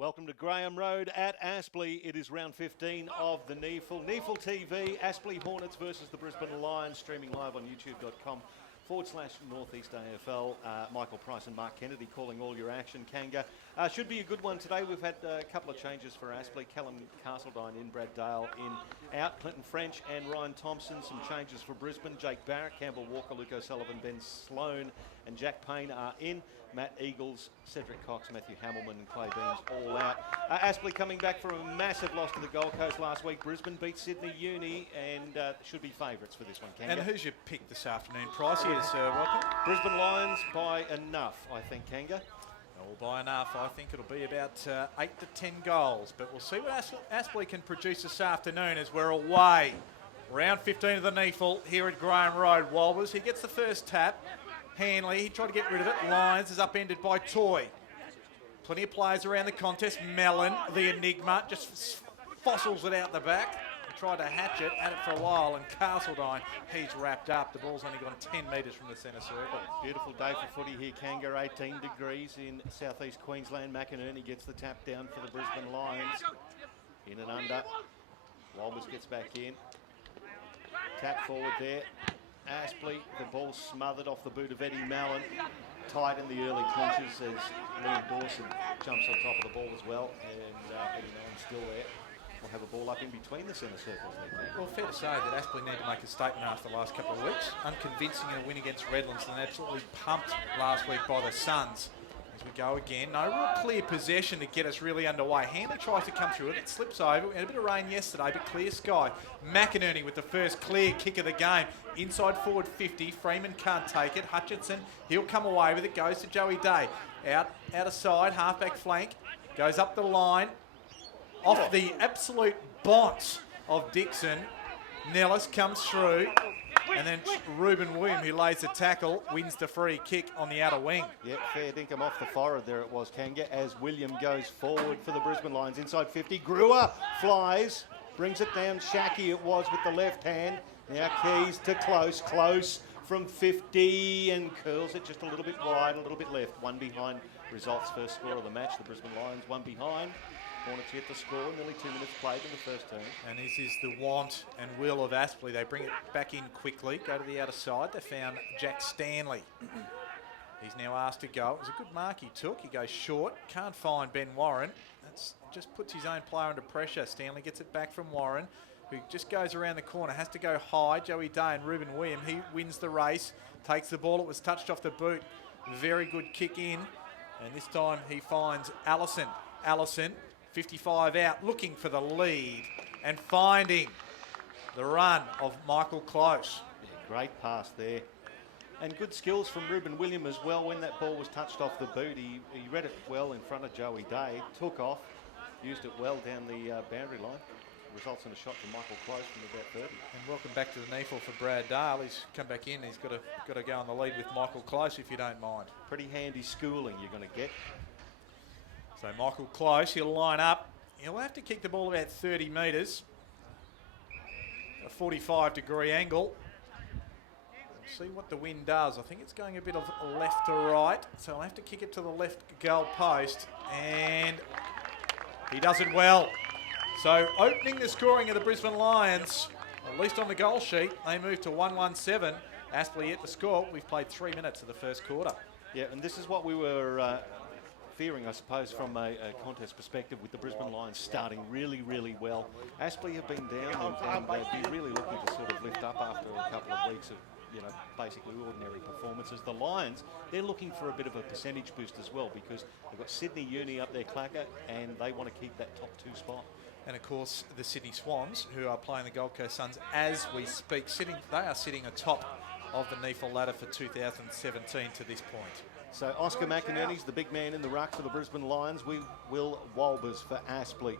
Welcome to Graham Road at Aspley. It is round 15 of the NEAFL. NEAFL TV, Aspley Hornets versus the Brisbane Lions, streaming live on youtube.com/Northeast AFL. Michael Price and Mark Kennedy calling all your action. Kanga. Should be a good one today. We've had a couple of changes for Aspley. Callum Castledine in, Brad Dale in, out. Clinton French and Ryan Thompson. Some changes for Brisbane. Jake Barrett, Campbell Walker, Luke O'Sullivan, Ben Sloan and Jack Payne are in. Matt Eagles, Cedric Cox, Matthew Hamilman and Clay Beams all out. Aspley coming back from a massive loss to the Gold Coast last week. Brisbane beat Sydney Uni and should be favourites for this one, Kanga. And who's your pick this afternoon, Price? Yes, welcome. Brisbane Lions by enough, I think, Kanga. Well, by enough, I think it'll be about 8 to 10 goals. But we'll see what Aspley can produce this afternoon as we're away. Round 15 of the NEAFL here at Graham Road. Walbers, he gets the first tap. Hanley, he tried to get rid of it. Lyons is upended by Toy. Plenty of players around the contest. Mellon, the enigma, just fossils it out the back. He tried to hatch it, had it for a while, and Castledine, he's wrapped up. The ball's only gone 10 metres from the centre circle. Beautiful day for footy here, Kanga. 18 degrees in southeast Queensland. McInerney gets the tap down for the Brisbane Lions. In and under. Walbers gets back in. Tap forward there. Aspley, the ball smothered off the boot of Eddie Mallon. Tight in the early clinches as Liam Dawson jumps on top of the ball as well. And Eddie Mallon's still there. We'll have a ball up in between the centre circles. Well, fair to say that Aspley need to make a statement after the last couple of weeks. Unconvincing in a win against Redlands and absolutely pumped last week by the Suns. As we go again, no real clear possession to get us really underway. Hanley tries to come through it, it slips over. We had a bit of rain yesterday, but clear sky. McInerney with the first clear kick of the game. Inside forward 50, Freeman can't take it. Hutchinson, he'll come away with it, goes to Joey Day. Out of side, halfback flank, goes up the line. Off the absolute bonce of Dixon. Nellis comes through. And then Ruben William, who lays the tackle, wins the free kick on the outer wing. Yep, fair dinkum off the forehead there it was, Kanga, as William goes forward for the Brisbane Lions. Inside 50, Brewer flies, brings it down. Shacky it was with the left hand. Now Keys to Close from 50 and curls it just a little bit wide, a little bit left. One behind results, first score of the match. The Brisbane Lions one behind. Hornets yet to score, nearly 2 minutes played in the first term. And this is the want and will of Aspley. They bring it back in quickly, go to the outer side. They found Jack Stanley. He's now asked to go. It was a good mark he took. He goes short, can't find Ben Warren. That's just puts his own player under pressure. Stanley gets it back from Warren, who just goes around the corner, has to go high. Joey Day and Ruben William, he wins the race, takes the ball. It was touched off the boot. Very good kick in. And this time he finds Allison. 55 out, looking for the lead and finding the run of Michael Close. Yeah, great pass there. And good skills from Ruben William as well. When that ball was touched off the boot, he read it well in front of Joey Day, took off, used it well down the boundary line. Results in a shot from Michael Close from about 30. And welcome back to the NEAFL for Brad Dale. He's come back in. He's got to go on the lead with Michael Close, if you don't mind. Pretty handy schooling you're going to get. So Michael Close, he'll line up. He'll have to kick the ball about 30 metres. A 45-degree angle. We'll see what the wind does. I think it's going a bit of left to right. So I'll have to kick it to the left goal post. And he does it well. So opening the scoring of the Brisbane Lions, at least on the goal sheet, they move to 117. Aspley yet to score. We've played 3 minutes of the first quarter. Yeah, and this is what we were fearing, I suppose, from a contest perspective, with the Brisbane Lions starting really, really well. Aspley have been down and they'd be really looking to sort of lift up after a couple of weeks of, basically ordinary performances. The Lions, they're looking for a bit of a percentage boost as well, because they've got Sydney Uni up their clacker and they want to keep that top 2 spot. And of course, the Sydney Swans, who are playing the Gold Coast Suns as we speak, they are sitting atop of the NEAFL ladder for 2017 to this point. So Oscar McInerney's the big man in the ruck for the Brisbane Lions. We will Walbers for Aspley.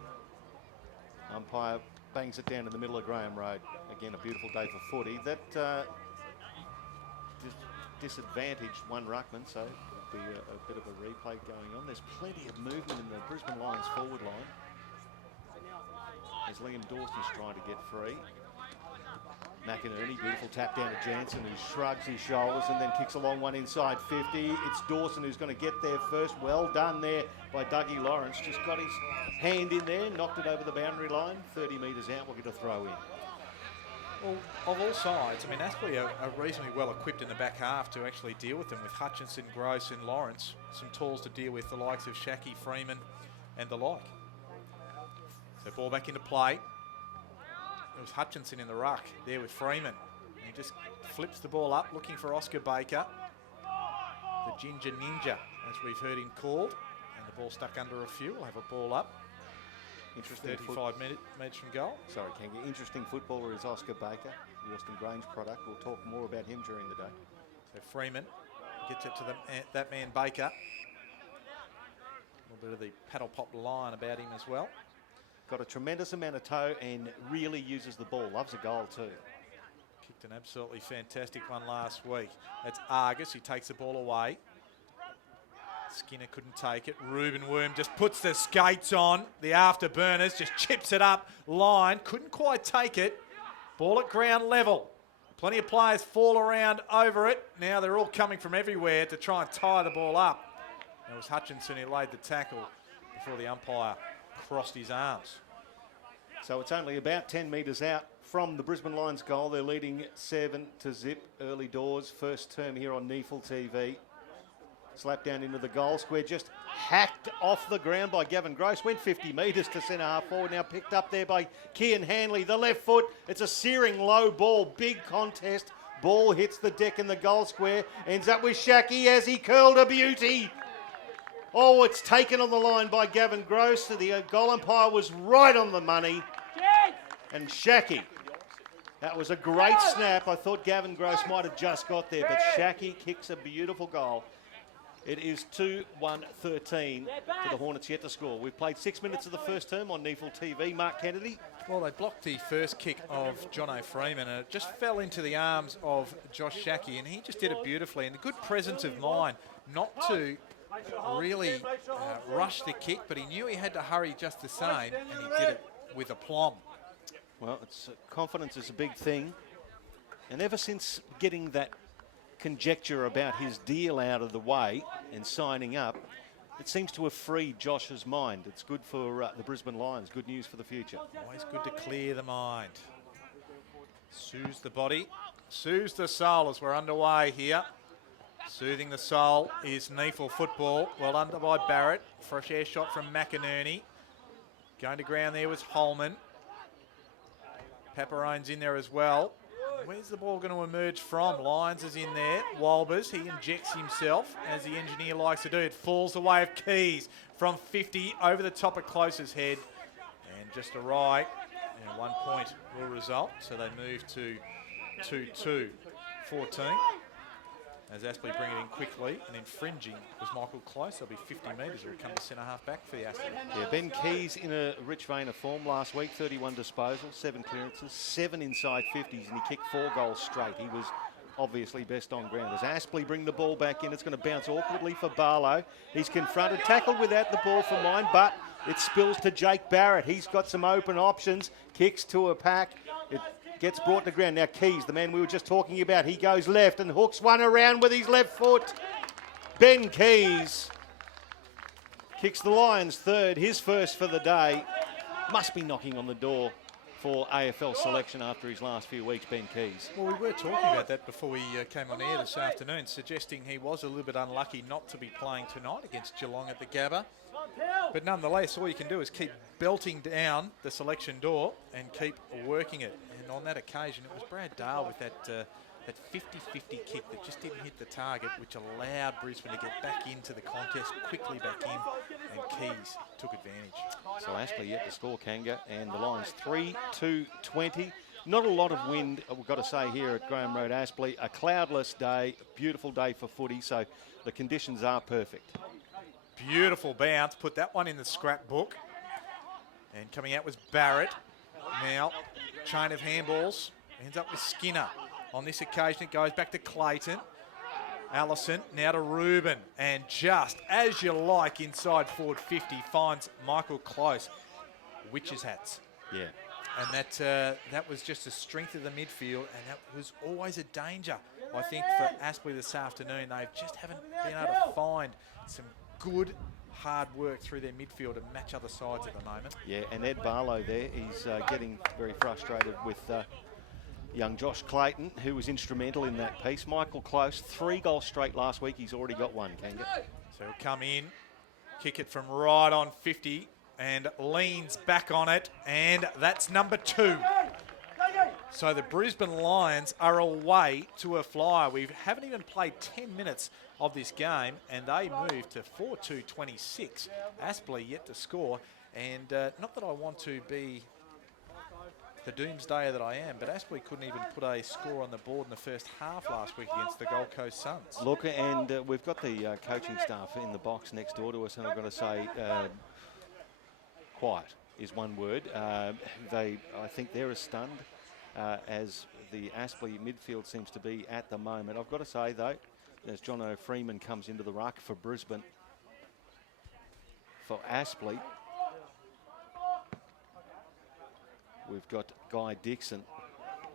Umpire bangs it down in the middle of Graham Road. Again, a beautiful day for footy. That disadvantaged one ruckman, so there'll be a bit of a replay going on. There's plenty of movement in the Brisbane Lions forward line as Liam Dawson's trying to get free. McInerney, beautiful tap down to Jansen, who shrugs his shoulders and then kicks a long one inside 50. It's Dawson who's going to get there first. Well done there by Dougie Lawrence. Just got his hand in there, knocked it over the boundary line. 30 metres out, we'll get a throw in. Well, of all sides, I mean, Aspley are reasonably well equipped in the back half to actually deal with them, with Hutchinson, Gross and Lawrence. Some tools to deal with the likes of Shackey, Freeman and the like. So ball back into play. It was Hutchinson in the ruck there with Freeman. He just flips the ball up, looking for Oscar Baker. The Ginger Ninja, as we've heard him called. And the ball stuck under a few. We'll have a ball up. Interesting 35 metres from goal. Sorry, Kanga. Interesting footballer is Oscar Baker, the Western Grange product. We'll talk more about him during the day. So Freeman gets it to that man Baker. A little bit of the paddle pop line about him as well. Got a tremendous amount of toe and really uses the ball. Loves a goal too. Kicked an absolutely fantastic one last week. That's Argus, who takes the ball away. Skinner couldn't take it. Ruben Worm just puts the skates on. The afterburners just chips it up. Line, couldn't quite take it. Ball at ground level. Plenty of players fall around over it. Now they're all coming from everywhere to try and tie the ball up. It was Hutchinson who laid the tackle before the umpire crossed his arms. So it's only about 10 metres out from the Brisbane Lions goal. They're leading 7-0 early doors. First term here on NEAFL TV. Slap down into the goal square, just hacked off the ground by Gavin Gross. Went 50 metres to centre half forward. Now picked up there by Kian Hanley. The left foot. It's a searing low ball. Big contest. Ball hits the deck in the goal square. Ends up with Shackey as he curled a beauty. Oh, it's taken on the line by Gavin Gross. The goal umpire was right on the money. And Shackey. That was a great snap. I thought Gavin Gross might have just got there, but Shackey kicks a beautiful goal. It is 2-1-13 for the Hornets yet to score. We've played 6 minutes of the first term on NEAFL TV. Mark Kennedy. Well, they blocked the first kick of John O'Freeman and it just fell into the arms of Josh Shackey and he just did it beautifully. And a good presence of mind not to really rush the kick, but he knew he had to hurry just the same and he did it with aplomb. Well, confidence is a big thing. And ever since getting that conjecture about his deal out of the way and signing up, it seems to have freed Josh's mind. It's good for the Brisbane Lions. Good news for the future. Always good to clear the mind. Soothes the body, soothes the soul as we're underway here. Soothing the soul is NEAFL football. Well under by Barrett. Fresh air shot from McInerney. Going to ground there was Holman. Paparone's in there as well. Where's the ball going to emerge from? Lyons is in there. Walbers, he injects himself, as the engineer likes to do. It falls the way of Keys from 50 over the top of Close's head. And just a right. And 1 point will result. So they move to 2-2-14. As Aspley bring it in quickly and infringing was Michael Close. There'll be 50 metres. It will come to centre half back for the Aspley. Yeah, Ben Keys in a rich vein of form last week. 31 disposals, 7 clearances, 7 inside 50s, and he kicked 4 goals straight. He was obviously best on ground. As Aspley bring the ball back in, it's going to bounce awkwardly for Barlow. He's confronted, tackled without the ball for mine, but it spills to Jake Barrett. He's got some open options, kicks to a pack. It gets brought to ground. Now Keys, the man we were just talking about, he goes left and hooks one around with his left foot. Ben Keys kicks the Lions third, his first for the day. Must be knocking on the door for AFL selection after his last few weeks, Ben Keys. Well, we were talking about that before we came on air this afternoon, suggesting he was a little bit unlucky not to be playing tonight against Geelong at the Gabba. But nonetheless, all you can do is keep belting down the selection door and keep working it. And on that occasion, it was Brad Dale with that 50-50 kick that just didn't hit the target, which allowed Brisbane to get back into the contest, quickly back in, and Keys took advantage. So Aspley yet to score, Kanga, and the Lions 3-2-20. Not a lot of wind, we've got to say, here at Graham Road, Aspley. A cloudless day, beautiful day for footy, so the conditions are perfect. Beautiful bounce, put that one in the scrapbook. And coming out was Barrett. Now, chain of handballs, ends up with Skinner. On this occasion, it goes back to Clayton. Allison, now to Ruben. And just as you like, inside forward 50, finds Michael Close. Witches hats. Yeah. And that was just the strength of the midfield, and that was always a danger, I think, for Aspley this afternoon. They just haven't been able to find some good, hard work through their midfield and match other sides at the moment. Yeah, and Ed Barlow there, he's getting very frustrated with young Josh Clayton, who was instrumental in that piece. Michael Close, 3 goals straight last week. He's already got 1, Kanga. So he'll come in, kick it from right on 50, and leans back on it, and that's number 2. So the Brisbane Lions are away to a flyer. We haven't even played 10 minutes of this game, and they move to 4-2-26. Aspley yet to score, and not that I want to be the doomsdayer that I am, but Aspley couldn't even put a score on the board in the first half last week against the Gold Coast Suns. Look, and we've got the coaching staff in the box next door to us, and I've got to say, quiet is one word. I think they're as stunned as the Aspley midfield seems to be at the moment. I've got to say, though, as John O'Freeman comes into the ruck for Brisbane, for Aspley, we've got Guy Dixon.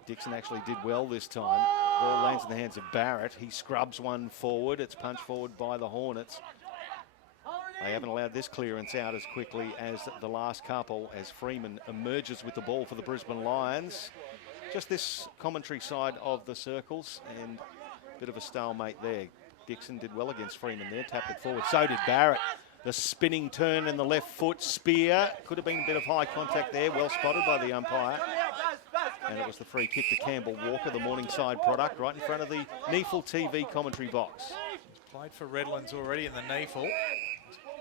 Dixon actually did well this time. Ball lands in the hands of Barrett. He scrubs one forward. It's punched forward by the Hornets. They haven't allowed this clearance out as quickly as the last couple, as Freeman emerges with the ball for the Brisbane Lions. Just this commentary side of the circles, and a bit of a stalemate there. Dixon did well against Freeman there, tapped it forward. So did Barrett. The spinning turn and the left foot spear. Could have been a bit of high contact there, well spotted by the umpire. And it was the free kick to Campbell Walker, the Morningside product, right in front of the NEAFL TV commentary box. He's played for Redlands already in the NEAFL.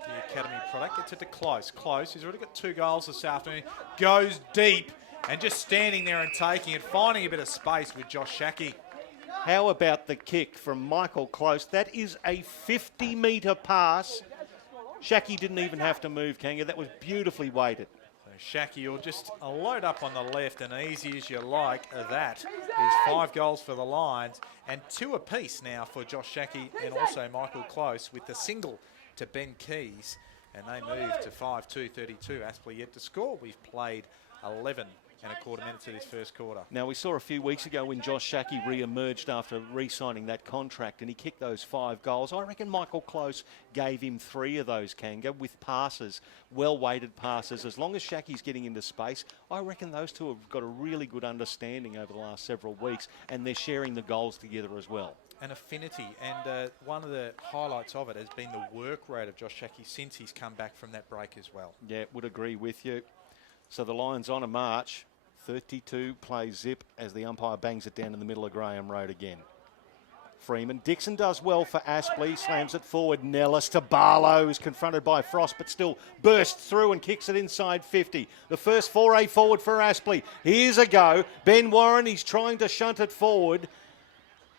The academy product. Gets it to Close. Close, he's already got 2 goals this afternoon. Goes deep and just standing there and taking it, finding a bit of space with Josh Shackey. How about the kick from Michael Close? That is a 50-metre pass. Shackey didn't even have to move, Kanga. That was beautifully weighted. So Shackey, you'll just load up on the left, and easy as you like. That is 5 goals for the Lions, and 2 apiece now for Josh Shackey and also Michael Close with the single to Ben Keys, and they move to 5-2-32. Aspley yet to score. We've played 11 and a quarter minutes of this first quarter. Now, we saw a few weeks ago when Josh Shackey re-emerged after re-signing that contract, and he kicked those 5 goals. I reckon Michael Close gave him 3 of those, Kanga, with passes, well-weighted passes. As long as Shackey's getting into space, I reckon those two have got a really good understanding over the last several weeks, and they're sharing the goals together as well. An affinity, and one of the highlights of it has been the work rate of Josh Shackey since he's come back from that break as well. Yeah, would agree with you. So the Lions on a march. 32 plays zip as the umpire bangs it down in the middle of Graham Road again. Freeman. Dixon does well for Aspley, slams it forward. Nellis to Barlow, who's confronted by Frost, but still bursts through and kicks it inside 50. The first foray forward for Aspley. Here's a go. Ben Warren, he's trying to shunt it forward.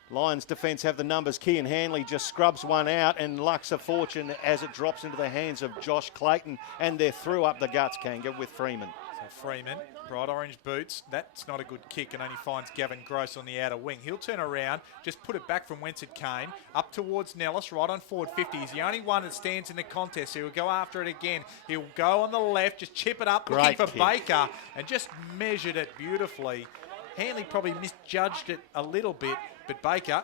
Lions defence have the numbers. Kean Hanley just scrubs one out, and luck's a fortune as it drops into the hands of Josh Clayton, and they're through up the guts, Kanga, with Freeman. So Freeman, bright orange boots. That's not a good kick, and only finds Gavin Gross on the outer wing. He'll turn around, just put it back from whence it came, up towards Nellis, right on forward 50. He's the only one that stands in the contest, so he'll go after it again. He'll go on the left, just chip it up, looking for Baker, and just measured it beautifully. Hanley probably misjudged it a little bit, but Baker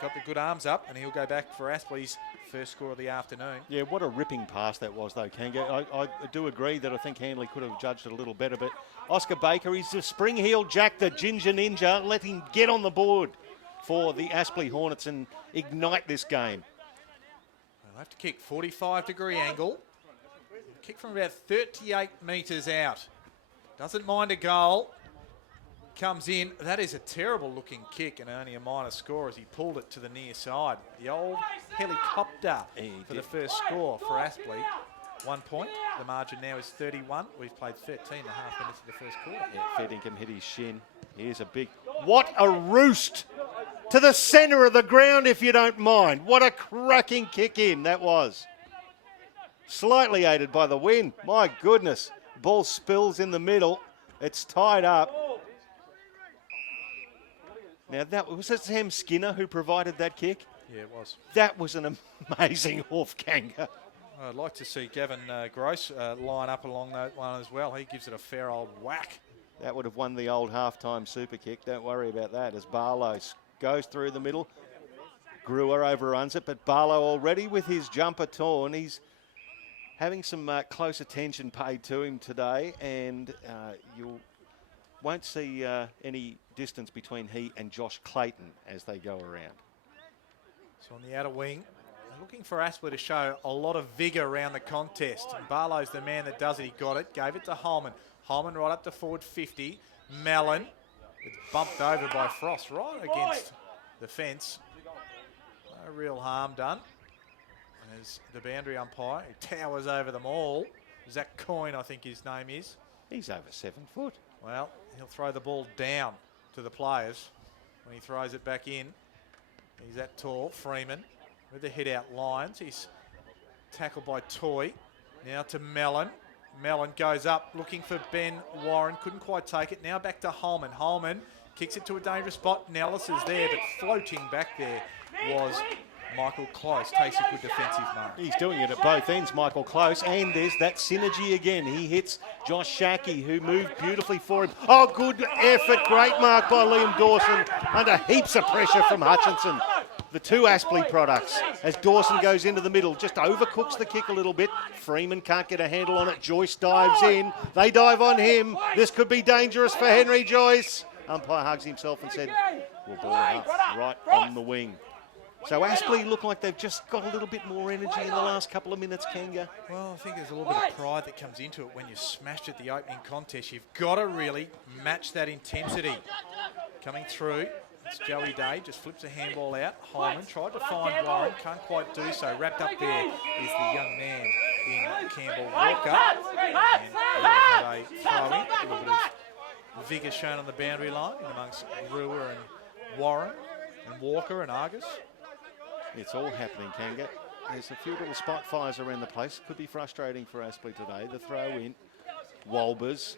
got the good arms up, and he'll go back for Aspley's first score of the afternoon. Yeah, what a ripping pass that was, though, Kanga. I do agree that I think Hanley could have judged it a little better, but Oscar Baker, he's a spring-heeled Jack, the Ginger Ninja. Let him get on the board for the Aspley Hornets and ignite this game. They'll have to kick 45-degree angle. Kick from about 38 metres out. Doesn't mind a goal. Comes in. That is a terrible looking kick and only a minor score as he pulled it to the near side. The old helicopter for the first score for Aspley. 1 point. The margin now is 31. We've played 13 and a half minutes of the first quarter. Yeah, Feddingham hit his shin. Here's a big... What a roost! To the centre of the ground, if you don't mind. What a cracking kick in that was. Slightly aided by the wind. My goodness. Ball spills in the middle. It's tied up. Now, was it Sam Skinner who provided that kick? Yeah, it was. That was an amazing hoof, Kanga. I'd like to see Gavin Gross line up along that one as well. He gives it a fair old whack. That would have won the old halftime super kick. Don't worry about that as Barlow goes through the middle. Brewer overruns it, but Barlow already with his jumper torn. He's having some close attention paid to him today, and you won't see any distance between he and Josh Clayton as they go around. So on the outer wing, looking for Aspley to show a lot of vigour around the contest. And Barlow's the man that does it. He got it, gave it to Holman. Holman right up to forward 50. Mellon, it's bumped over by Frost right against the fence. No real harm done. As the boundary umpire, who towers over them all. Zach Coyne, I think his name is. He's over 7 foot. Well, he'll throw the ball down to the players when he throws it back in. He's that tall. Freeman with the head out lines. He's tackled by Toy. Now to Mellon. Mellon goes up looking for Ben Warren. Couldn't quite take it. Now back to Holman. Holman kicks it to a dangerous spot. Nellis is there, but floating back there was Michael Close. Takes a good defensive mark. He's doing it at both ends, Michael Close, and there's that synergy again. He hits Josh Shackey, who moved beautifully for him. Oh, good effort. Great mark by Liam Dawson under heaps of pressure from Hutchinson. The two Aspley products as Dawson goes into the middle, just overcooks the kick a little bit. Freeman can't get a handle on it. Joyce dives in. They dive on him. This could be dangerous for Henry Joyce. Umpire hugs himself and said, we'll ball it up right on the wing. So Aspley look like they've just got a little bit more energy in the last couple of minutes, Kanga. Well, I think there's a little bit of pride that comes into it when you smashed at the opening contest. You've got to really match that intensity. Coming through, it's Joey Day, just flips a handball out. Holman tried to find Warren, can't quite do so. Wrapped up there is the young man in Campbell Walker. And had a throw-in, a little bit of vigour shown on the boundary line in amongst Brewer and Warren and Walker and Argus. It's all happening, Kanga. There's a few little spot fires around the place. Could be frustrating for Aspley today. The throw in. Walbers.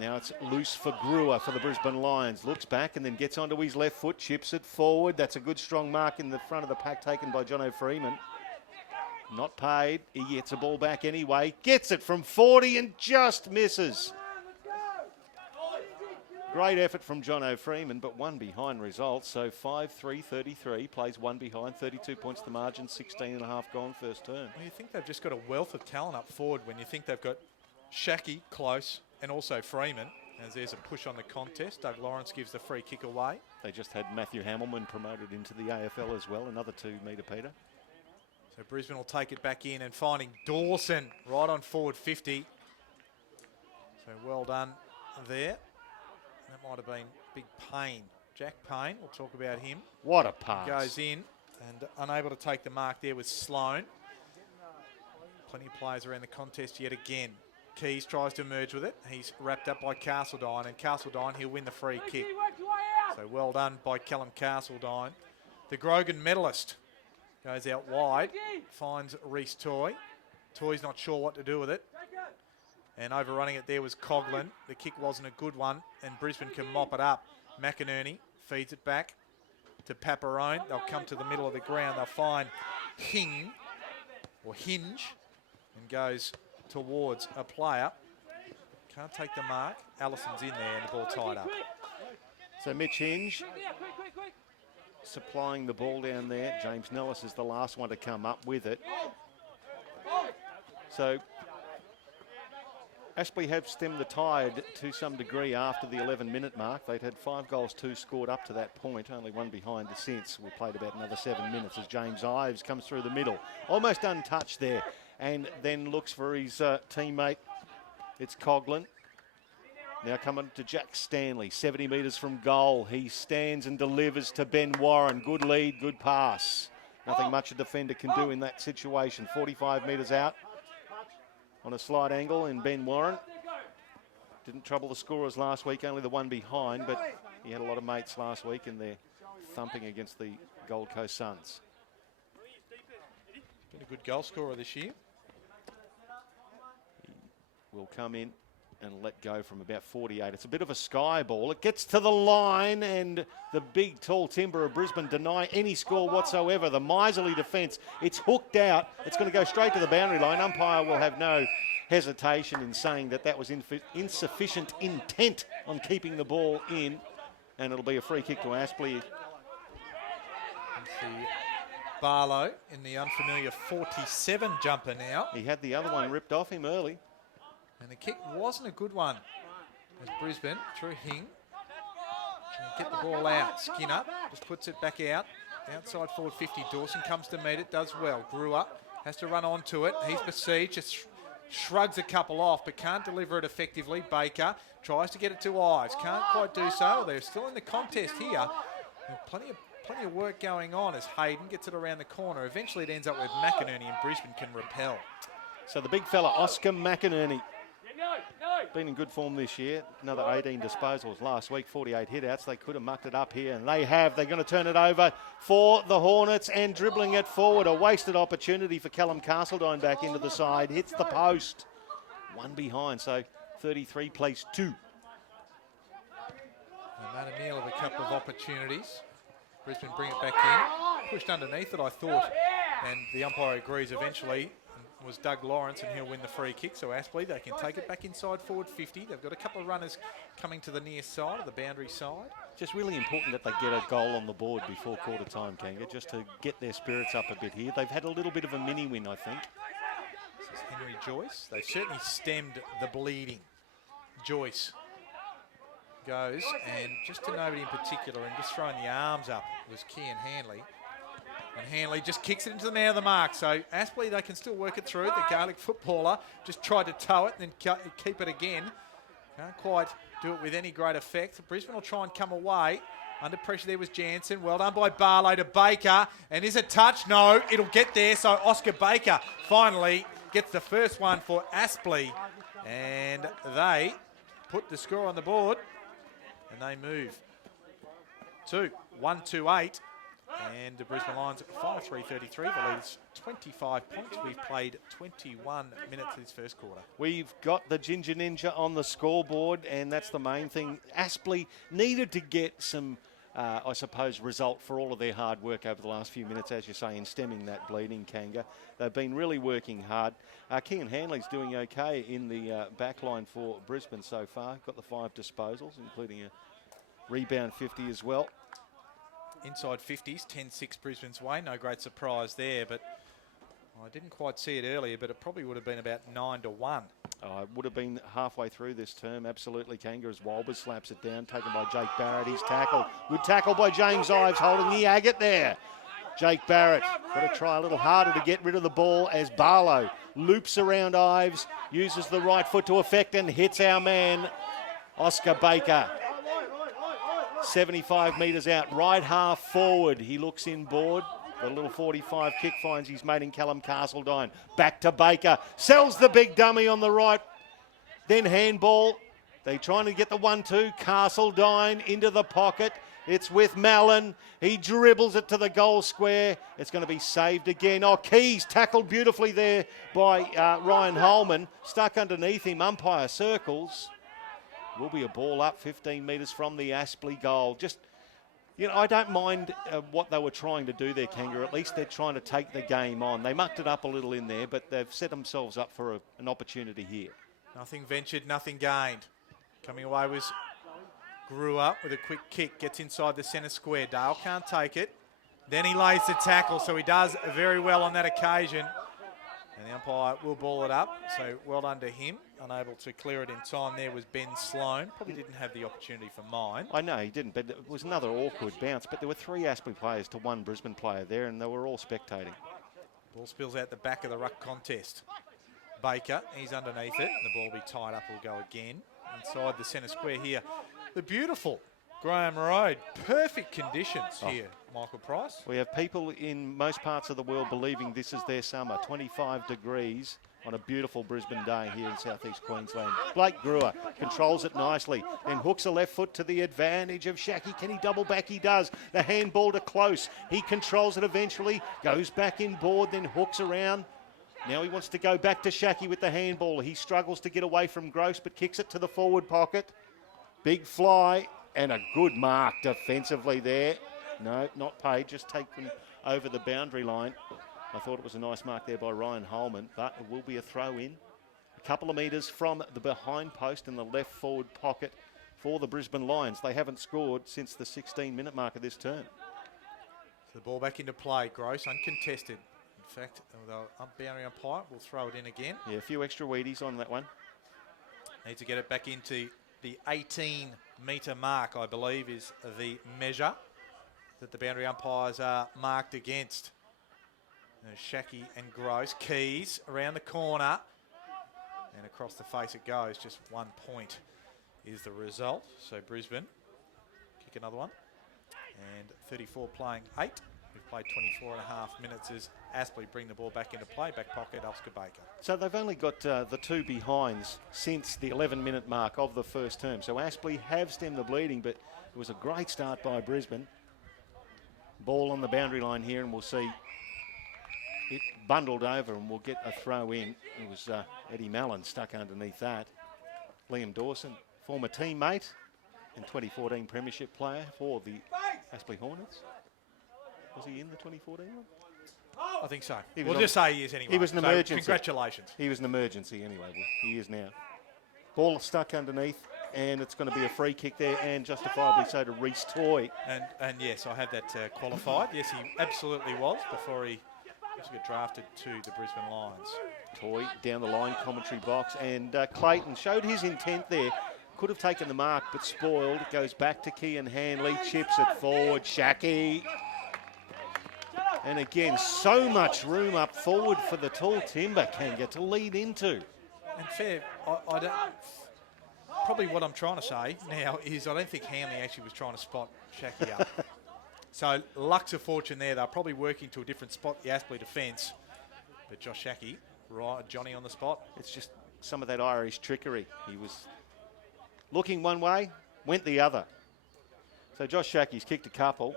Now it's loose for Brewer for the Brisbane Lions. Looks back and then gets onto his left foot. Chips it forward. That's a good strong mark in the front of the pack taken by Jono Freeman. Not paid. He gets a ball back anyway. Gets it from 40 and just misses. Great effort from Jono Freeman, but one behind results. So 5-3-33, plays one behind, 32 points to margin, 16 and a half gone first turn. Well, you think they've just got a wealth of talent up forward when you think they've got Shackey, Close, and also Freeman. As there's a push on the contest, Doug Lawrence gives the free kick away. They just had Matthew Hamilman promoted into the AFL as well, another 2 metre Peter. So Brisbane will take it back in and finding Dawson right on forward 50. So well done there. That might have been Big Payne. Jack Payne, we'll talk about him. What a pass. Goes in and unable to take the mark there with Sloan. Plenty of players around the contest yet again. Keys tries to merge with it. He's wrapped up by Castledine, and Castledine, he'll win the free kick. So well done by Callum Castledine. The Grogan medalist goes out wide, finds Reece Toy. Toy's not sure what to do with it. And overrunning it there was Coughlin. The kick wasn't a good one, and Brisbane can mop it up. McInerney feeds it back to Paparone. They'll come to the middle of the ground. They'll find Hinge, and goes towards a player. Can't take the mark. Allison's in there, and the ball tied up. So Mitch Hinge supplying the ball down there. James Nellis is the last one to come up with it. So Aspley have stemmed the tide to some degree after the 11-minute mark. They'd had 5 goals, 2 scored up to that point, only one behind since. We played about another 7 minutes as James Ives comes through the middle. Almost untouched there, and then looks for his teammate. It's Coughlin. Now coming to Jack Stanley, 70 metres from goal. He stands and delivers to Ben Warren. Good lead, good pass. Nothing much a defender can do in that situation. 45 metres out on a slight angle, and Ben Warren didn't trouble the scorers last week, only the one behind, but he had a lot of mates last week in their thumping against the Gold Coast Suns. Been a good goal scorer this year. He will come in and let go from about 48. It's a bit of a sky ball. It gets to the line, and the big, tall timber of Brisbane deny any score whatsoever. The miserly defence. It's hooked out. It's going to go straight to the boundary line. Umpire will have no hesitation in saying that was insufficient intent on keeping the ball in, and it'll be a free kick to Aspley. See Barlow in the unfamiliar 47 jumper now. He had the other one ripped off him early. And the kick wasn't a good one. As Brisbane, through Hing, get the ball out. Skinner just puts it back out. Outside forward 50. Dawson comes to meet it, does well. Grew up, has to run onto it. He's besieged, just shrugs a couple off, but can't deliver it effectively. Baker tries to get it to Ives. Can't quite do so. They're still in the contest here. Plenty of work going on as Hayden gets it around the corner. Eventually it ends up with McInerney, and Brisbane can repel. So the big fella, Oscar McInerney, been in good form this year. Another 18 disposals last week, 48 hit-outs. They could have mucked it up here, and they have. They're going to turn it over for the Hornets, and dribbling it forward. A wasted opportunity for Callum Castledine back into the side. Hits the post. One behind, so 33 plays 2. They made a meal of a couple of opportunities. Brisbane bring it back in. Pushed underneath it, I thought. And the umpire agrees eventually. Was Doug Lawrence, and he'll win the free kick. So Aspley, they can take it back inside forward 50. They've got a couple of runners coming to the near side, of the boundary side. Just really important that they get a goal on the board before quarter time, Kanga, just to get their spirits up a bit here. They've had a little bit of a mini win, I think. This is Henry Joyce. They've certainly stemmed the bleeding. Joyce goes, and just to nobody in particular, and just throwing the arms up was Kian Hanley. And Hanley just kicks it into the man of the mark. So Aspley, they can still work it through. The Gaelic footballer just tried to tow it and then keep it again. Can't quite do it with any great effect. Brisbane will try and come away. Under pressure there was Jansen. Well done by Barlow to Baker. And is it touch? No, it'll get there. So Oscar Baker finally gets the first one for Aspley. And they put the score on the board. And they move to 1-2-8. And the Brisbane Lions at 5-3-33. The lead's 25 points. We've played 21 minutes of this first quarter. We've got the Ginger Ninja on the scoreboard, and that's the main thing. Aspley needed to get some, I suppose, result for all of their hard work over the last few minutes, as you say, in stemming that bleeding, Kanga. They've been really working hard. Kian Hanley's doing okay in the back line for Brisbane so far. Got the 5 disposals, including a rebound 50 as well. Inside 50s, 10-6 Brisbane's way. No great surprise there, but I didn't quite see it earlier, but it probably would have been about 9-1. It would have been halfway through this term, absolutely. Kanga as Walbers slaps it down, taken by Jake Barrett. He's tackled. Good tackle by James Ives, holding the agate there. Jake Barrett got to try a little harder to get rid of the ball as Barlow loops around Ives, uses the right foot to effect and hits our man, Oscar Baker. 75 metres out, right half forward. He looks inboard. The little 45 kick finds his mate in Callum Castledine. Back to Baker. Sells the big dummy on the right. Then handball. They trying to get the 1-2. Castledine into the pocket. It's with Mallon. He dribbles it to the goal square. It's going to be saved again. Oh, Keys tackled beautifully there by Ryan Holman. Stuck underneath him. Umpire circles. Will be a ball up 15 metres from the Aspley goal. Just, you know, I don't mind what they were trying to do there, Kanga. At least they're trying to take the game on. They mucked it up a little in there, but they've set themselves up for an opportunity here. Nothing ventured, nothing gained. Coming away was Grew up with a quick kick, gets inside the centre square. Dale can't take it. Then he lays the tackle, so he does very well on that occasion. And the umpire will ball it up, so well done to him. Unable to clear it in time there was Ben Sloan. Probably didn't have the opportunity for mine. I know he didn't, but it was another awkward bounce. But there were 3 Aspley players to 1 Brisbane player there, and they were all spectating. Ball spills out the back of the ruck contest. Baker, he's underneath it, and the ball will be tied up, will go again. Inside the centre square here. The beautiful Graham Road. Perfect conditions here, Michael Price. We have people in most parts of the world believing this is their summer. 25 degrees on a beautiful Brisbane day here in southeast Queensland. Blake Brewer controls it nicely, then hooks a left foot to the advantage of Shaki. Can he double back? He does. The handball to Close. He controls it eventually, goes back inboard, then hooks around. Now he wants to go back to Shaki with the handball. He struggles to get away from Gross, but kicks it to the forward pocket. Big fly and a good mark defensively there. No, not paid, just taken over the boundary line. I thought it was a nice mark there by Ryan Holman, but it will be a throw in. a couple of metres from the behind post in the left forward pocket for the Brisbane Lions. They haven't scored since the 16-minute mark of this term. So the ball back into play. Gross uncontested. In fact, the boundary umpire will throw it in again. Yeah, a few extra Wheaties on that one. Needs to get it back into the 18-metre mark, I believe, is the measure that the boundary umpires are marked against. Shackey and Gross. Keys around the corner. And across the face it goes. Just 1 point is the result. So Brisbane kick another one. And 34 playing 8. We've played 24 and a half minutes as Aspley bring the ball back into play. Back pocket, Oscar Baker. So they've only got the 2 behinds since the 11-minute mark of the first term. So Aspley have stemmed the bleeding, but it was a great start by Brisbane. Ball on the boundary line here, and we'll see it bundled over, and we'll get a throw in. It was Eddie Mallon stuck underneath that. Liam Dawson, former teammate and 2014 premiership player for the Aspley Hornets. Was he in the 2014 one? I think so. We'll just say he is anyway. He was an emergency. Congratulations. He was an emergency anyway. Well, he is now. Ball stuck underneath, and it's going to be a free kick there, and justifiably so to Reece Toy. And yes, I had that qualified. Yes, he absolutely was before he got drafted to the Brisbane Lions. Toy down the line, commentary box, and Clayton showed his intent there. Could have taken the mark, but spoiled. It goes back to Kean Hanley, chips it forward. Shackey. And again, so much room up forward for the tall timber Kanga to lead into. And fair, I don't, probably what I'm trying to say now is I don't think Hanley actually was trying to spot Shackey up. So lucks of fortune there. They're probably working to a different spot, the Aspley defence. But Josh Shackey, right, Johnny on the spot. It's just some of that Irish trickery. He was looking one way, went the other. So Josh Shackey's kicked a couple.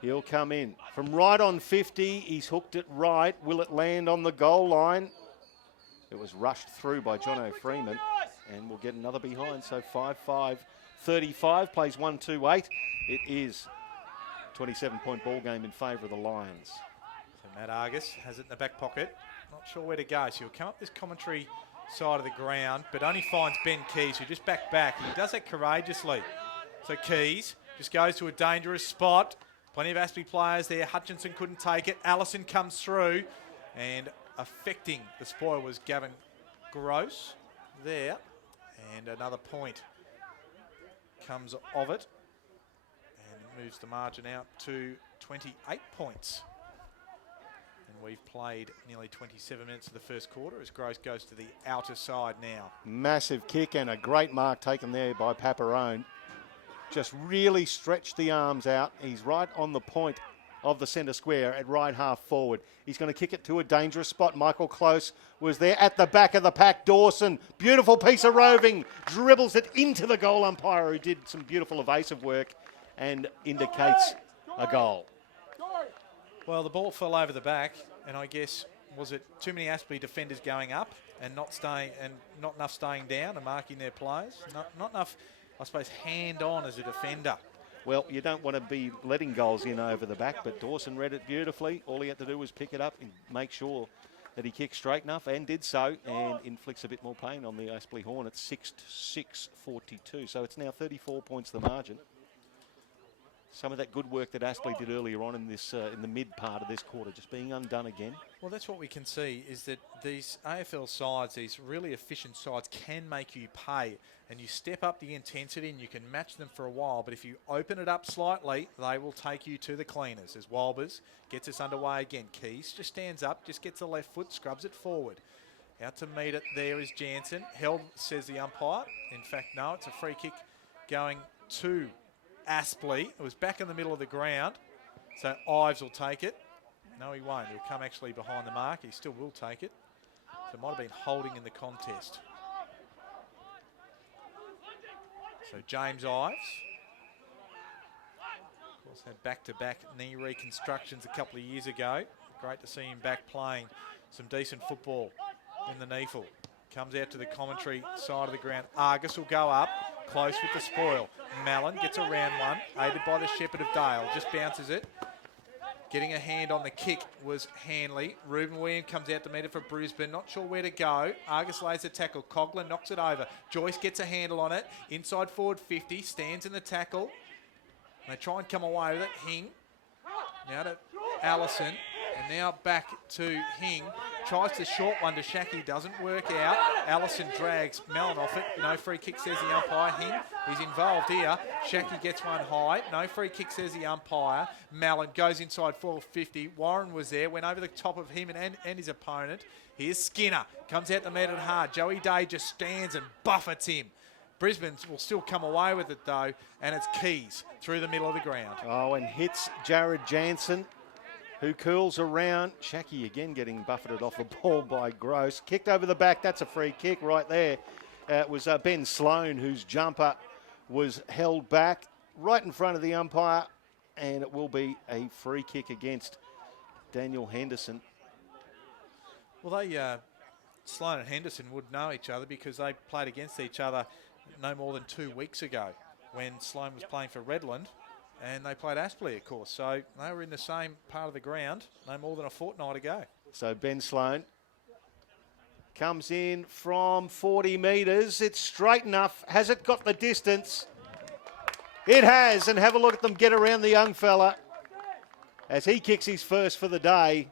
He'll come in. From right on 50, he's hooked it right. Will it land on the goal line? It was rushed through by Jono Freeman, and we'll get another behind. So 5-5, 35, plays 1-2-8. It is 27-point ball game in favour of the Lions. So Matt Argus has it in the back pocket. Not sure where to go. So he'll come up this commentary side of the ground, but only finds Ben Keys, who just back. He does that courageously. So Keys just goes to a dangerous spot. Plenty of Aspley players there. Hutchinson couldn't take it. Allison comes through, and affecting the spoil was Gavin Gross there. And another point comes of it, and moves the margin out to 28 points. And we've played nearly 27 minutes of the first quarter as Gross goes to the outer side now. Massive kick and a great mark taken there by Paparone. Just really stretched the arms out. He's right on the point of the centre square at right half forward. He's going to kick it to a dangerous spot. Michael Close was there at the back of the pack. Dawson, beautiful piece of roving, dribbles it into the goal umpire, who did some beautiful evasive work and indicates a goal. Well, the ball fell over the back, and I guess, was it too many Aspley defenders going up and not enough staying down and marking their players? Not enough, I suppose, hand-on as a defender. Well, you don't want to be letting goals in over the back, but Dawson read it beautifully. All he had to do was pick it up and make sure that he kicked straight enough, and did so, and inflicts a bit more pain on the Aspley Hornets, 6-6-42. So it's now 34 points the margin. Some of that good work that Aspley did earlier on in this in the mid part of this quarter just being undone again. Well, that's what we can see, is that these AFL sides, these really efficient sides, can make you pay, and you step up the intensity and you can match them for a while, but if you open it up slightly, they will take you to the cleaners. As Walbers gets us underway again. Keys just stands up, just gets the left foot, scrubs it forward. Out to meet it there is Jansen. Held, says the umpire. In fact, no, it's a free kick going to Aspley. It was back in the middle of the ground, so Ives will take it. No, he won't. He'll come actually behind the mark. He still will take it. So it might have been holding in the contest. So James Ives, of course, had back-to-back knee reconstructions a couple of years ago. Great to see him back playing some decent football in the NEAFL. Comes out to the commentary side of the ground. Argus will go up, close with the spoil. Mallon gets around one, aided by the Shepherd of Dale. Just bounces it. Getting a hand on the kick was Hanley. Ruben Williams comes out to meet it for Brisbane. Not sure where to go. Argus lays the tackle. Cogler knocks it over. Joyce gets a handle on it. Inside forward 50. Stands in the tackle. They try and come away with it. Hing. Now to Allison. And now back to Hing. Tries the short one to Shaki. Doesn't work out. Allison drags Mellon off it. No free kick, says the umpire. Hing, he's involved here. Shaki gets one high. No free kick, says the umpire. Mellon goes inside 450. Warren was there. Went over the top of him and his opponent. Here's Skinner. Comes out to meet it hard. Joey Day just stands and buffets him. Brisbane will still come away with it though. And it's Keys through the middle of the ground. Oh, and hits Jared Jansen, who curls around. Shaki again getting buffeted off the ball by Gross. Kicked over the back. That's a free kick right there. It was Ben Sloan whose jumper was held back right in front of the umpire. And it will be a free kick against Daniel Henderson. Well, Sloan and Henderson would know each other because they played against each other no more than 2 weeks ago when Sloan was playing for Redland. And they played Aspley, of course. So they were in the same part of the ground no more than a fortnight ago. So Ben Sloan comes in from 40 metres. It's straight enough. Has it got the distance? It has. And have a look at them get around the young fella as he kicks his first for the day.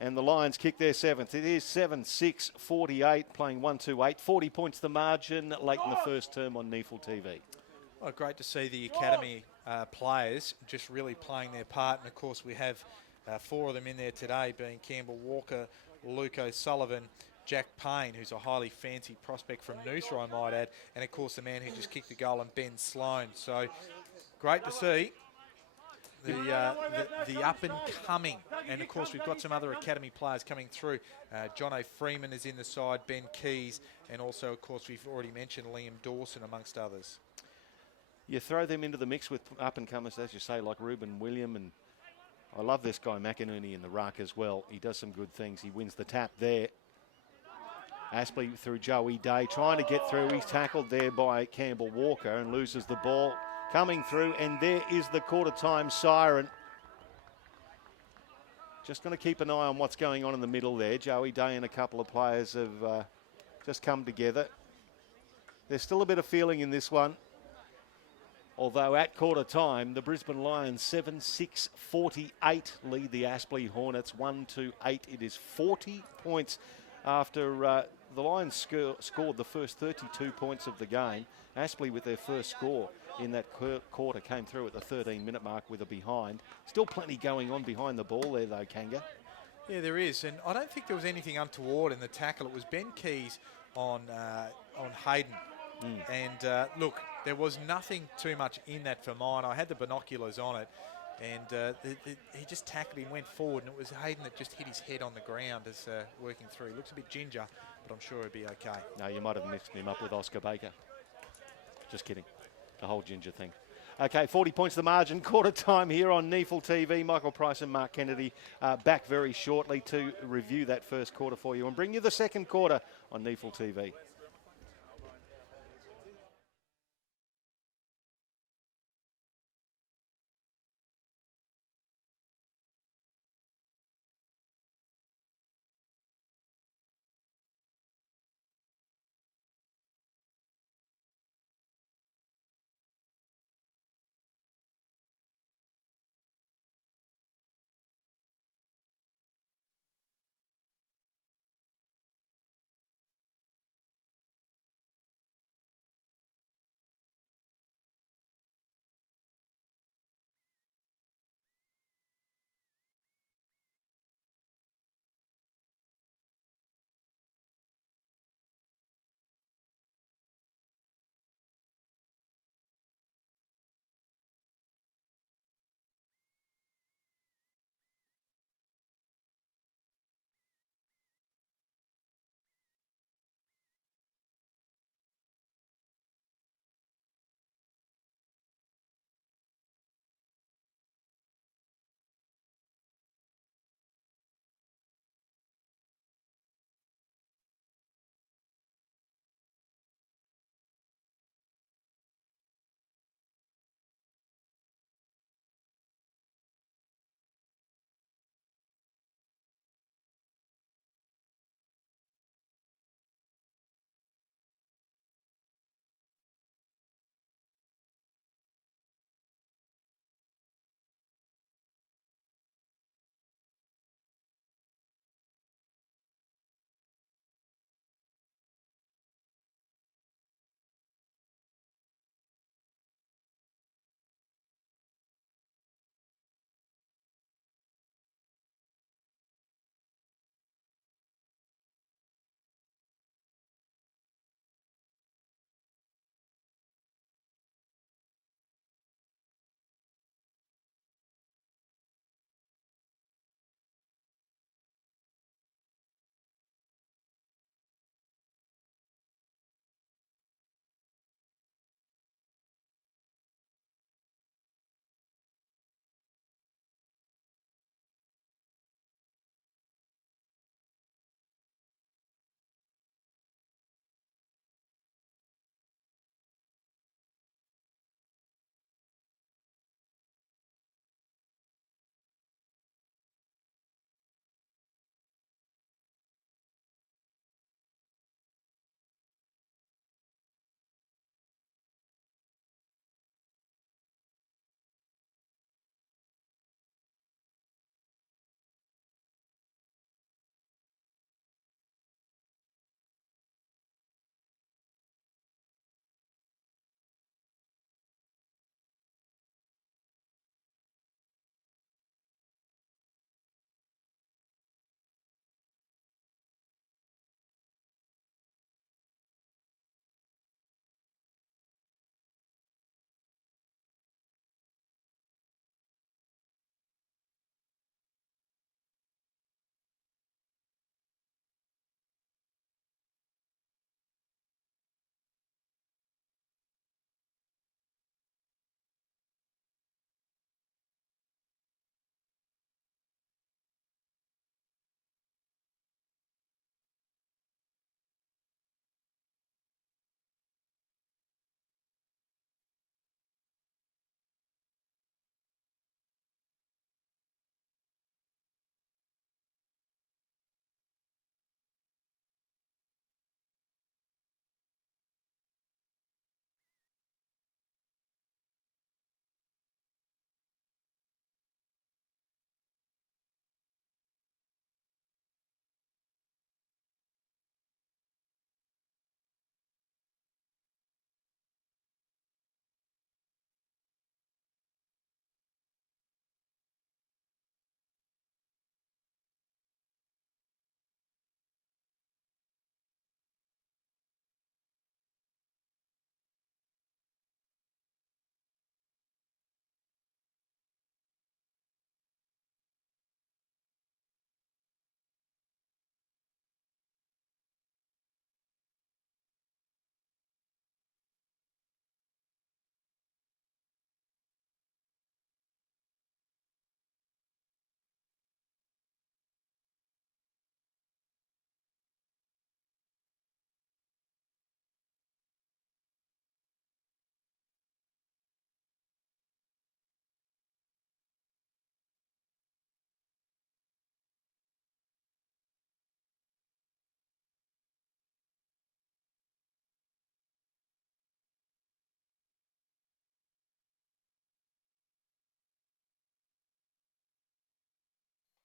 And the Lions kick their seventh. It is 7-6-48, playing 1-2-8. 40 points the margin late in the first term on NEAFL TV. Well, great to see the academy players just really playing their part. And, of course, we have 4 of them in there today, being Campbell Walker, Luke O'Sullivan, Jack Payne, who's a highly fancied prospect from Noosa, I might add, and, of course, the man who just kicked the goal, and Ben Sloan. So great to see the up-and-coming. And, of course, we've got some other academy players coming through. John O'Freeman is in the side, Ben Keys, and also, of course, we've already mentioned Liam Dawson, amongst others. You throw them into the mix with up-and-comers, as you say, like Ruben William, and I love this guy McInerney in the ruck as well. He does some good things. He wins the tap there. Aspley through Joey Day, trying to get through. He's tackled there by Campbell Walker and loses the ball. Coming through, and there is the quarter-time siren. Just going to keep an eye on what's going on in the middle there. Joey Day and a couple of players have just come together. There's still a bit of feeling in this one. Although at quarter time, the Brisbane Lions 7-6-48 lead the Aspley Hornets 1-8. It is 40 points after the Lions scored the first 32 points of the game. Aspley with their first score in that quarter came through at the 13-minute mark with a behind. Still plenty going on behind the ball there though, Kanga. Yeah, there is, and I don't think there was anything untoward in the tackle. It was Ben Keys on Hayden. And look, there was nothing too much in that for mine. I had the binoculars on it, and he just tackled him, went forward, and it was Hayden that just hit his head on the ground as working through. He looks a bit ginger, but I'm sure he'll be okay. No, you might have mixed him up with Oscar Baker. Just kidding. The whole ginger thing. Okay, 40 points the margin. Quarter time here on NEAFL TV. Michael Price and Mark Kennedy back very shortly to review that first quarter for you and bring you the second quarter on NEAFL TV.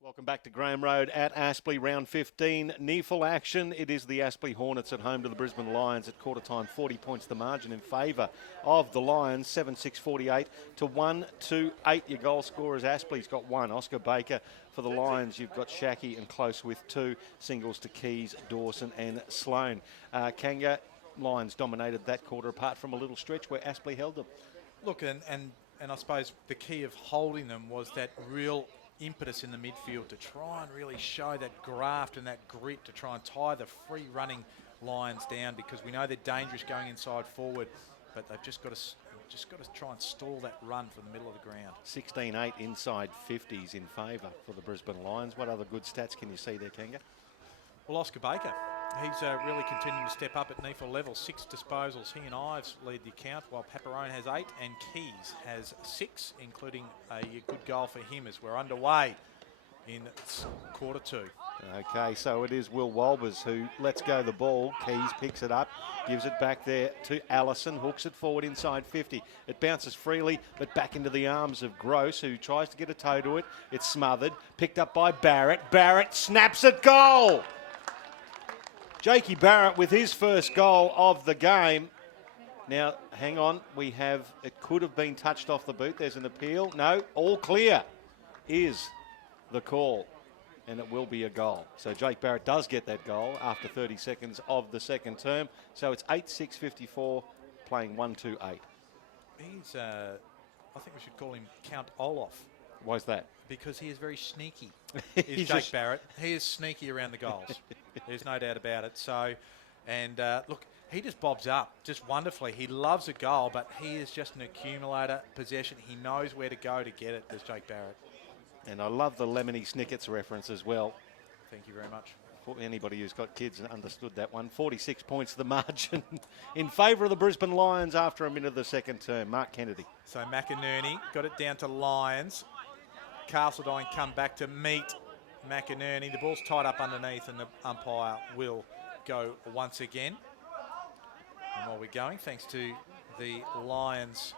Welcome back to Graham Road at Aspley, round 15. NEAFL action. It is the Aspley Hornets at home to the Brisbane Lions at quarter time. 40 points the margin in favour of the Lions. 7-6-48 to 1-2-8. Your goal scorers, Aspley's got one. Oscar Baker. For the Lions, you've got Shackey and Close with two. Singles to Keys, Dawson and Sloan. Kanga, Lions dominated that quarter apart from a little stretch where Aspley held them. Look, and I suppose the key of holding them was that real impetus in the midfield to try and really show that graft and that grit to try and tie the free running Lions down, because we know they're dangerous going inside forward, but they've just got to try and stall that run from the middle of the ground. 16-8 inside 50s in favour for the Brisbane Lions. What other good stats can you see there, Kanga? Well, Oscar Baker, he's really continuing to step up at NEAFL level. 6 disposals. He and Ives lead the account, while Paparone has 8 and Keys has 6, including a good goal for him as we're underway in quarter 2. Okay, so it is Will Walbers who lets go the ball. Keys picks it up, gives it back there to Allison, hooks it forward inside 50. It bounces freely, but back into the arms of Gross, who tries to get a toe to it. It's smothered, picked up by Barrett. Barrett snaps it, goal! Jakey Barrett with his first goal of the game. Now, hang on, it could have been touched off the boot. There's an appeal. No, all clear is the call, and it will be a goal. So Jake Barrett does get that goal after 30 seconds of the second term. So it's 8-6-54, playing 1-2-8. He's, I think we should call him Count Olaf. Why is that? Because he is very sneaky, is Jake Barrett. He is sneaky around the goals. There's no doubt about it. So, and look, he just bobs up just wonderfully. He loves a goal, but he is just an accumulator possession. He knows where to go to get it, does Jake Barrett. And I love the Lemony Snicket's reference as well. Thank you very much. For anybody who's got kids and understood that one. 46 points the margin in favour of the Brisbane Lions after a minute of the second term. Mark Kennedy. So McInerney got it down to Lions. Castledine come back to meet McInerney. The ball's tied up underneath and the umpire will go once again. And while we're going, thanks to the Lions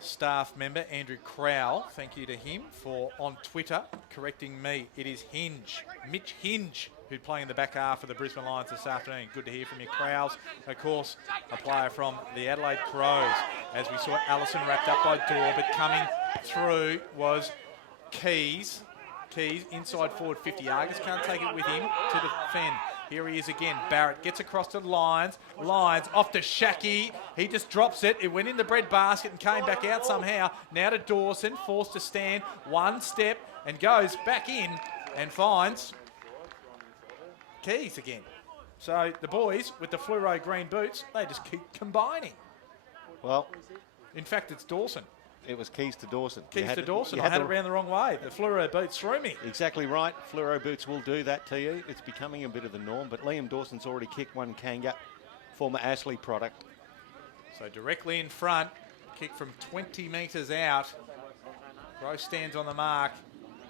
staff member, Andrew Crowell, thank you to him for, on Twitter, correcting me. It is Hinge, Mitch Hinge, who's playing in the back half of the Brisbane Lions this afternoon. Good to hear from you, Crowells. Of course, a player from the Adelaide Crows. As we saw Allison wrapped up by Dorr, but coming through was Keys. Keys inside forward 50. Argus can't take it with him to defend. Here he is again. Barrett gets across to Lions. Lions off to Shackey. He just drops it. It went in the bread basket and came back out somehow. Now to Dawson, forced to stand one step and goes back in and finds Keys again. So the boys with the fluoro green boots, they just keep combining. Well, in fact, it's Dawson. It was Keys to Dawson. Keys to Dawson. I had it around the wrong way. The fluoro boots threw me. Exactly right. Fluoro boots will do that to you. It's becoming a bit of the norm, but Liam Dawson's already kicked one Kanga, former Ashley product. So directly in front, kick from 20 metres out. Gross stands on the mark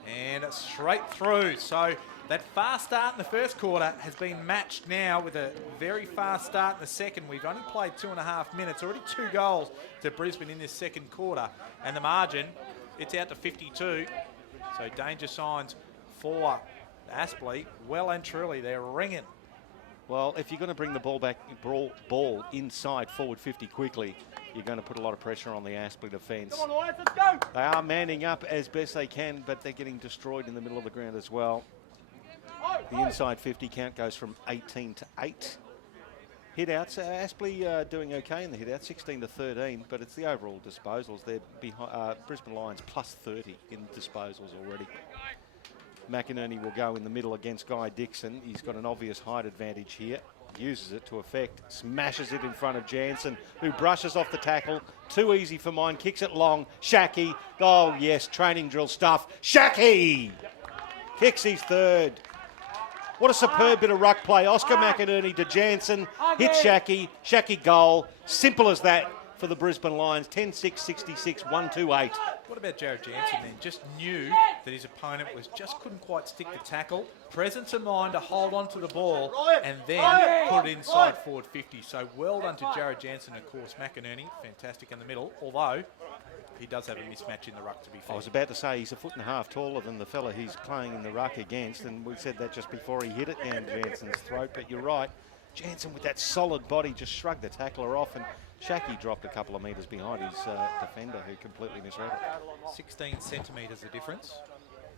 and straight through. So that fast start in the first quarter has been matched now with a very fast start in the second. We've only played 2.5 minutes, already 2 goals to Brisbane in this second quarter. And the margin, it's out to 52. So danger signs for Aspley. Well and truly, they're ringing. Well, if you're going to bring the ball back, ball inside forward 50 quickly, you're going to put a lot of pressure on the Aspley defence. Come on, Lions, let's go! They are manning up as best they can, but they're getting destroyed in the middle of the ground as well. The inside 50 count goes from 18 to 8. Hit-outs, Aspley doing okay in the hit-out, 16 to 13, but it's the overall disposals. They're behind Brisbane Lions plus 30 in disposals already. McInerney will go in the middle against Guy Dixon. He's got an obvious height advantage here. Uses it to effect, smashes it in front of Jansen, who brushes off the tackle. Too easy for mine, kicks it long. Shackey, oh yes, training drill stuff. Shackey kicks his third. What a superb bit of ruck play. Oscar McInerney to Jansen, hit Shackey, Shackey goal. Simple as that for the Brisbane Lions. 10-6-66, 1-2-8. What about Jared Jansen then? Just knew that his opponent couldn't quite stick the tackle. Presence of mind to hold on to the ball and then put it inside forward 50. So well done to Jared Jansen, of course. McInerney, fantastic in the middle, although he does have a mismatch in the ruck, to be fair. I was about to say he's a foot and a half taller than the fella he's playing in the ruck against, and we said that just before he hit it down Jansen's throat, but you're right. Jansen with that solid body just shrugged the tackler off, and Shaki dropped a couple of metres behind his defender who completely misread it. 16 centimetres the difference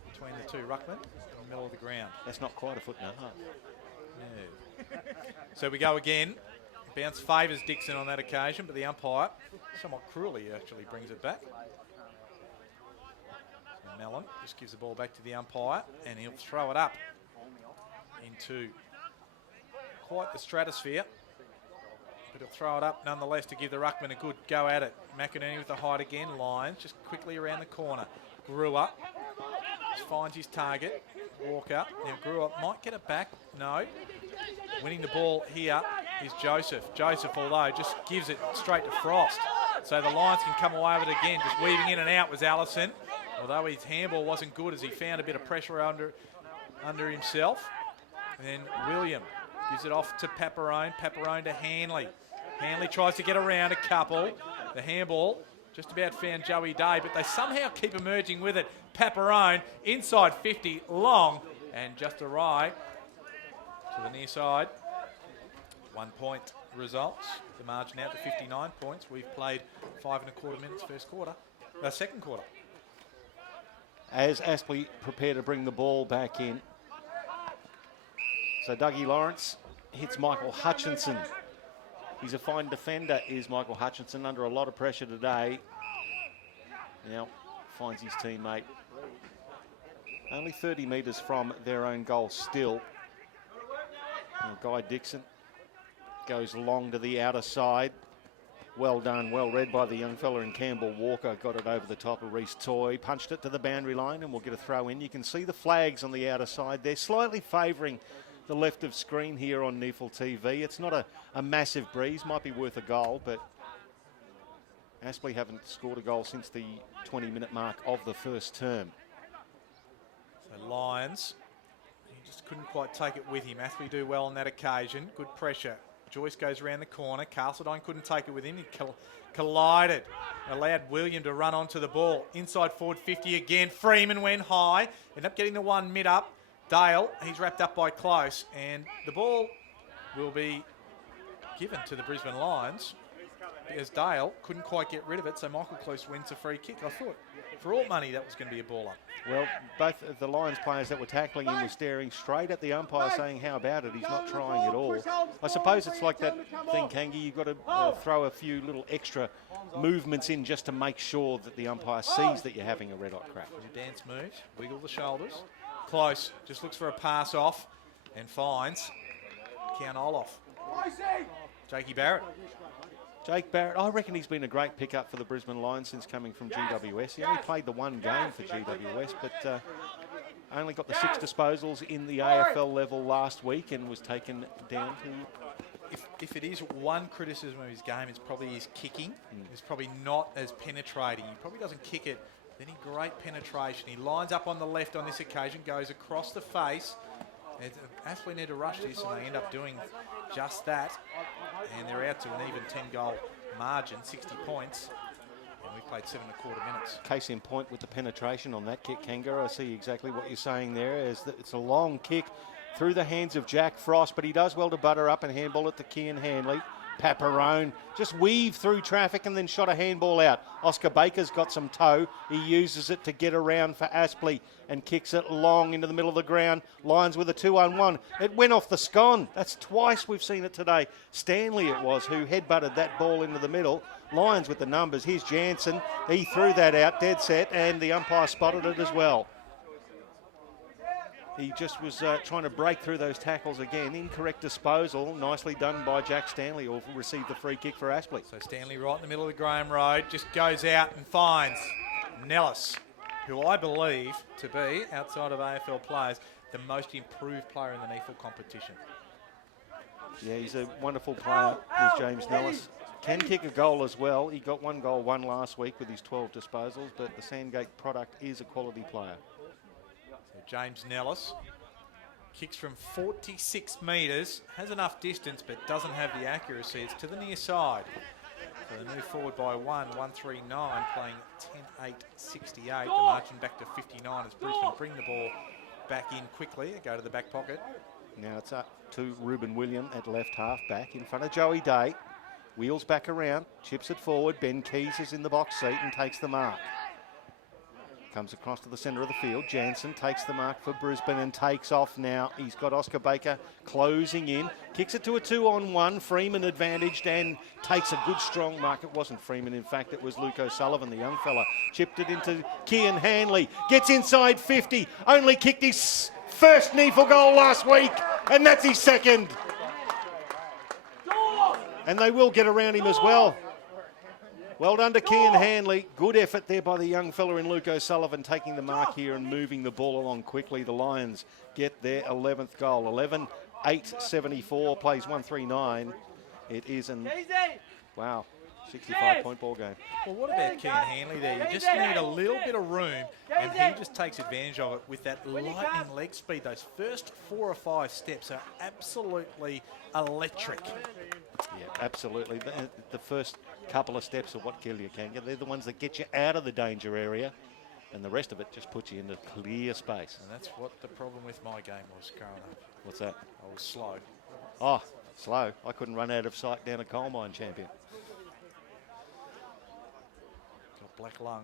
between the two ruckmen in the middle of the ground. That's not quite a foot and a half. No. So we go again. Bounce favours Dixon on that occasion, but the umpire, somewhat cruelly, actually brings it back. So Mellon just gives the ball back to the umpire, and he'll throw it up into quite the stratosphere. But he'll throw it up nonetheless to give the ruckman a good go at it. McInerney with the height again. Lyons just quickly around the corner. Brewer just finds his target. Walker. Now Brewer might get it back. No. Winning the ball here is Joseph. Joseph, although, just gives it straight to Frost. So the Lions can come away with it again. Just weaving in and out was Allison. Although his handball wasn't good as he found a bit of pressure under himself. And then William gives it off to Paparone. Paparone to Hanley. Hanley tries to get around a couple. The handball just about found Joey Day, but they somehow keep emerging with it. Paparone inside 50, long, and just awry to the near side. 1 point results. The margin out to 59 points. We've played 5 1/4 minutes second quarter. As Aspley prepare to bring the ball back in. So Dougie Lawrence hits Michael Hutchinson. He's a fine defender, is Michael Hutchinson, under a lot of pressure today. Now finds his teammate only 30 metres from their own goal still. And Guy Dixon goes long to the outer side. Well done, well read by the young fella in Campbell Walker. Got it over the top of Reece Toy. Punched it to the boundary line and we'll get a throw in. You can see the flags on the outer side. They're slightly favouring the left of screen here on NEAFL TV. It's not a massive breeze. Might be worth a goal, but Aspley haven't scored a goal since the 20-minute mark of the first term. So Lions, he just couldn't quite take it with him. Aspley do well on that occasion. Good pressure. Joyce goes around the corner. Castledine couldn't take it with him. He collided. Allowed William to run onto the ball. Inside forward 50 again. Freeman went high. Ended up getting the one mid up. Dale, he's wrapped up by Close. And the ball will be given to the Brisbane Lions because Dale couldn't quite get rid of it. So Michael Close wins a free kick. I thought for all money that was going to be a baller. Well, both of the Lions players that were tackling him were staring straight at the umpire saying, how about it? He's not trying at all. I suppose it's like that thing, Kangi. You've got to throw a few little extra movements in just to make sure that the umpire sees that you're having a red-hot crack. A dance move, wiggle the shoulders. Close, just looks for a pass off and finds Kean Olof. Jakey Barrett. Jake Barrett, I reckon he's been a great pickup for the Brisbane Lions since coming from GWS. He only played the one game for GWS, but only got the 6 disposals in the AFL level last week and was taken down to... If it is one criticism of his game, it's probably his kicking. It's probably not as penetrating. He probably doesn't kick it with any great penetration. He lines up on the left on this occasion, goes across the face. Aspley need to rush this, and they end up doing just that. And they're out to an even 10-goal margin, 60 points. And we've played 7 1/4 minutes. Case in point with the penetration on that kick, Kanga. I see exactly what you're saying there. It's a long kick through the hands of Jack Frost, but he does well to butter up and handball it to Kean Hanley. Paparone just weaved through traffic and then shot a handball out. Oscar Baker's got some toe. He uses it to get around for Aspley and kicks it long into the middle of the ground. Lions with a 2-on-1. It went off the scone. That's twice we've seen it today. Stanley it was who headbutted that ball into the middle. Lions with the numbers. Here's Jansen. He threw that out, dead set, and the umpire spotted it as well. He just was trying to break through those tackles again. Incorrect disposal. Nicely done by Jack Stanley, who received the free kick for Aspley. So Stanley right in the middle of the Graham Road just goes out and finds Nellis, who I believe to be, outside of AFL players, the most improved player in the NEAFL competition. Yeah, he's a wonderful player, is James Nellis. Can kick a goal as well. He got 1 goal, 1 last week with his 12 disposals, but the Sandgate product is a quality player. James Nellis kicks from 46 metres, has enough distance but doesn't have the accuracy. It's to the near side. So they move forward by 139, playing 10-8-68. The margin back to 59 as Brisbane bring the ball back in quickly and go to the back pocket. Now it's up to Ruben William at left half back in front of Joey Day. Wheels back around, chips it forward. Ben Keys is in the box seat and takes the mark. Comes across to the centre of the field. Jansen takes the mark for Brisbane and takes off now. He's got Oscar Baker closing in. Kicks it to a 2-on-1. Freeman advantaged and takes a good strong mark. It wasn't Freeman, in fact, it was Luke O'Sullivan, the young fella. Chipped it into Kian Hanley. Gets inside 50. Only kicked his first NEAFL goal last week, and that's his second. And they will get around him as well. Well done to Kian Hanley. Good effort there by the young fella in Luke O'Sullivan, taking the mark here and moving the ball along quickly. The Lions get their 11th goal. 11-8-74, plays 139. It is an, wow, 65-point ball game. Well, what about Kian Hanley there? You just need a little bit of room, and he just takes advantage of it with that lightning leg speed. Those first 4 or 5 steps are absolutely electric. Yeah, absolutely. The first couple of steps are what kill you, Kanga. They're the ones that get you out of the danger area, and the rest of it just puts you into clear space. And that's what the problem with my game was growing up. What's that? I was slow. Oh, slow. I couldn't run out of sight down a coal mine, champion. Got black lung.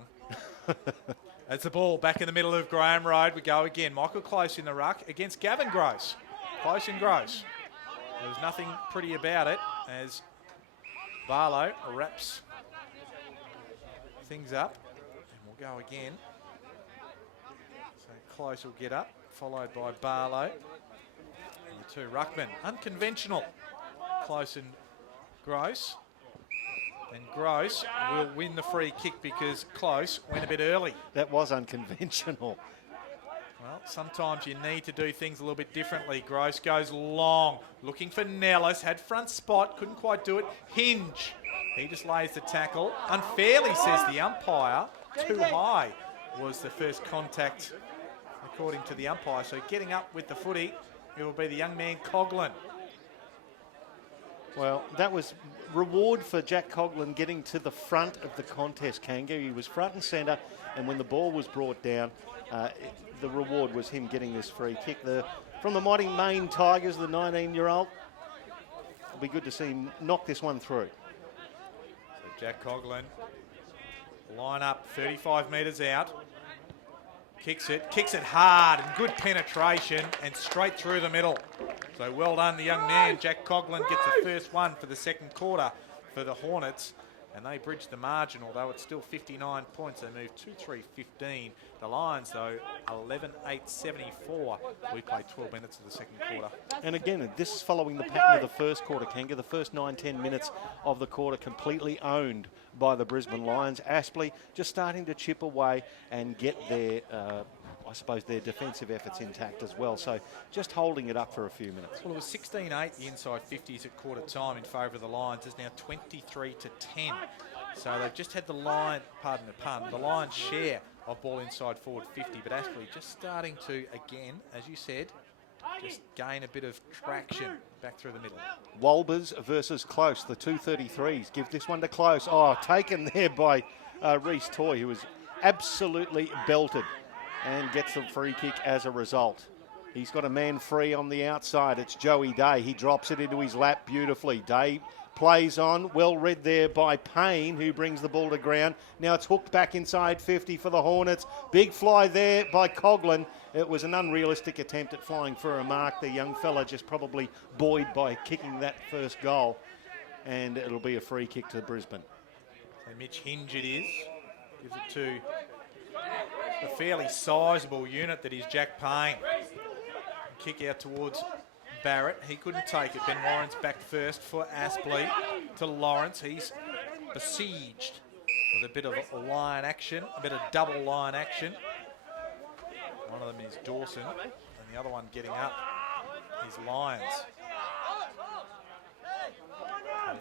That's the ball back in the middle of Graham Road. We go again. Michael Close in the ruck against Gavin Gross. Close and Gross. There was nothing pretty about it as Barlow wraps things up. And we'll go again. So Close will get up, followed by Barlow. And the two ruckmen. Unconventional. Close and Gross. And Gross will win the free kick because Close went a bit early. That was unconventional. Well, sometimes you need to do things a little bit differently. Gross goes long, looking for Nellis, had front spot, couldn't quite do it. Hinge, he just lays the tackle. Unfairly, says the umpire. Too high was the first contact, according to the umpire. So getting up with the footy, it will be the young man Coughlin. Well, that was reward for Jack Coughlin getting to the front of the contest, Kanga. He was front and centre, and when the ball was brought down, the reward was him getting this free kick. From the mighty Maine Tigers, the 19-year-old. It'll be good to see him knock this one through. So Jack Coughlin, line up 35 metres out. Kicks it hard and good penetration and straight through the middle. So well done, the young man. Jack Coughlin gets the first one for the second quarter for the Hornets. And they bridge the margin, although it's still 59 points. They move 2-3-15. The Lions, though, 11-8-74. We play 12 minutes of the second quarter. And again, this is following the pattern of the first quarter, Kanga. The first 9-10 minutes of the quarter completely owned by the Brisbane Lions. Aspley just starting to chip away and get their, I suppose, their defensive efforts intact as well. So just holding it up for a few minutes. Well, it was 16-8, the inside 50s at quarter time in favour of the Lions. It's now 23-10. So they've just had the Lion, pardon the pun, the Lions share of ball inside forward 50. But Aspley just starting to, again, as you said, just gain a bit of traction back through the middle. Walbers versus Close, the 233s. Give this one to Close. Oh, taken there by Reece Toy, who was absolutely belted and gets the free kick as a result. He's got a man free on the outside. It's Joey Day. He drops it into his lap beautifully. Day plays on. Well read there by Payne, who brings the ball to ground. Now it's hooked back inside 50 for the Hornets. Big fly there by Coughlin. It was an unrealistic attempt at flying for a mark. The young fella just probably buoyed by kicking that first goal. And it'll be a free kick to Brisbane. So Mitch Hinge it is. Gives it to a fairly sizable unit that is Jack Payne. Kick out towards Barrett. He couldn't take it. Ben Warren's back first for Aspley to Lawrence. He's besieged with a bit of a line action, a bit of double line action. One of them is Dawson, and the other one getting up is Lyons.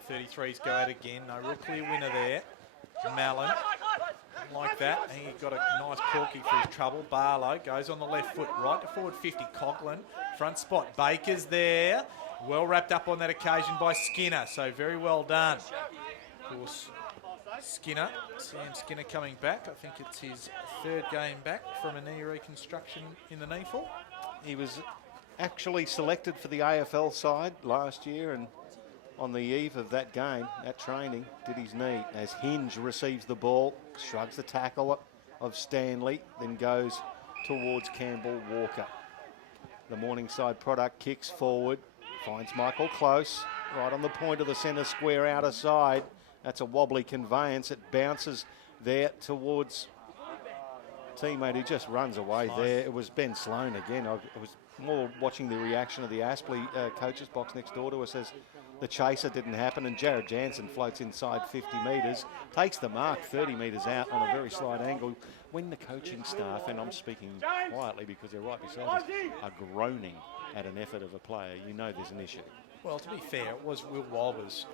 The 33s go out again. No real clear winner there. Mallon. Like that. He got a nice corky for his trouble. Barlow goes on the left foot, right to forward 50. Coughlin, front spot. Baker's there. Well wrapped up on that occasion by Skinner. So very well done course, Sam Skinner coming back. I think it's his third game back from a knee reconstruction in the NEAFL. He was actually selected for the AFL side last year, and on the eve of that game, that training, did his knee as Hinge receives the ball, shrugs the tackle of Stanley, then goes towards Campbell Walker. The Morningside product kicks forward, finds Michael close, right on the point of the centre square outer side. That's a wobbly conveyance. It bounces there towards teammate who just runs away there. It was Ben Sloan again. I was more watching the reaction of the Aspley coaches box next door to us as the chaser didn't happen, and Jared Jansen floats inside 50 metres, takes the mark 30 metres out on a very slight angle. When the coaching staff, and I'm speaking quietly because they're right beside us, are groaning at an effort of a player, you know there's an issue. Well, to be fair, it was Will Walbers,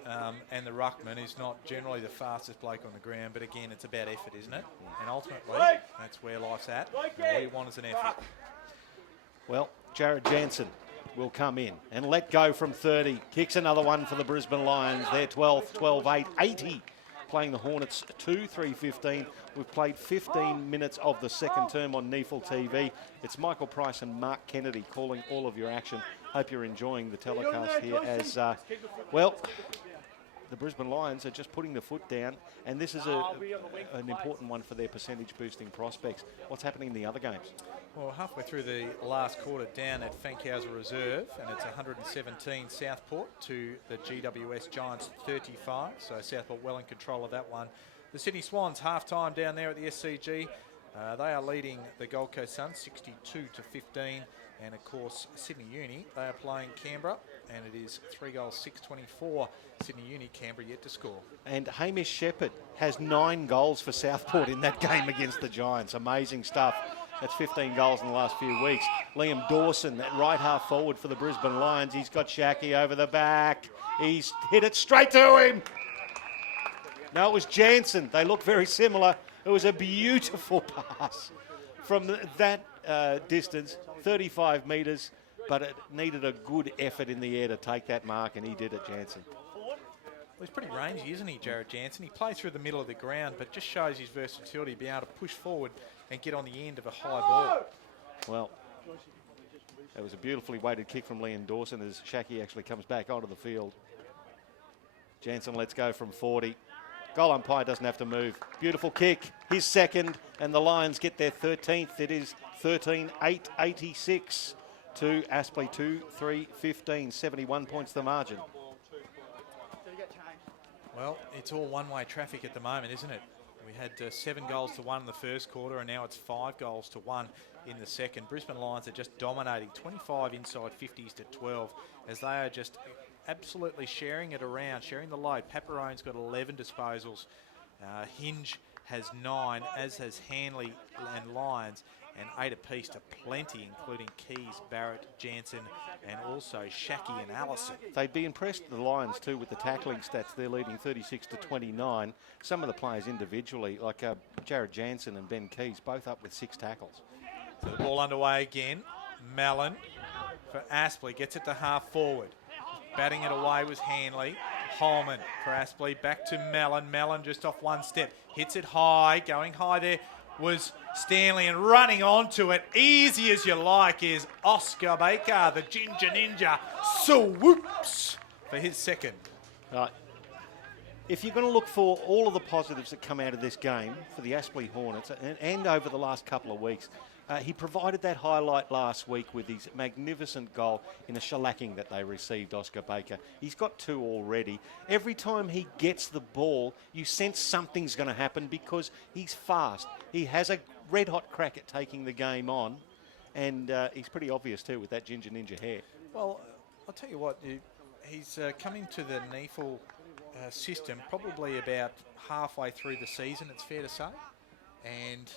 and the ruckman is not generally the fastest bloke on the ground, but again, it's about effort, isn't it? And ultimately, that's where life's at. And all you want is an effort. Well, Jared Jansen will come in and let go from 30. Kicks another one for the Brisbane Lions. They're 12th, 12-8, 80. Playing the Hornets 2-3-15. We've played 15 minutes of the second term on NEAFL TV. It's Michael Price and Mark Kennedy calling all of your action. Hope you're enjoying the telecast here as, well, the Brisbane Lions are just putting the foot down, and this is an important one for their percentage boosting prospects. What's happening in the other games? Well, halfway through the last quarter, down at Fankhauser Reserve, and it's 117 Southport to the GWS Giants 35. So Southport well in control of that one. The Sydney Swans half-time down there at the SCG. They are leading the Gold Coast Suns 62-15. And of course, Sydney Uni, they are playing Canberra, and it is 3 goals, 6-24. Sydney Uni, Canberra yet to score. And Hamish Shepherd has 9 goals for Southport in that game against the Giants. Amazing stuff. That's 15 goals in the last few weeks. Liam Dawson, that right half forward for the Brisbane Lions. He's got Shaki over the back. He's hit it straight to him. No, it was Jansen. They look very similar. It was a beautiful pass from that distance, 35 metres, but it needed a good effort in the air to take that mark, and he did it, Jansen. Well, he's pretty rangy, isn't he, Jared Jansen? He plays through the middle of the ground, but just shows his versatility, being able to push forward and get on the end of a high ball. Well, it was a beautifully weighted kick from Liam Dawson as Shaki actually comes back onto the field. Jansen lets go from 40. Goal umpire doesn't have to move. Beautiful kick, his second, and the Lions get their 13th. It is 13-8, 86 to Aspley 2-3-15, 71 points the margin. Well, it's all one-way traffic at the moment, isn't it? We had 7 goals to 1 in the first quarter, and now it's 5 goals to 1 in the second. Brisbane Lions are just dominating, 25 inside 50s to 12, as they are just absolutely sharing it around, sharing the load. Paparone's got 11 disposals. Hinge has 9, as has Hanley and Lyons, and 8 apiece to plenty, including Keys, Barrett, Jansen, and also Shaki and Allison. They'd be impressed, the Lions, too, with the tackling stats. They're leading 36-29. Some of the players individually, like Jared Jansen and Ben Keys, both up with 6 tackles. So the ball underway again. Mallon for Aspley, gets it to half forward. Batting it away was Hanley. Holman for Aspley, back to Mallon. Mallon just off one step, hits it high. Going high there was Stanley, and running onto it, easy as you like, is Oscar Baker, the Ginger Ninja. So whoops for his second. Right. If you're going to look for all of the positives that come out of this game for the Aspley Hornets and over the last couple of weeks, he provided that highlight last week with his magnificent goal in a shellacking that they received, Oscar Baker. He's got 2 already. Every time he gets the ball, you sense something's going to happen because he's fast. He has a red-hot crack at taking the game on, and he's pretty obvious too with that Ginger Ninja hair. Well, I'll tell you what, he's come into the NEAFL system probably about halfway through the season, it's fair to say, and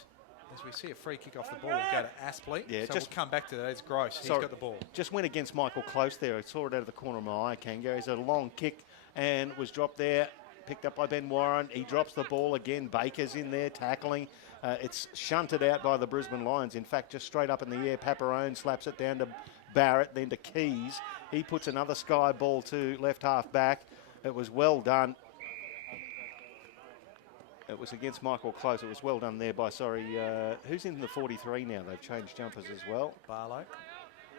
as we see a free kick off the ball, we'll go to Aspley. Yeah, so we'll come back to that. It's Gross. He's got the ball. Just went against Michael close there. I saw it out of the corner of my eye, Kanga. He's a long kick and was dropped there, picked up by Ben Warren. He drops the ball again. Baker's in there tackling. It's shunted out by the Brisbane Lions. In fact, just straight up in the air, Paparone slaps it down to Barrett, then to Keys. He puts another sky ball to left half back. It was well done. It was against Michael Close. It was well done there by, who's in the 43 now? They've changed jumpers as well. Barlow.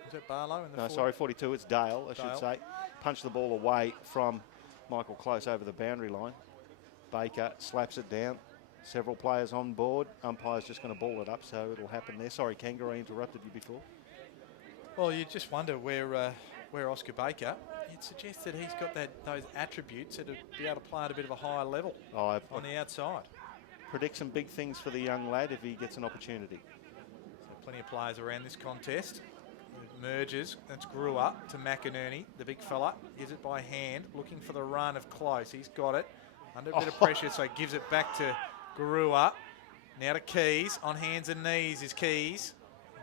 Is it Barlow? In the No, sorry, 42. It's Dale, I should say. Punched the ball away from Michael Close over the boundary line. Baker slaps it down. Several players on board. Umpire's just going to ball it up, so it'll happen there. Sorry, Kangaroo, I interrupted you before. Well, you just wonder where Oscar Baker, you'd suggest that he's got those attributes to be able to play at a bit of a higher level on the outside. Predict some big things for the young lad if he gets an opportunity. So plenty of players around this contest. It merges, that's grew up to McInerney, the big fella, gives it by hand, looking for the run of Close. He's got it, under a bit of pressure, so gives it back to Garua. Now to Keys, on hands and knees is Keys.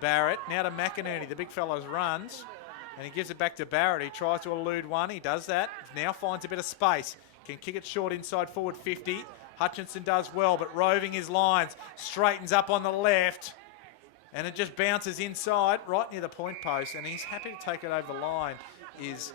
Barrett, now to McInerney, the big fella's runs, and he gives it back to Barrett. He tries to elude one, he does that, now finds a bit of space, can kick it short inside forward 50. Hutchinson does well, but roving his lines, straightens up on the left, and it just bounces inside, right near the point post, and he's happy to take it over the line, is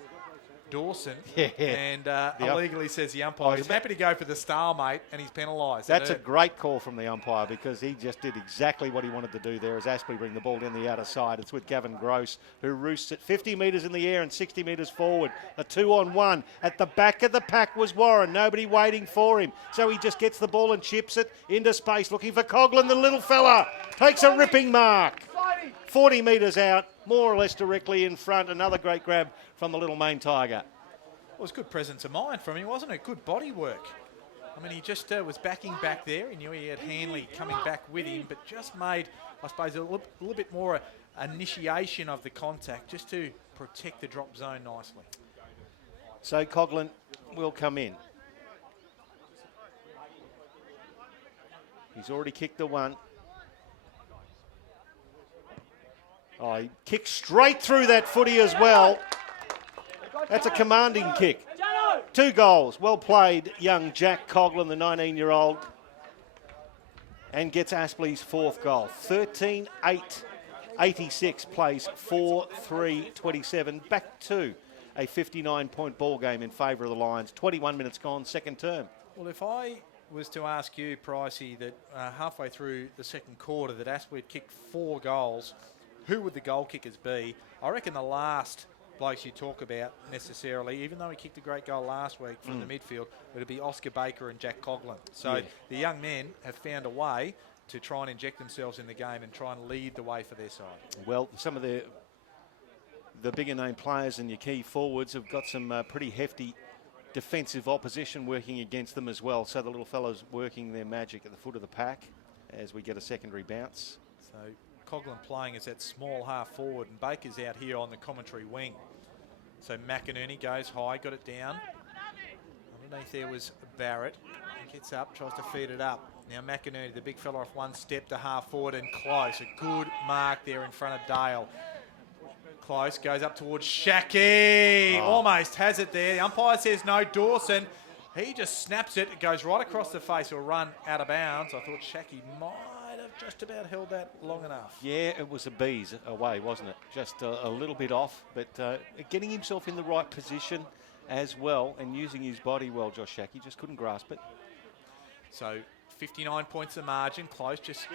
Dawson, and illegally says the umpire. He's happy to go for the stalemate, and he's penalised. That's a great call from the umpire, because he just did exactly what he wanted to do there as Aspley bring the ball down the outer side. It's with Gavin Gross, who roosts it 50 metres in the air and 60 metres forward. A 2-on-1. At the back of the pack was Warren. Nobody waiting for him. So he just gets the ball and chips it into space, looking for Coughlin, the little fella. Takes a ripping mark. 40 metres out, more or less directly in front. Another great grab from the little Maine Tiger. It was good presence of mind from him, wasn't it? Good body work. I mean, he just was backing back there. He knew he had Hanley coming back with him, but just made, I suppose, a little bit more initiation of the contact just to protect the drop zone nicely. So Coughlin will come in. He's already kicked the one. Oh, he kicked straight through that footy as well. That's a commanding kick. 2 goals. Well played, young Jack Coughlin, the 19-year-old. And gets Aspley's 4th goal. 13-8. 86 plays 4-3-27. Back to a 59-point ball game in favour of the Lions. 21 minutes gone, second term. Well, if I was to ask you, Pricey, that halfway through the second quarter that Aspley had kicked 4 goals, who would the goal kickers be? I reckon the last blokes you talk about necessarily, even though he kicked a great goal last week from the midfield, it would be Oscar Baker and Jack Coughlin. So the young men have found a way to try and inject themselves in the game and try and lead the way for their side. Well, some of the bigger name players and your key forwards have got some pretty hefty defensive opposition working against them as well. So the little fellows working their magic at the foot of the pack as we get a secondary bounce. So Coughlin playing as that small half forward, and Baker's out here on the commentary wing. So McInerney goes high, got it down. Underneath there was Barrett. He gets up, tries to feed it up. Now McInerney, the big fella, off one step to half forward and Close. A good mark there in front of Dale. Close goes up towards Shackey. Almost has it there. The umpire says no, Dawson. He just snaps it. It goes right across the face or run out of bounds. I thought Shackey might have just about held that long enough. Yeah, it was a bees away, wasn't it? Just a little bit off, but getting himself in the right position as well and using his body well, Josh Shackey just couldn't grasp it. So 59 points the margin. Close just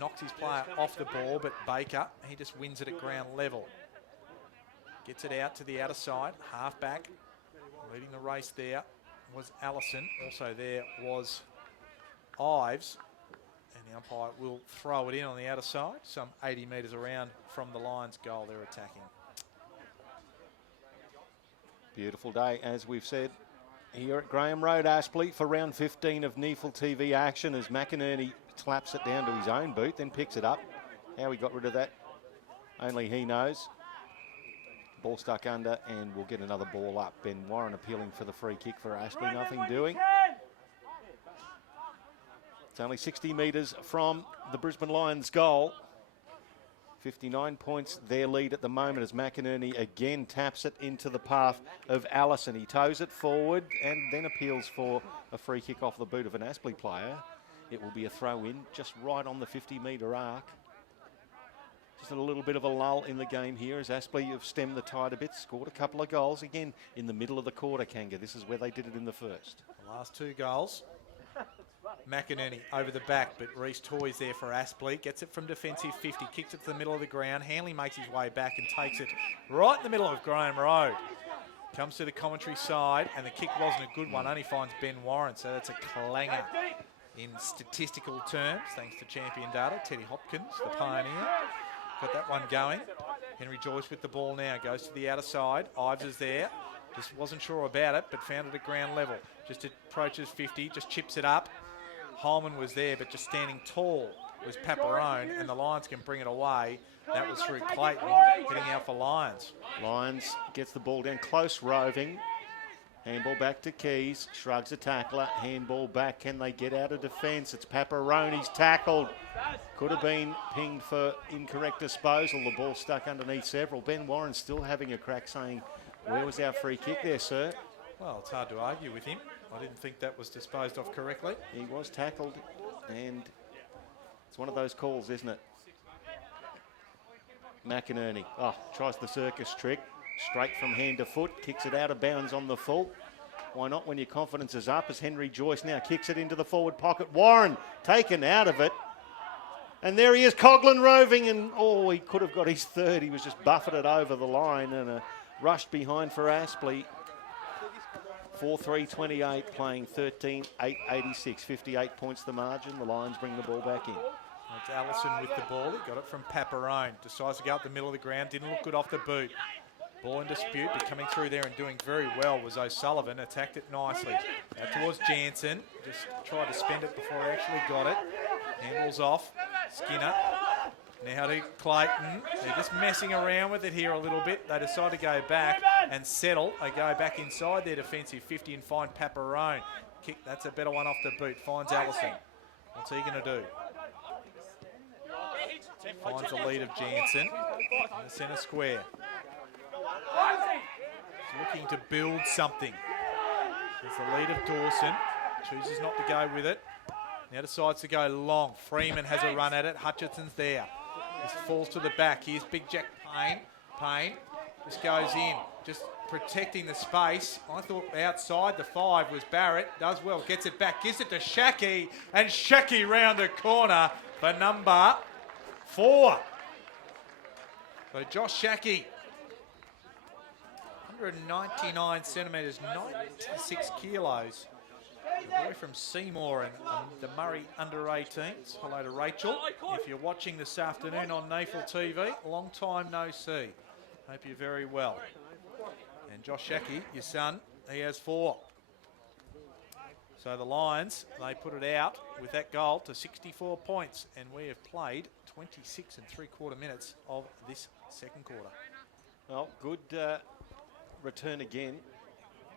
knocks his player off the ball, but Baker, he just wins it at ground level. Gets it out to the outer side, half back. Leading the race there was Allison. Also there was Ives. And the umpire will throw it in on the outer side, some 80 metres around from the Lions' goal they're attacking. Beautiful day, as we've said, here at Graham Road, Aspley, for round 15 of NEAFL TV action as McInerney slaps it down to his own boot, then picks it up. How he got rid of that, only he knows. Ball stuck under, and we'll get another ball up. Ben Warren appealing for the free kick for Aspley, nothing doing. It's only 60 metres from the Brisbane Lions goal. 59 points their lead at the moment as McInerney again taps it into the path of Allison. He toes it forward and then appeals for a free kick off the boot of an Aspley player. It will be a throw in just right on the 50-metre arc. Just a little bit of a lull in the game here as Aspley have stemmed the tide a bit, scored a couple of goals again in the middle of the quarter, Kanga. This is where they did it in the first. The last 2 goals McInerney over the back, but Reece Toy's there for Aspley. Gets it from defensive 50, kicks it to the middle of the ground. Hanley makes his way back and takes it right in the middle of Graham Road. Comes to the commentary side, and the kick wasn't a good one. Only finds Ben Warren, so that's a clanger in statistical terms, thanks to champion data. Teddy Hopkins, the pioneer, got that one going. Henry Joyce with the ball now, goes to the outer side. Ives is there, just wasn't sure about it, but found it at ground level. Just approaches 50, just chips it up. Holman was there, but just standing tall was Paparone, and the Lions can bring it away. That was through Clayton, getting out for Lions. Lions gets the ball down, close roving. Handball back to Keys, shrugs a tackler, handball back. Can they get out of defence? It's Paparone's tackled. Could have been pinged for incorrect disposal. The ball stuck underneath several. Ben Warren still having a crack, saying, where was our free kick there, sir? Well, it's hard to argue with him. I didn't think that was disposed of correctly. He was tackled, and it's one of those calls, isn't it? McInerney, tries the circus trick. Straight from hand to foot, kicks it out of bounds on the full. Why not when your confidence is up, as Henry Joyce now kicks it into the forward pocket. Warren taken out of it. And there he is, Coghlan roving, and he could have got his third. He was just buffeted over the line, and a rushed behind for Aspley. 4-3-28, playing 13-8-86, 58 points the margin. The Lions bring the ball back in. It's Allison with the ball. He got it from Paparone. Decides to go up the middle of the ground. Didn't look good off the boot. Ball in dispute, but coming through there and doing very well was O'Sullivan. Attacked it nicely. Out towards Jansen. Just tried to spend it before he actually got it. Handballs off. Skinner. Now to Clayton. They're just messing around with it here a little bit. They decide to go back and settle. They go back inside their defensive 50 and find Paparone. Kick, that's a better one off the boot. Finds Allison. What's he going to do? Finds the lead of Jansen in the centre square. He's looking to build something. There's the lead of Dawson. Chooses not to go with it. Now decides to go long. Freeman has a run at it. Hutchinson's there. Just falls to the back. Here's Big Jack Payne. Payne just goes in. Just protecting the space. I thought outside the 5 was Barrett. Does well. Gets it back. Gives it to Shaki. And Shaki round the corner for number 4. So Josh Shaki. 199 centimetres, 96 kilos. A boy from Seymour and the Murray under-18s. Hello to Rachel. If you're watching this afternoon on NEAFL TV, long time no see. Hope you're very well. And Josh Shaki, your son, he has 4. So the Lions, they put it out with that goal to 64 points. And we have played 26 3/4 minutes of this second quarter. Well, good return again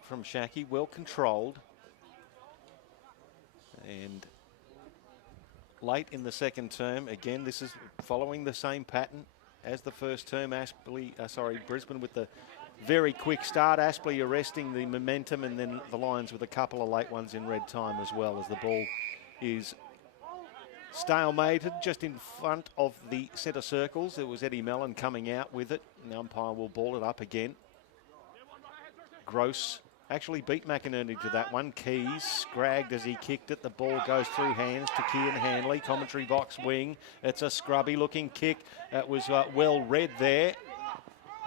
from Shaki, well controlled. And late in the second term, again, this is following the same pattern as the first term. Brisbane with the very quick start. Aspley arresting the momentum, and then the Lions with a couple of late ones in red time as well, as the ball is stalemated just in front of the centre circles. It was Eddie Mellon coming out with it. The umpire will ball it up again. Gross actually beat McInerney to that one. Keys scragged as he kicked it. The ball goes through hands to Kian Hanley. Commentary box wing. It's a scrubby looking kick. It was well read there.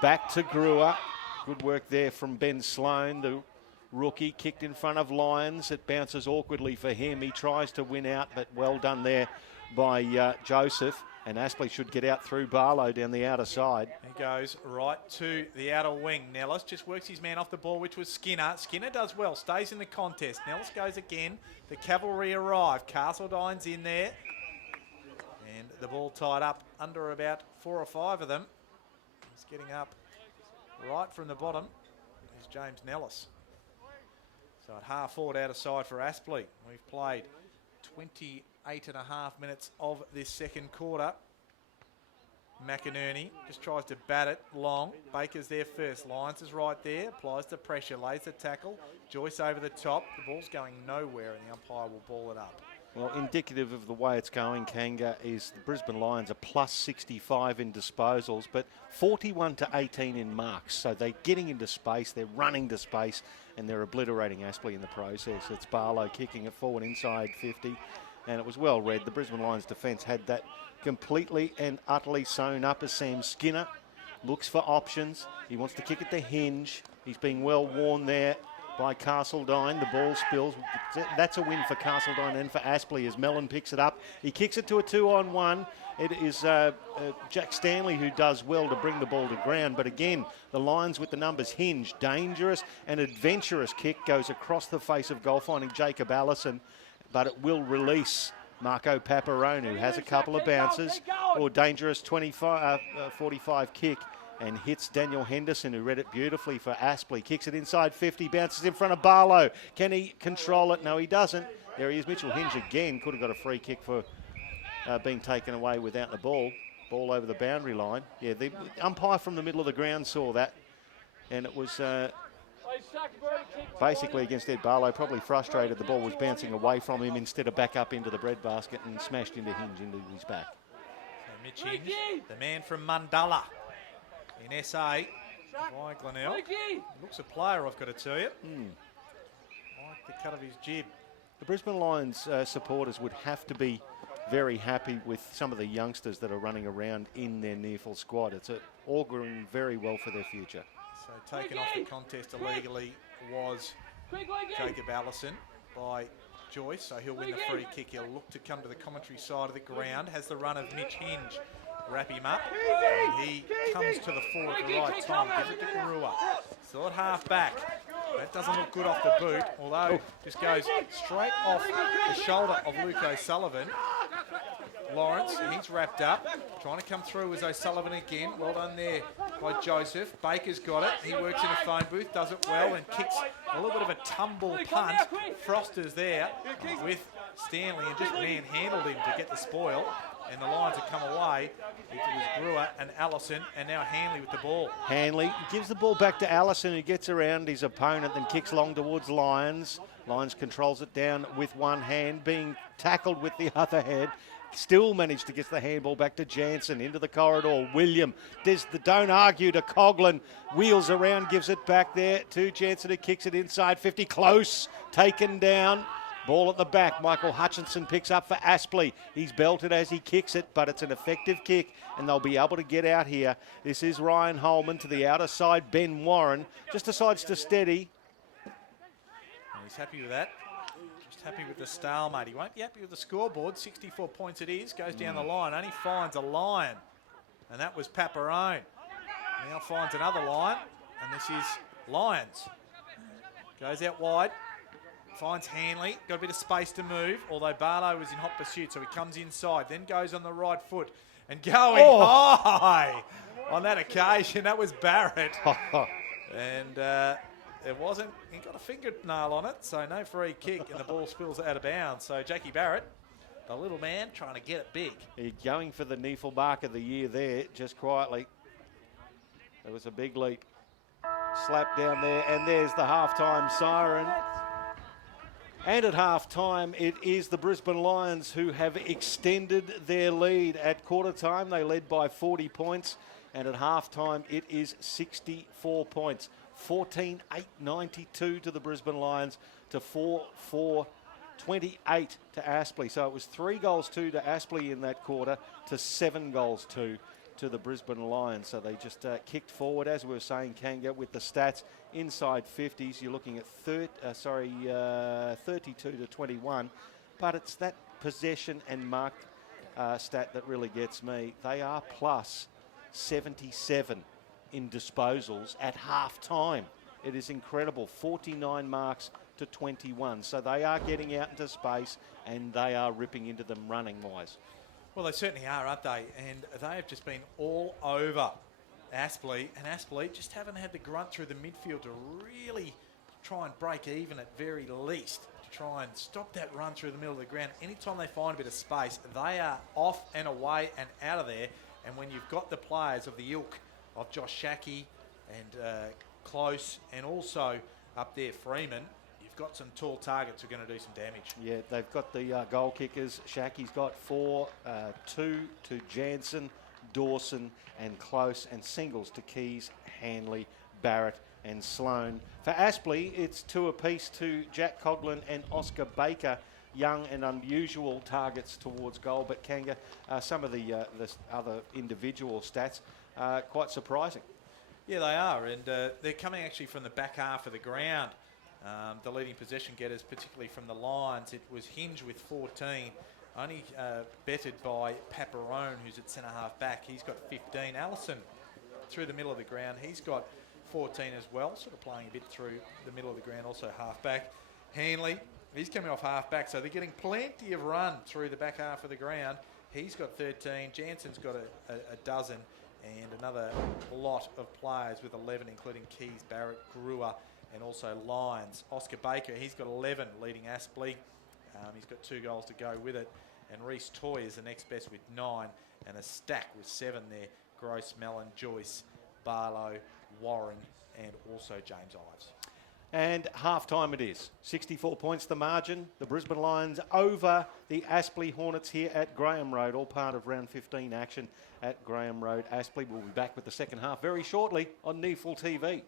Back to Brewer. Good work there from Ben Sloan, the rookie. Kicked in front of Lyons. It bounces awkwardly for him. He tries to win out, but well done there by Joseph. And Aspley should get out through Barlow down the outer side. He goes right to the outer wing. Nellis just works his man off the ball, which was Skinner. Skinner does well, stays in the contest. Nellis goes again. The cavalry arrive. Castledine's in there. And the ball tied up under about 4 or 5 of them. He's getting up right from the bottom is James Nellis. So at half forward outer side for Aspley. We've played 28.5 minutes of this second quarter. McInerney just tries to bat it long. Baker's there first. Lyons is right there. Applies the pressure. Lays the tackle. Joyce over the top. The ball's going nowhere and the umpire will ball it up. Well, indicative of the way it's going, Kanga, is the Brisbane Lions are plus 65 in disposals, but 41 to 18 in marks. So they're getting into space, they're running to space, and they're obliterating Aspley in the process. It's Barlow kicking it forward inside 50, and it was well read. The Brisbane Lions defence had that completely and utterly sewn up as Sam Skinner looks for options. He wants to kick at the hinge. He's being well warned there by Castledine. The ball spills. That's a win for Castledine and for Aspley as Mellon picks it up. He kicks it to a 2-on-1. It is Jack Stanley who does well to bring the ball to ground. But again, the Lions with the numbers hinge. Dangerous and adventurous kick goes across the face of goal, finding Jacob Allison. But it will release Marco Paparone, who has a couple of bounces. Or dangerous 45 kick. And hits Daniel Henderson, who read it beautifully for Aspley. Kicks it inside 50, bounces in front of Barlow. Can he control it? No, he doesn't. There he is. Mitchell Hinge again. Could have got a free kick for being taken away without the ball. Ball over the boundary line. Yeah, the umpire from the middle of the ground saw that. And it was basically against Ed Barlow. Probably frustrated. The ball was bouncing away from him instead of back up into the breadbasket and smashed into Hinge into his back. So Mitch Hinge, the man from Mundalla in SA, by Glenelg. Looks a player, I've got to tell you. Like the cut of his jib. The Brisbane Lions supporters would have to be very happy with some of the youngsters that are running around in their NEAFL squad. It's auguring very well for their future. So taken off the contest illegally was Jacob Allison by Joyce, so he'll win the free kick. He'll look to come to the commentary side of the ground. Has the run of Mitch Hinge. Wrap him up. And he comes to the fore at the right time. Gives it to Garua. Still at half back. That doesn't look good off the boot, although just goes straight off the shoulder of Luke O'Sullivan. Lawrence, he's wrapped up. Trying to come through as O'Sullivan again. Well done there by Joseph. Baker's got it. He works in a phone booth, does it well, and kicks a little bit of a tumble punt. Froster's there with Stanley and just manhandled him to get the spoil. And the Lions have come away. It was Brewer and Allison, and now Hanley with the ball. Hanley gives the ball back to Allison, who gets around his opponent, then kicks long towards Lions. Lions controls it down with one hand, being tackled with the other hand. Still managed to get the handball back to Jansen into the corridor. William does the don't argue to Coughlin. Wheels around, gives it back there to Jansen, who kicks it inside 50. Close, taken down. Ball at the back. Michael Hutchinson picks up for Aspley. He's belted as he kicks it, but it's an effective kick, and they'll be able to get out here. This is Ryan Holman to the outer side. Ben Warren just decides to steady. And he's happy with that. Just happy with the stalemate. He won't be happy with the scoreboard. 64 points it is. Goes down the line. Only finds a Lion, and that was Paparone. Now finds another Lion, and this is Lions. Goes out wide. Finds Hanley, got a bit of space to move, although Barlow was in hot pursuit, so he comes inside, then goes on the right foot and going high on that occasion. That was Barrett. And it wasn't, he got a fingernail on it, so no free kick, and the ball spills out of bounds. So Jackie Barrett, the little man, trying to get it big. He's going for the NEAFL mark of the year there, just quietly. There was a big leap. Slap down there, and there's the halftime siren. And at half-time, it is the Brisbane Lions who have extended their lead. At quarter-time, they led by 40 points. And at half-time, it is 64 points. 14-8-92 to the Brisbane Lions to 4-4-28 to Aspley. So it was 3-2 to Aspley in that quarter to 7-2 to the Brisbane Lions. So they just kicked forward, as we were saying, Kanga, with the stats inside 50s. You're looking at 32 to 21. But it's that possession and mark stat that really gets me. They are plus 77 in disposals at half time. It is incredible. 49 marks to 21. So they are getting out into space and they are ripping into them running-wise. Well, they certainly are, aren't they? And they have just been all over Aspley. And Aspley just haven't had the grunt through the midfield to really try and break even at very least, to try and stop that run through the middle of the ground. Anytime they find a bit of space, they are off and away and out of there. And when you've got the players of the ilk of Josh Shackey and Close, and also up there Freeman, you've got some tall targets who are going to do some damage. Yeah, they've got the goal kickers. Shackey's got 4, 2 to Jansen, Dawson and Close, and singles to Keys, Hanley, Barrett and Sloan. For Aspley, it's 2 apiece to Jack Coughlin and Oscar Baker. Young and unusual targets towards goal, but Kanga, some of the other individual stats quite surprising. Yeah, they are, and they're coming actually from the back half of the ground. The leading possession getters, particularly from the Lions, it was Hinge with 14, only bettered by Paparone, who's at centre half back. He's got 15. Allison through the middle of the ground, he's got 14 as well, sort of playing a bit through the middle of the ground, also half back. Hanley, he's coming off half back, so they're getting plenty of run through the back half of the ground. He's got 13. Jansen's got a dozen, and another lot of players with 11, including Keys, Barrett, Brewer, and also Lyons. Oscar Baker, he's got 11, leading Aspley. He's got 2 goals to go with it. And Reece Toy is the next best with 9, and a stack with 7 there. Gross, Mellon, Joyce, Barlow, Warren, and also James Ives. And half-time it is. 64 points the margin. The Brisbane Lions over the Aspley Hornets here at Graham Road, all part of round 15 action at Graham Road. Aspley will be back with the second half very shortly on NEAFL TV.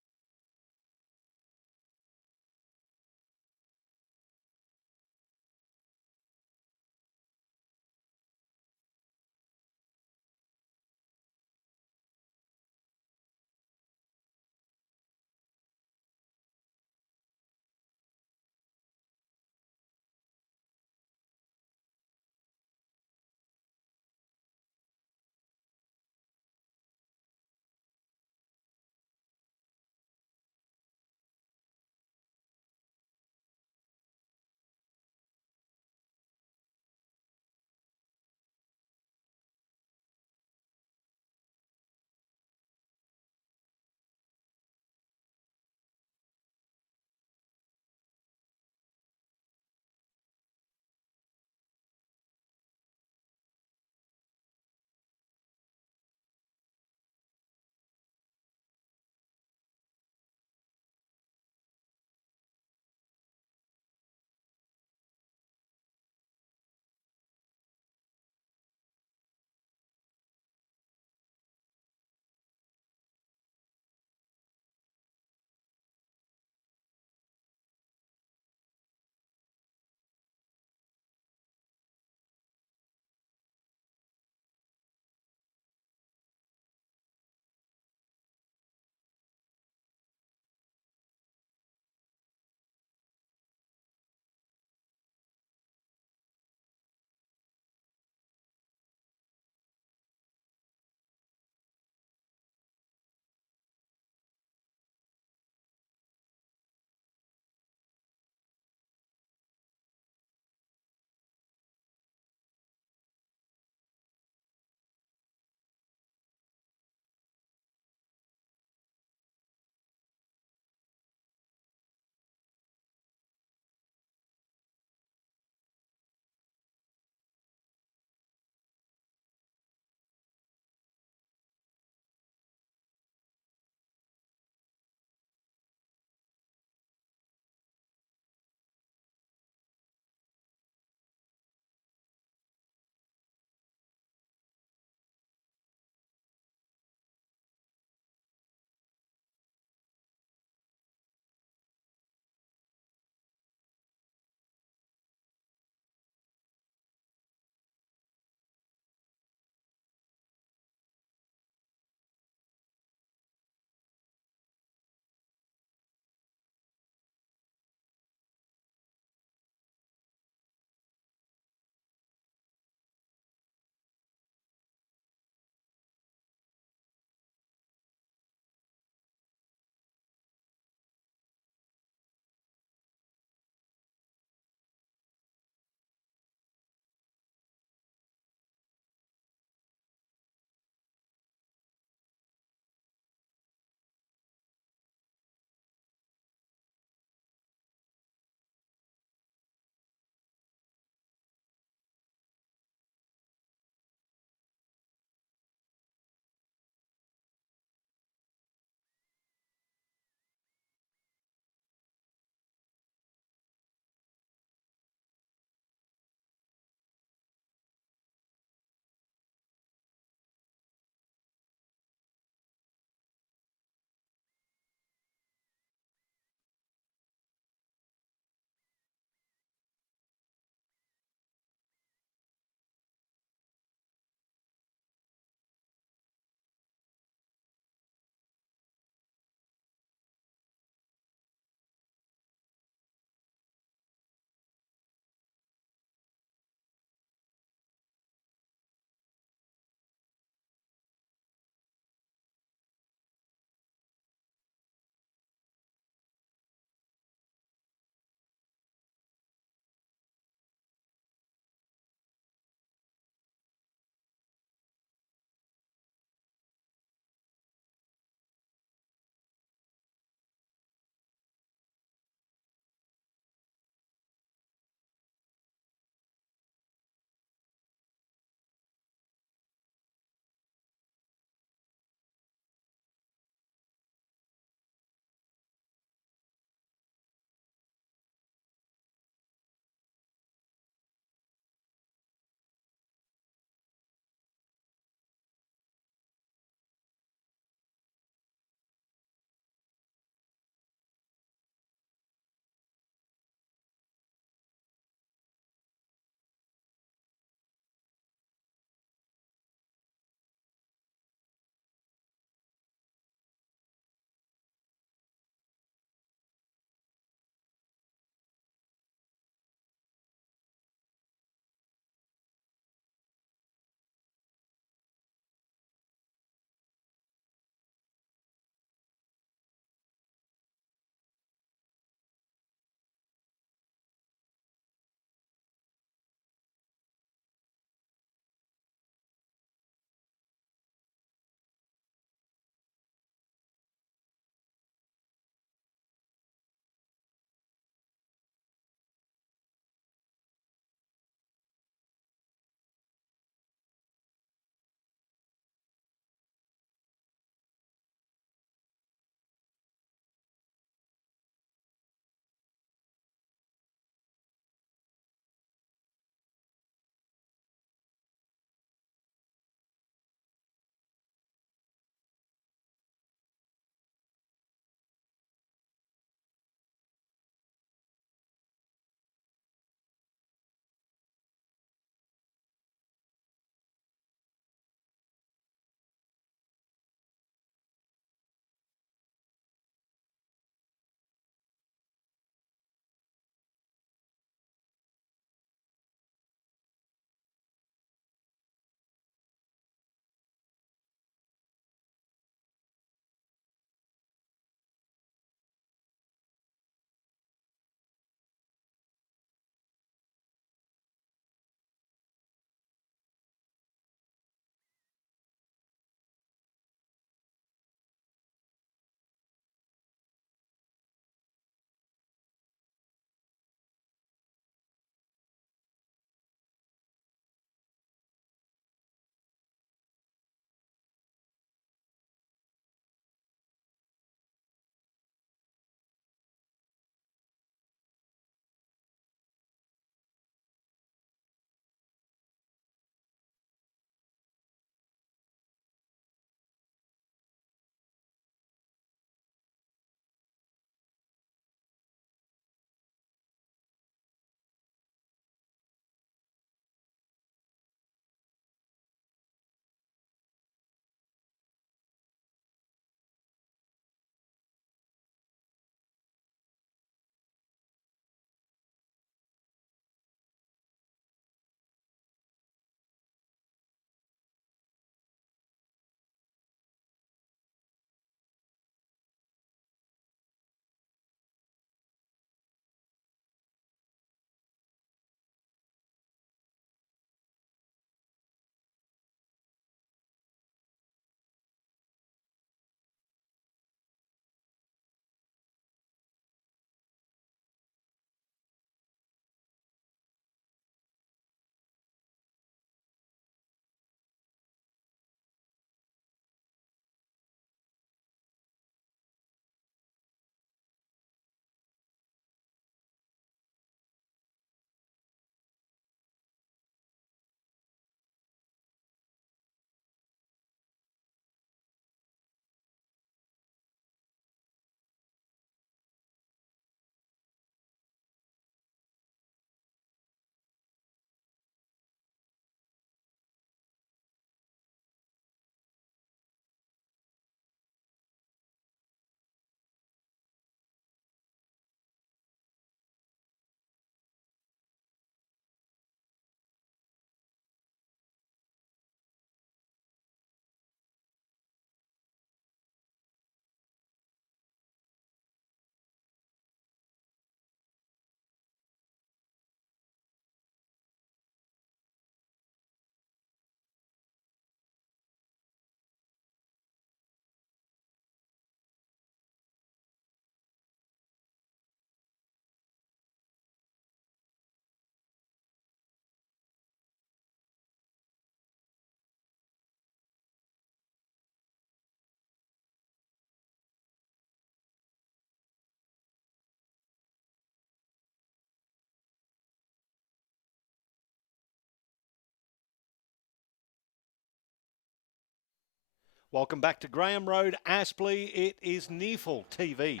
Welcome back to Graham Road, Aspley. It is NEAFL TV,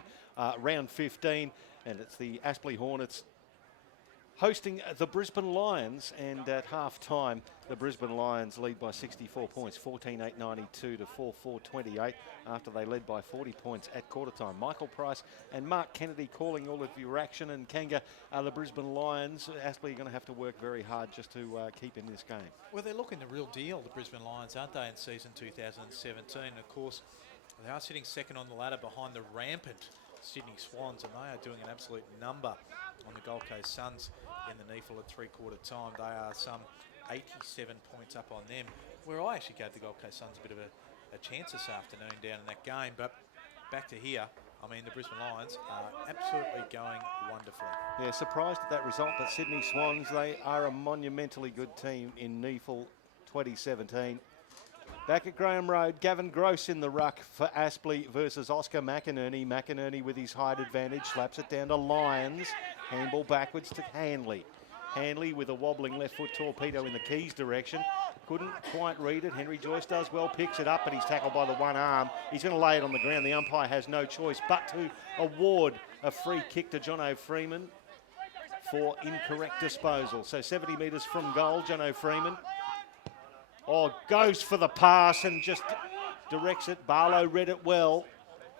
round 15, and it's the Aspley Hornets hosting the Brisbane Lions, and at half-time, the Brisbane Lions lead by 64 points, 14-8-92 to 4-4-28, after they led by 40 points at quarter-time. Michael Price and Mark Kennedy calling all of your action, and Kanga, the Brisbane Lions, Aspley are going to have to work very hard just to keep in this game. Well, they're looking the real deal, the Brisbane Lions, aren't they, in season 2017? Of course, they are sitting second on the ladder behind the rampant Sydney Swans, and they are doing an absolute number on the Gold Coast Suns in the NEAFL at three-quarter time. They are some 87 points up on them, where I actually gave the Gold Coast Suns a bit of a chance this afternoon down in that game. But back to here, I mean, the Brisbane Lions are absolutely going wonderfully. Yeah, surprised at that result, but Sydney Swans, they are a monumentally good team in NEAFL 2017. Back at Graham Road, Gavin Gross in the ruck for Aspley versus Oscar McInerney. McInerney with his height advantage slaps it down to Lyons. Handball backwards to Hanley. Hanley with a wobbling left foot torpedo in the Keys direction. Couldn't quite read it. Henry Joyce does well, picks it up, but he's tackled by the one arm. He's going to lay it on the ground. The umpire has no choice but to award a free kick to Jono Freeman for incorrect disposal. So 70 metres from goal, Jono Freeman. Oh, goes for the pass and just directs it. Barlow read it well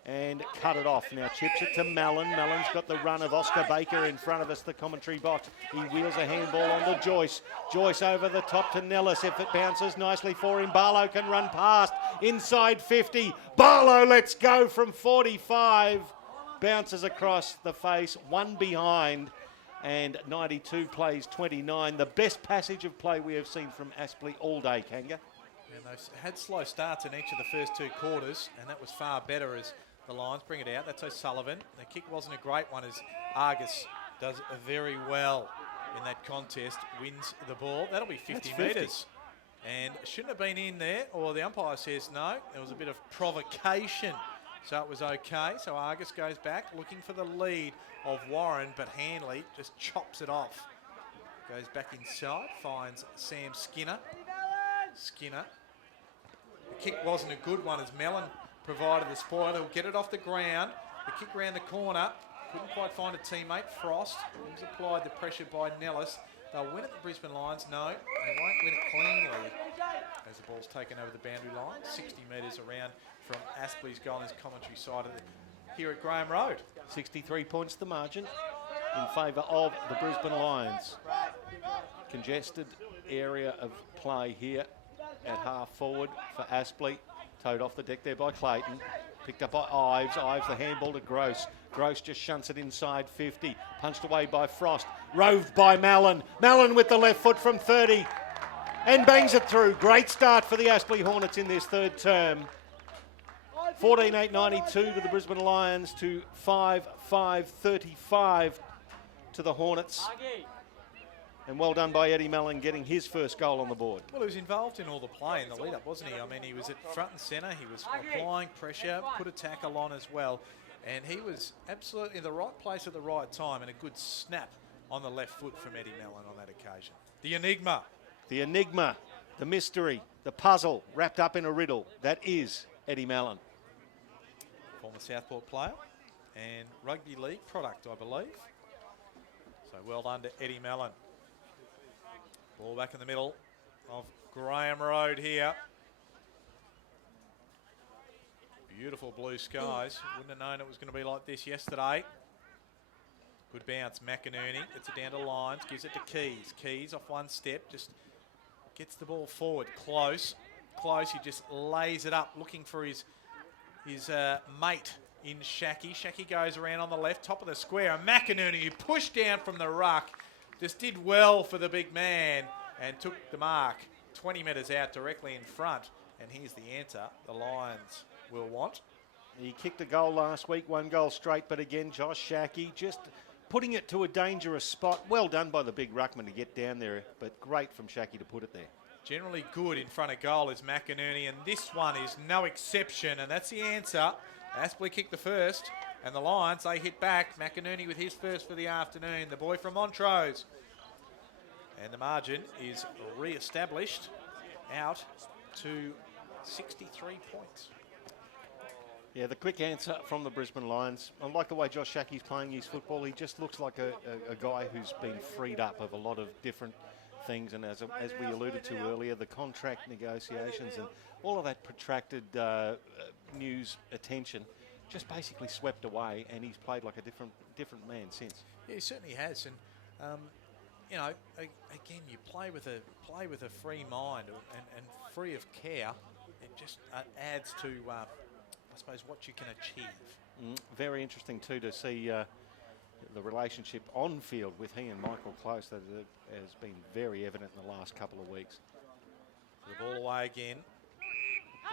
and cut it off. Now chips it to Mallon. Mallon's got the run of Oscar Baker in front of us, the commentary box. He wheels a handball on to Joyce. Joyce over the top to Nellis. If it bounces nicely for him, Barlow can run past. Inside 50. Barlow lets go from 45. Bounces across the face. One behind. And 92 plays 29. The best passage of play we have seen from Aspley all day, Kanga. And they've had slow starts in each of the first two quarters, and that was far better as the Lions bring it out. That's O'Sullivan. The kick wasn't a great one as Argus does very well in that contest, wins the ball. That'll be 50 metres. And shouldn't have been in there, or the umpire says no. There was a bit of provocation, so it was okay. So Argus goes back looking for the lead of Warren, but Hanley just chops it off. Goes back inside, finds Sam Skinner. Skinner. The kick wasn't a good one as Mellon provided the spoil. He'll get it off the ground. The kick round the corner. Couldn't quite find a teammate. Frost. He's applied the pressure by Nellis. They'll win it, the Brisbane Lions. No, they won't win it cleanly as the ball's taken over the boundary line. 60 metres around from Aspley's goal in his commentary side here at Graham Road. 63 points the margin in favour of the Brisbane Lions. Congested area of play here at half forward for Aspley. Towed off the deck there by Clayton. Picked up by Ives. Ives the handball to Gross. Gross just shunts it inside 50. Punched away by Frost. Roved by Mallon. Mallon with the left foot from 30. And bangs it through. Great start for the Aspley Hornets in this third term. 14-8-92 to the Brisbane Lions to 5-5-35 to the Hornets. And well done by Eddie Mallon getting his first goal on the board. Well, he was involved in all the play in the lead-up, wasn't he? I mean, he was at front and centre. He was applying pressure, put a tackle on as well. And he was absolutely in the right place at the right time, and a good snap on the left foot from Eddie Mallon on that occasion. The enigma. The enigma, the mystery, the puzzle wrapped up in a riddle. That is Eddie Mallon. Former Southport player and rugby league product, I believe. So well done to Eddie Mallon. Ball back in the middle of Graham Road here. Beautiful blue skies. Wouldn't have known it was going to be like this yesterday. Good bounce, McInerney. Gets it down to Lyons, gives it to Keys. Keys off one step, just gets the ball forward. Close, he just lays it up, looking for his mate in Shackey. Shackey goes around on the left, top of the square. And McInerney, who pushed down from the ruck, just did well for the big man and took the mark 20 metres out directly in front. And here's the answer the Lions will want. He kicked a goal last week, one goal straight, but again, Josh Shackey just putting it to a dangerous spot. Well done by the big ruckman to get down there, but great from Shackey to put it there. Generally good in front of goal is McInerney, and this one is no exception, and that's the answer. Aspley kicked the first, and the Lions, they hit back. McInerney with his first for the afternoon, the boy from Montrose. And the margin is re-established out to 63 points. Yeah, the quick answer from the Brisbane Lions. I like the way Josh Shackey's playing his football. He just looks like a guy who's been freed up of a lot of different things. And as we alluded to earlier, the contract negotiations and all of that protracted news attention just basically swept away, and he's played like a different man since. Yeah, he certainly has. And you know, again, you play with a free mind and free of care. It just adds to, I suppose, what you can achieve. Very interesting too to see the relationship on field with he and Michael Close that has been very evident in the last couple of weeks. The ball away again.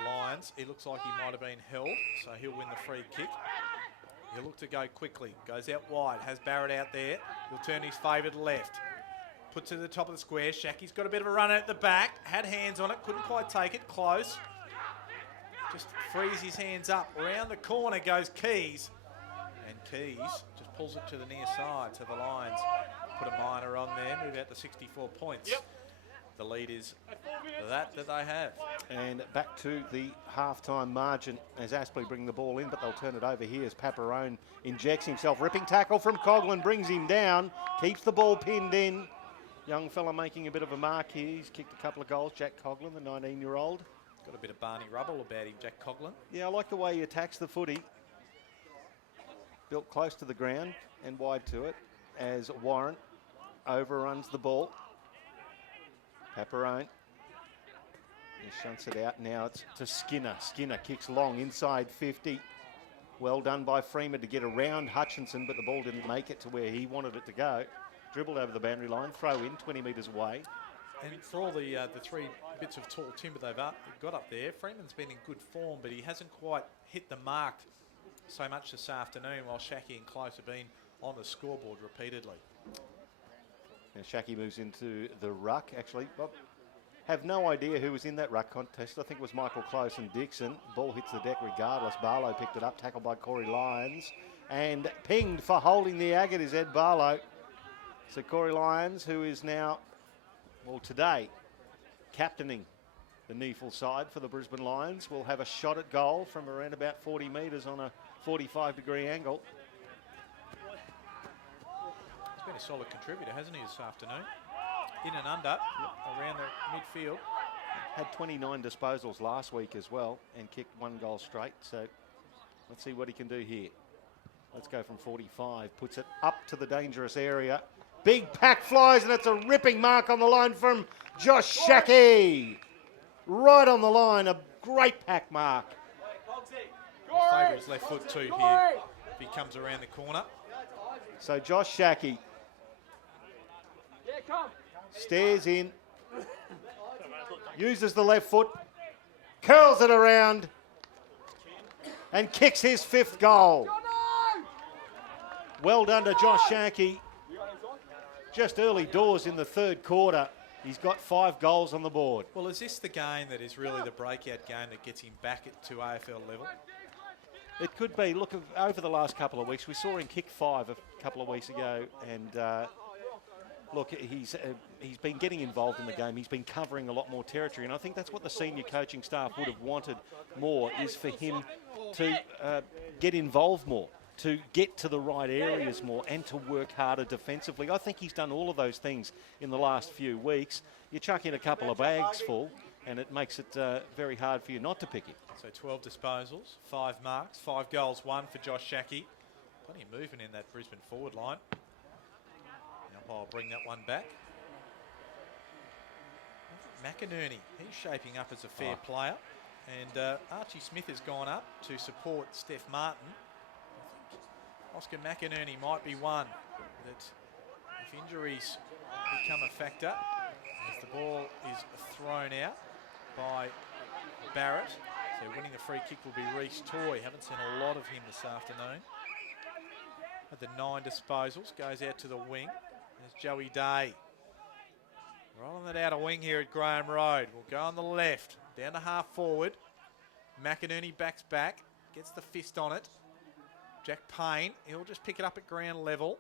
Lions, it looks like he might have been held, so he'll win the free kick. He'll look to go quickly. Goes out wide, has Barrett out there. He'll turn his favoured left. Puts it to the top of the square. Shackey's got a bit of a run at the back. Had hands on it, couldn't quite take it. Close. Just frees his hands up. Around the corner goes Keys. And Keys just pulls it to the near side. So the Lions put a minor on there, move out to 64 points. Yep. The lead is that they have. And back to the half-time margin as Aspley bring the ball in, but they'll turn it over here as Paparone injects himself. Ripping tackle from Coughlin, brings him down, keeps the ball pinned in. Young fella making a bit of a mark here. He's kicked a couple of goals. Jack Coughlin, the 19-year-old. Got a bit of Barney Rubble about him, Jack Coughlin. Yeah, I like the way he attacks the footy. Built close to the ground and wide to it as Warren overruns the ball. Paparone. He shunts it out. Now it's to Skinner. Skinner kicks long inside 50. Well done by Freeman to get around Hutchinson, but the ball didn't make it to where he wanted it to go. Dribbled over the boundary line, throw in 20 metres away. And for all the three bits of tall timber they've got up there, Freeman's been in good form, but he hasn't quite hit the mark so much this afternoon, while Shackey and Close have been on the scoreboard repeatedly. Now Shackey moves into the ruck, actually. Well, have no idea who was in that ruck contest. I think it was Michael Close and Dixon. Ball hits the deck regardless. Barlow picked it up, tackled by Corey Lyons. And pinged for holding the agate is Ed Barlow. So Corey Lyons, who is now, well today, captaining the NEAFL side for the Brisbane Lions, will have a shot at goal from around about 40 metres on a 45-degree angle. He's been a solid contributor, hasn't he, this afternoon? In and under, around the midfield. Had 29 disposals last week as well and kicked 1 goal straight. So let's see what he can do here. Let's go from 45. Puts it up to the dangerous area. Big pack flies, and it's a ripping mark on the line from Josh Shackey. Right on the line, a great pack mark. Favour his left foot too here if he comes around the corner. So Josh Shackey stares in, uses the left foot, curls it around, and kicks his 5th goal. Well done to Josh Shackey. Just early doors in the 3rd quarter. He's got 5 goals on the board. Well, is this the game that is really the breakout game that gets him back to AFL level? It could be. Look, over the last couple of weeks, we saw him kick 5 a couple of weeks ago, and look, he's been getting involved in the game. He's been covering a lot more territory, and I think that's what the senior coaching staff would have wanted more, is for him to get involved more, to get to the right areas more, and to work harder defensively. I think he's done all of those things in the last few weeks. You chuck in a couple of bags full, and it makes it very hard for you not to pick him. So 12 disposals, 5 marks, 5 goals, 1 for Josh Shackey. Plenty of movement in that Brisbane forward line. Now I'll bring that one back. McInerney, he's shaping up as a fair player. And Archie Smith has gone up to support Steph Martin. I think Oscar McInerney might be one that, if injuries become a factor, as the ball is thrown out by Barrett. So winning the free kick will be Reece Toy. Haven't seen a lot of him this afternoon. At the 9 disposals, goes out to the wing. There's Joey Day. Right on that outer wing here at Graham Road. We'll go on the left, down to half forward. McInerney backs back, gets the fist on it. Jack Payne, he'll just pick it up at ground level.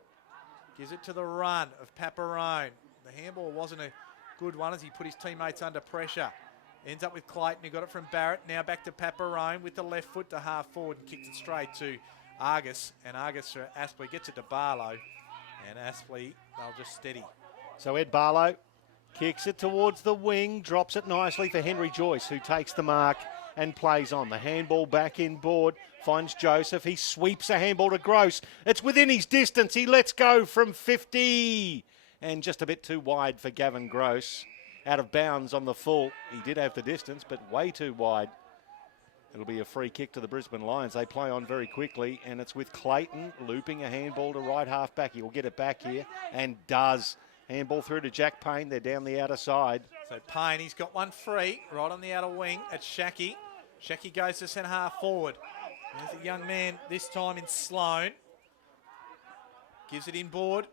Gives it to the run of Paparone. The handball wasn't a good one as he put his teammates under pressure. Ends up with Clayton, who got it from Barrett. Now back to Paparone with the left foot to half forward and kicked it straight to Argus. And Argus for Aspley gets it to Barlow. And Aspley, they'll just steady. So Ed Barlow kicks it towards the wing, drops it nicely for Henry Joyce, who takes the mark and plays on. The handball back inboard, finds Joseph. He sweeps a handball to Gross. It's within his distance. He lets go from 50. And just a bit too wide for Gavin Gross. Out of bounds on the full. He did have the distance, but way too wide. It'll be a free kick to the Brisbane Lions. They play on very quickly, and it's with Clayton looping a handball to right half back. He'll get it back here, and does. Handball through to Jack Payne. They're down the outer side. So Payne, he's got one free right on the outer wing at Shackey. Shackey goes to centre half forward. There's a young man, this time in Sloane. Gives it inboard.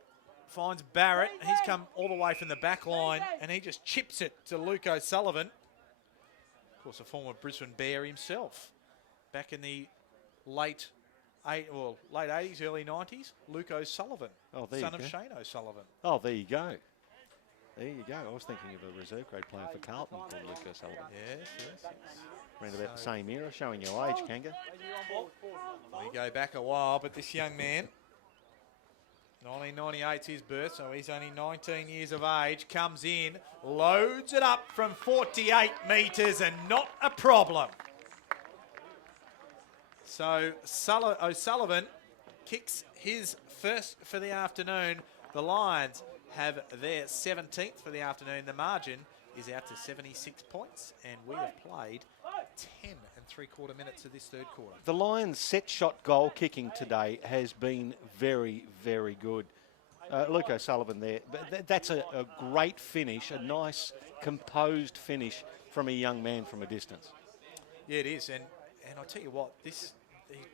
Finds Barrett. He's come all the way from the back line, and he just chips it to Luke O'Sullivan. Of course, a former Brisbane Bear himself. Back in the late 80s, early 90s, Luke O'Sullivan, son of Shane O'Sullivan. Oh, there you go. There you go. I was thinking of a reserve grade player for Carlton called Luke O'Sullivan. Yes. Around about the same era, showing your age, Kanga. We go back a while, but this young man, 1998's his birth, so he's only 19 years of age, comes in, loads it up from 48 metres and not a problem. So O'Sullivan kicks his first for the afternoon. The Lions have their 17th for the afternoon. The margin is out to 76 points, and we have played 10 3/4 minutes of this third quarter. The Lions' set shot goal kicking today has been very, very good. Luke O'Sullivan there. That's a great finish, a nice composed finish from a young man from a distance. Yeah, it is. And I'll tell you what, these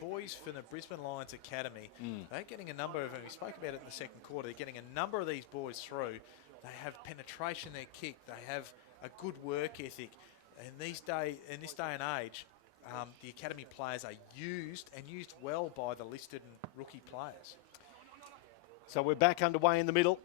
boys from the Brisbane Lions Academy, they're getting a number of them. We spoke about it in the second quarter. They're getting a number of these boys through. They have penetration in their kick. They have a good work ethic. In this day and age, the academy players are used well by the listed and rookie players. So we're back underway in the middle.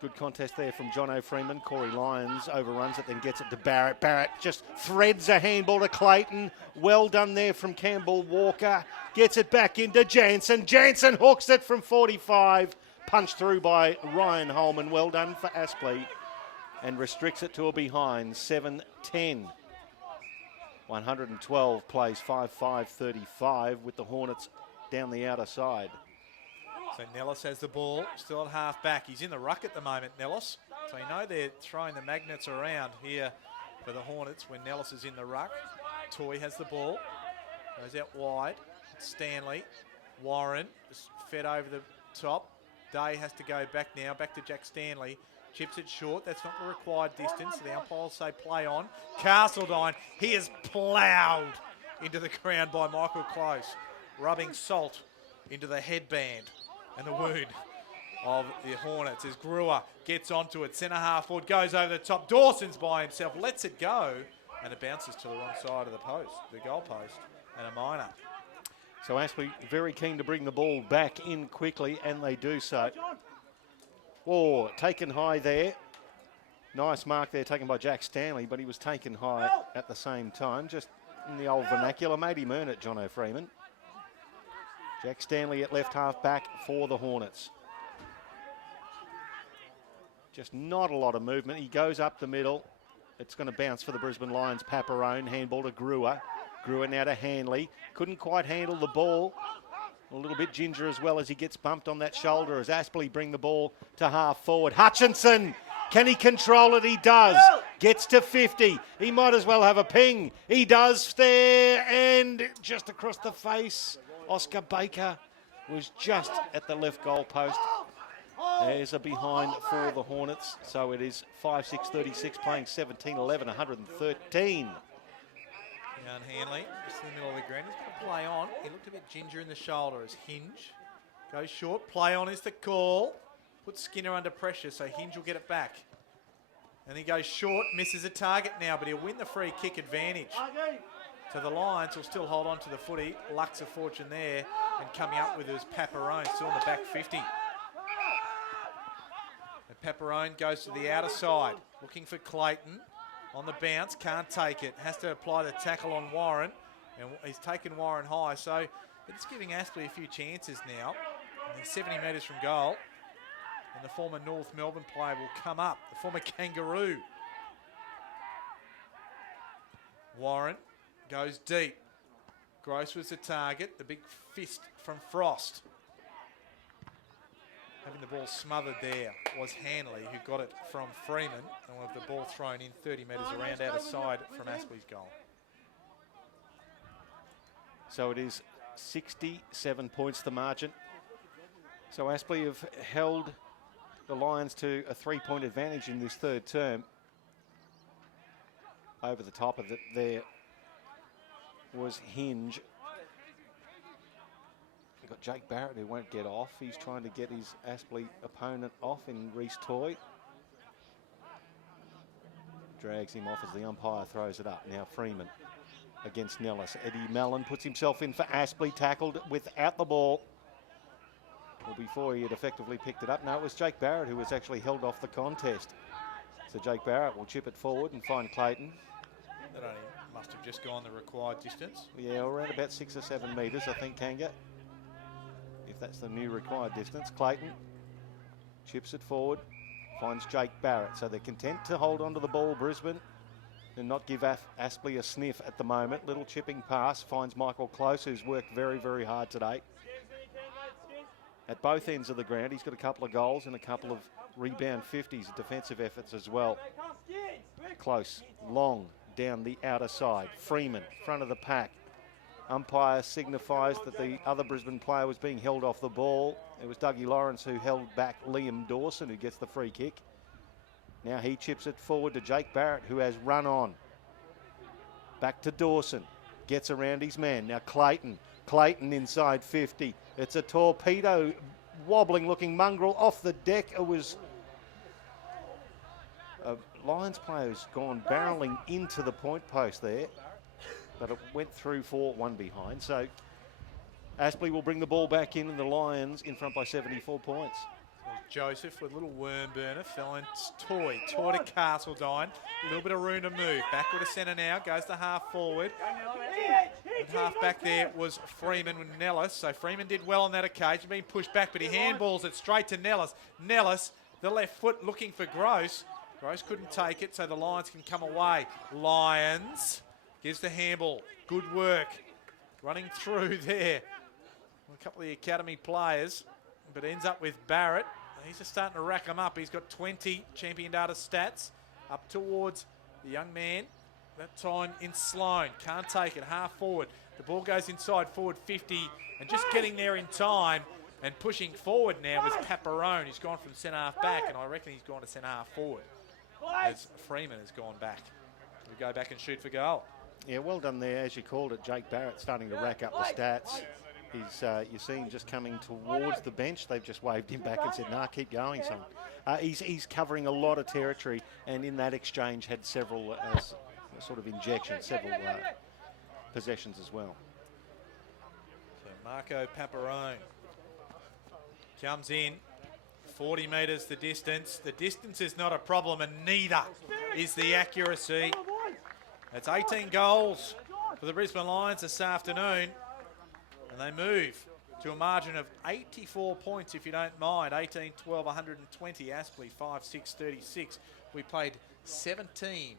Good contest there from John O'Freeman. Corey Lyons overruns it, then gets it to Barrett. Barrett just threads a handball to Clayton. Well done there from Campbell Walker. Gets it back into Jansen. Jansen hooks it from 45. Punched through by Ryan Holman. Well done for Aspley. And restricts it to a behind 7-10. 112 plays 5-5-35 with the Hornets down the outer side. So Nellis has the ball, still at half back. He's in the ruck at the moment, Nellis. So you know they're throwing the magnets around here for the Hornets when Nellis is in the ruck. Toy has the ball, goes out wide. Stanley, Warren, just fed over the top. Day has to go back now, back to Jack Stanley. Chips it short, that's not the required distance. The umpires say play on. Castledine, he is ploughed into the ground by Michael Close, rubbing salt into the headband and the wound of the Hornets as Brewer gets onto it. Centre half forward, goes over the top. Dawson's by himself, lets it go, and it bounces to the wrong side of the post, the goal post, and a minor. So Aspley very keen to bring the ball back in quickly, and they do so. Oh, taken high there. Nice mark there taken by Jack Stanley, but he was taken high at the same time. Just in the old vernacular, made him earn it, John O'Freeman. Jack Stanley at left half back for the Hornets. Just not a lot of movement. He goes up the middle. It's going to bounce for the Brisbane Lions. Paparone, handball to Brewer. Brewer now to Hanley. Couldn't quite handle the ball. A little bit ginger as well as he gets bumped on that shoulder as Aspley bring the ball to half forward. Hutchinson, can he control it? He does. Gets to 50. He might as well have a ping. He does there, and just across the face, Oscar Baker was just at the left goal post. There's a behind for the Hornets. So it is 5-6-36 playing 17-11, 113. Young Hanley, just in the middle of the ground. He's going to play on. He looked a bit ginger in the shoulder as Hinge goes short. Play on is the call. Puts Skinner under pressure, so Hinge will get it back. And he goes short, misses a target now, but he'll win the free kick advantage. So the Lions will still hold on to the footy. Luck's of fortune there. And coming up with his Paparone, still in the back 50. And Paparone goes to the outer side, looking for Clayton. on the bounce, can't take it. Has to apply the tackle on Warren, and he's taken Warren high. So it's giving Aspley a few chances now. And then 70 metres from goal. And the former North Melbourne player will come up, the former Kangaroo. Warren goes deep. Gross was the target, the big fist from Frost. Having the ball smothered there was Hanley, who got it from Freeman, and will have the ball thrown in 30 metres around out of side from Aspley's goal. So it is 67 points the margin. So Aspley have held the Lions to a 3-point advantage in this third term. Over the top of it there was Hinge. We've got Jake Barrett who won't get off. He's trying to get his Aspley opponent off in Reece Toy. Drags him off as the umpire throws it up. Now Freeman against Nellis. Eddie Mallon puts himself in for Aspley, tackled without the ball. Well, before he had effectively picked it up. No, it was Jake Barrett who was actually held off the contest. So Jake Barrett will chip it forward and find Clayton. That only must have just gone the required distance. Yeah, around about 6 or 7 metres, I think, Kanga. If that's the new required distance. Clayton chips it forward, finds Jake Barrett. So they're content to hold onto the ball, Brisbane, and not give Aspley a sniff at the moment. Little chipping pass finds Michael Close, who's worked very, very hard today. At both ends of the ground, he's got a couple of goals and a couple of rebound 50s, defensive efforts as well. Close, long, down the outer side. Freeman, front of the pack. Umpire signifies that the other Brisbane player was being held off the ball. It was Dougie Lawrence who held back Liam Dawson, who gets the free kick. Now he chips it forward to Jake Barrett, who has run on. Back to Dawson. Gets around his man. Now Clayton. Clayton inside 50. It's a torpedo, wobbling looking mongrel off the deck. It was a Lions player who's gone barrelling into the point post there, but it went through for one behind. So Aspley will bring the ball back in, and the Lions in front by 74 points. Joseph with a little worm burner, finds Toy to Castledine. A little bit of room to move. Backward to centre now, goes to half forward. And half back there was Freeman with Nellis. So Freeman did well on that occasion, being pushed back, but he handballs it straight to Nellis. Nellis, the left foot looking for Gross. Gross couldn't take it, so the Lions can come away. Lions gives the handball. Good work. Running through there. A couple of the academy players, but ends up with Barrett. He's just starting to rack them up. He's got 20 champion data stats up towards the young man. That time in Sloan. Can't take it. Half forward. The ball goes inside forward 50 and just getting there in time and pushing forward now was Paparone. He's gone from centre half back, and I reckon he's gone to centre half forward as Freeman has gone back. We go back and shoot for goal. Yeah, well done there, as you called it. Jake Barrett starting to rack up the stats. He's, you see him just coming towards the bench. They've just waved him back and said, nah, keep going, son. He's covering a lot of territory, and in that exchange had several sort of injections, several possessions as well. So Marco Paparone comes in, 40 metres the distance. The distance is not a problem, and neither is the accuracy. That's 18 goals for the Brisbane Lions this afternoon. And they move to a margin of 84 points, if you don't mind. 18, 12, 120. Aspley, 5, 6, 36. We played 17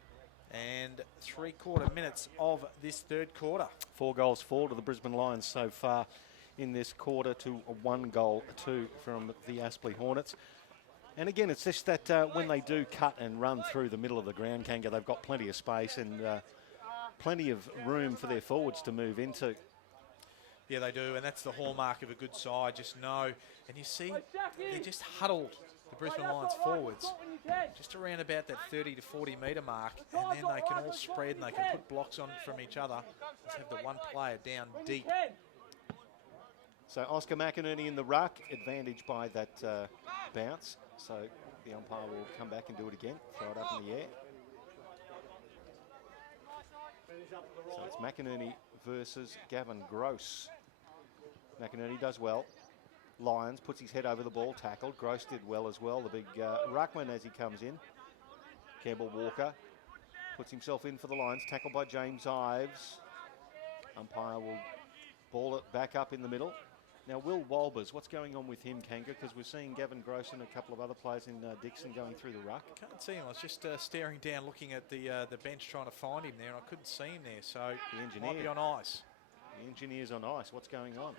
and 3/4 minutes of this third quarter. 4 goals fall to the Brisbane Lions so far in this quarter, to a 1 goal, 2 from the Aspley Hornets. And again, it's just that when they do cut and run through the middle of the ground, Kanga, they've got plenty of space and plenty of room for their forwards to move into. Yeah, they do, and that's the hallmark of a good side, just know. And you see, they're just huddled, the Brisbane Lions forwards, just around about that 30 to 40 metre mark, and then they can all spread and they can put blocks on from each other. Just have the one player down deep. So Oscar McInerney in the ruck, advantage by that bounce. So the umpire will come back and do it again, throw it up in the air. So it's McInerney versus Gavin Gross. McInerney does well. Lyons puts his head over the ball, tackled. Gross did well as well, the big ruckman as he comes in. Campbell Walker Puts himself in for the Lions. Tackled by James Ives. Umpire will ball it back up in the middle. Now, Will Walbers, what's going on with him, Kanga? Because we're seeing Gavin Gross and a couple of other players in Dixon going through the ruck. Can't see him. I was just staring down, looking at the bench, trying to find him there, and I couldn't see him there. So The engineer. might be on ice. The engineer's on ice. What's going on?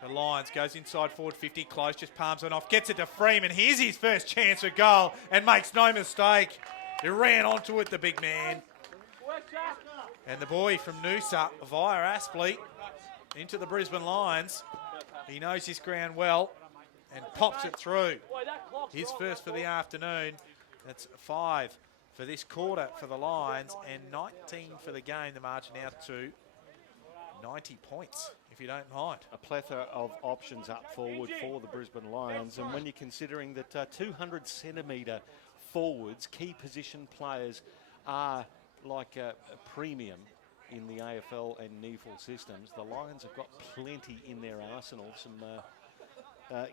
So Lyons goes inside forward 50, close, just palms it off, gets it to Freeman. Here's his first chance of goal and makes no mistake. He ran onto it, the big man. And the boy from Noosa via Aspley into the Brisbane Lions. He knows his ground well and pops it through. His first for the afternoon. That's 5 for this quarter for the Lions and 19 for the game. The margin out to 90 points, if you don't mind. A plethora of options up forward for the Brisbane Lions. And when you're considering that 200 centimetre forwards, key position players are like a premium in the AFL and NEAFL systems, the Lions have got plenty in their arsenal. Some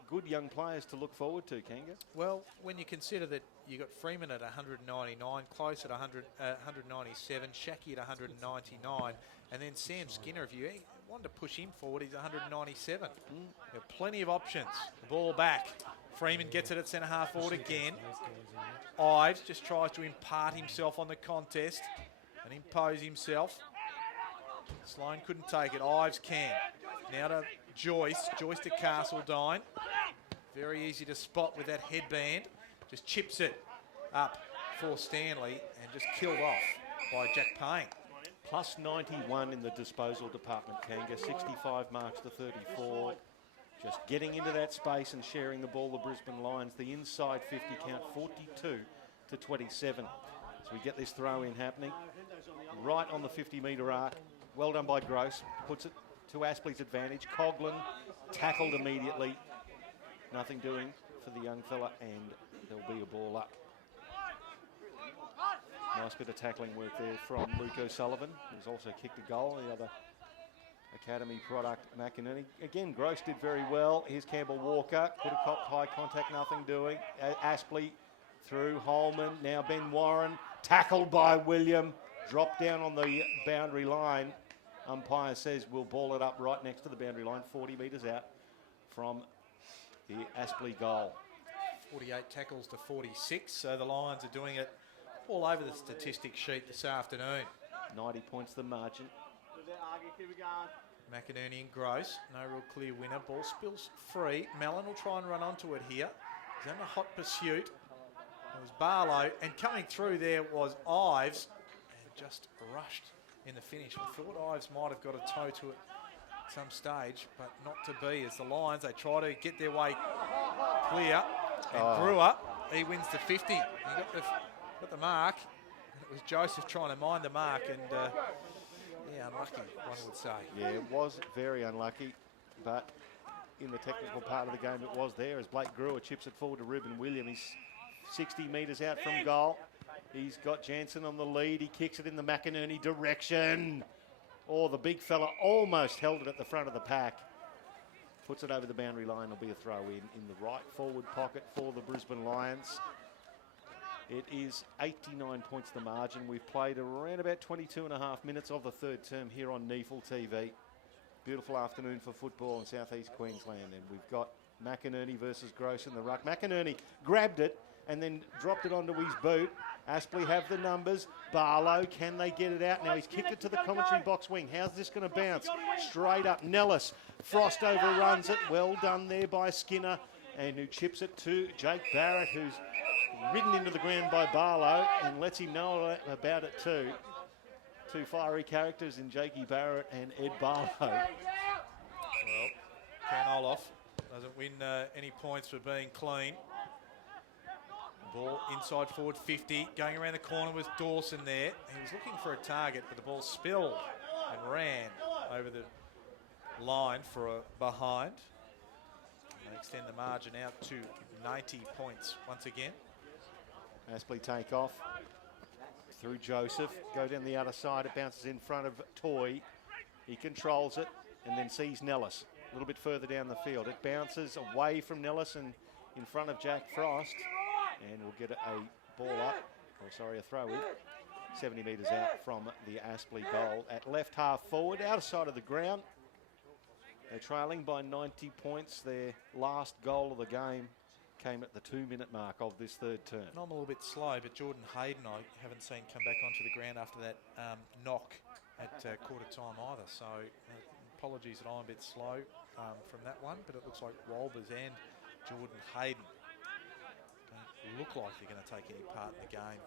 good young players to look forward to, Kanga. Well, when you consider that you got Freeman at 199, Close at 197, Shackey at 199, and then Sam Skinner, if you wanted to push him forward, he's 197. There are plenty of options. The ball back. Freeman gets it at centre half forward again. Ives just tries to impart himself on the contest and impose himself. Sloan couldn't take it. Ives can. Now to Joyce. Joyce to Castledine. Very easy to spot with that headband. Just chips it up for Stanley and just killed off by Jack Payne. Plus 91 in the disposal department, Kanga. 65 marks to 34. Just getting into that space and sharing the ball, the Brisbane Lions. The inside 50 count, 42 to 27. So we get this throw in happening. Right on the 50-metre arc. Well done by Gross. Puts it to Aspley's advantage. Coughlin tackled immediately. Nothing doing for the young fella, and there'll be a ball up. Nice bit of tackling work there from Luke O'Sullivan, who's also kicked a goal. The other academy product, McInerney. Again, Gross did very well. Here's Campbell Walker. Could have copped high contact, nothing doing. Aspley through Holman. Now Ben Warren. Tackled by William. Dropped down on the boundary line. Umpire says we'll ball it up right next to the boundary line, 40 metres out from the Aspley goal. 48 tackles to 46, so the Lions are doing it all over the statistics sheet this afternoon. 90 points the margin. McInerney and Gross, no real clear winner. Ball spills free. Mallon will try and run onto it here. He's under hot pursuit. It was Barlow, and coming through there was Ives, and just rushed in the finish. I thought Ives might have got a toe to it at some stage, but not to be. As the Lions, they try to get their way clear. And Brewer, he wins the 50. He got the mark. And it was Joseph trying to mind the mark, and yeah, unlucky, one would say. Yeah, it was very unlucky, but in the technical part of the game, it was there as Blake Brewer chips it forward to Ruben William. He's 60 metres out from goal. He's got Jansen on the lead. He kicks it in the McInerney direction. Oh, the big fella almost held it at the front of the pack. Puts it over the boundary line. It'll be a throw in the right forward pocket for the Brisbane Lions. It is 89 points the margin. We've played around about 22 and a half minutes of the third term here on NEAFL TV. Beautiful afternoon for football in southeast Queensland. And we've got McInerney versus Gross in the ruck. McInerney grabbed it and then dropped it onto his boot. Aspley have the numbers. Barlow, can they get it out? Now he's kicked it to the commentary box wing. How's this going to bounce? Straight up. Nellis. Frost overruns it. Well done there by Skinner. And who chips it to Jake Barrett, who's ridden into the ground by Barlow and lets him know about it too. Two fiery characters in Jakey Barrett and Ed Barlow. Well, Ken Olaf doesn't win any points for being clean. Ball inside forward 50, going around the corner with Dawson there. He was looking for a target, but the ball spilled and ran over the line for a behind. They extend the margin out to 90 points once again. Aspley take off through Joseph, go down the other side, it bounces in front of Toy. He controls it and then sees Nellis a little bit further down the field. It bounces away from Nellis and in front of Jack Frost. And we'll get a ball up, a throw in. 70 metres out from the Aspley goal. At left half forward, outside of the ground. They're trailing by 90 points. Their last goal of the game came at the 2-minute mark of this third term. I'm a little bit slow, but Jordan Hayden I haven't seen come back onto the ground after that knock at quarter time either. So apologies that I'm a bit slow from that one, but it looks like Walbers and Jordan Hayden don't look like they're going to take any part in the game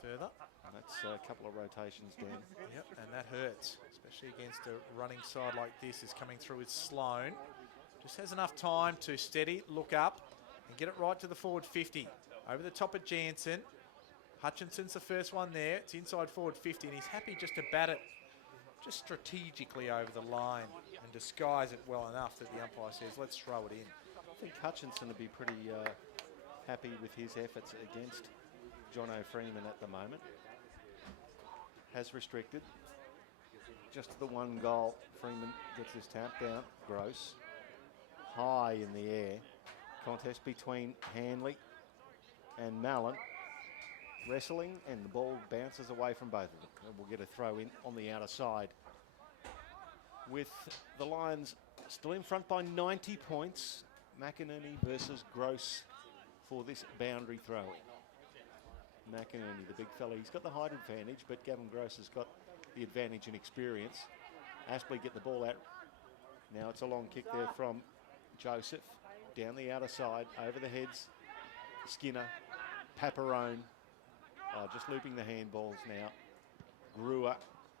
further. And that's a couple of rotations down. Yep, and that hurts, especially against a running side like this. Is coming through with Sloan. Just has enough time to steady, look up, and get it right to the forward 50. Over the top of Jansen. Hutchinson's the first one there. It's inside forward 50, and he's happy just to bat it just strategically over the line and disguise it well enough that the umpire says, let's throw it in. I think Hutchinson will be pretty happy with his efforts against John O'Freeman at the moment. Has restricted. Just the one goal. Freeman gets his tap down. Gross. High in the air. Contest between Hanley and Mallon. Wrestling, and the ball bounces away from both of them. And we'll get a throw in on the outer side. With the Lions still in front by 90 points. McInerney versus Gross for this boundary throwing. McInerney, the big fella, he's got the height advantage, but Gavin Gross has got the advantage in experience. Aspley get the ball out. Now it's a long kick there from Joseph. Down the outer side, over the heads. Skinner, Paparone. Just looping the handballs now. Brewer,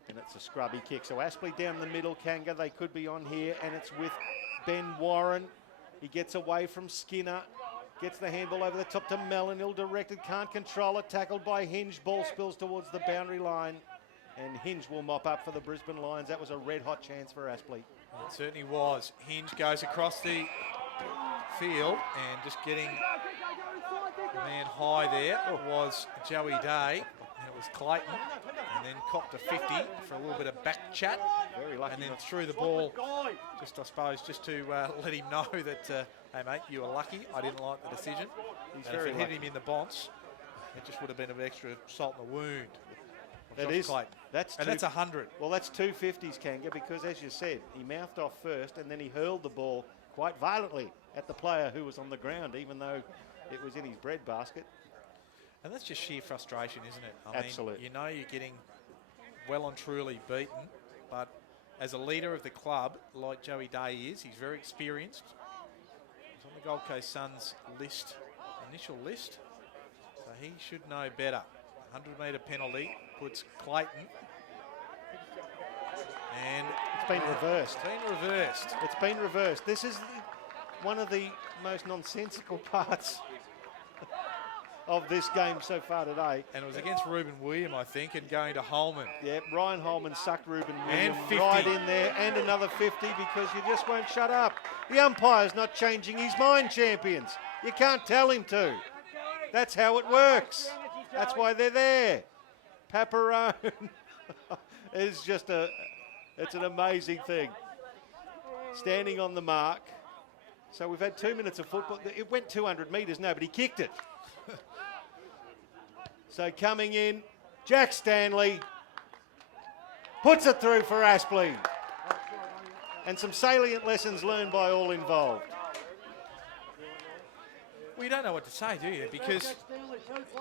and it's a scrubby kick. So Aspley down the middle, Kanga, they could be on here, and it's with Ben Warren. He gets away from Skinner. Gets the handball over the top to Mellon, ill-directed, can't control it, tackled by Hinge, ball spills towards the boundary line, and Hinge will mop up for the Brisbane Lions. That was a red-hot chance for Aspley. It certainly was. Hinge goes across the field and just getting the man high there was Joey Day, and it was Clayton, and then copped a 50 for a little bit of back chat. Very lucky. And then threw the ball, just I suppose, just to let him know that, hey mate, you were lucky. I didn't like the decision. He's and very if it hit lucky. him in the bonce, it just would have been an extra salt in the wound. That is, Clayton. that's 100. Well, that's 250s, Kanga, because as you said, he mouthed off first and then he hurled the ball quite violently at the player who was on the ground, even though it was in his breadbasket. And that's just sheer frustration, isn't it? I Absolutely. mean, you know you're getting well and truly beaten, but as a leader of the club, like Joey Day is, he's very experienced. He's on the Gold Coast Suns list, initial list, so he should know better. 100-metre penalty puts Clayton. And It's been reversed. It's been reversed. This is one of the most nonsensical parts of this game so far today. And it was against Ruben William, I think, and going to Holman. Yeah, Ryan Holman sucked Ruben William And 50. right in there, and another 50 because you just won't shut up. The umpire's not changing his mind, champions. You can't tell him to. That's how it works. That's why they're there. Paparone is just it's an amazing thing. Standing on the mark. So we've had 2 minutes of football. It went 200 metres, nobody kicked it. So coming in, Jack Stanley puts it through for Aspley. And some salient lessons learned by all involved. Well, you don't know what to say, do you? Because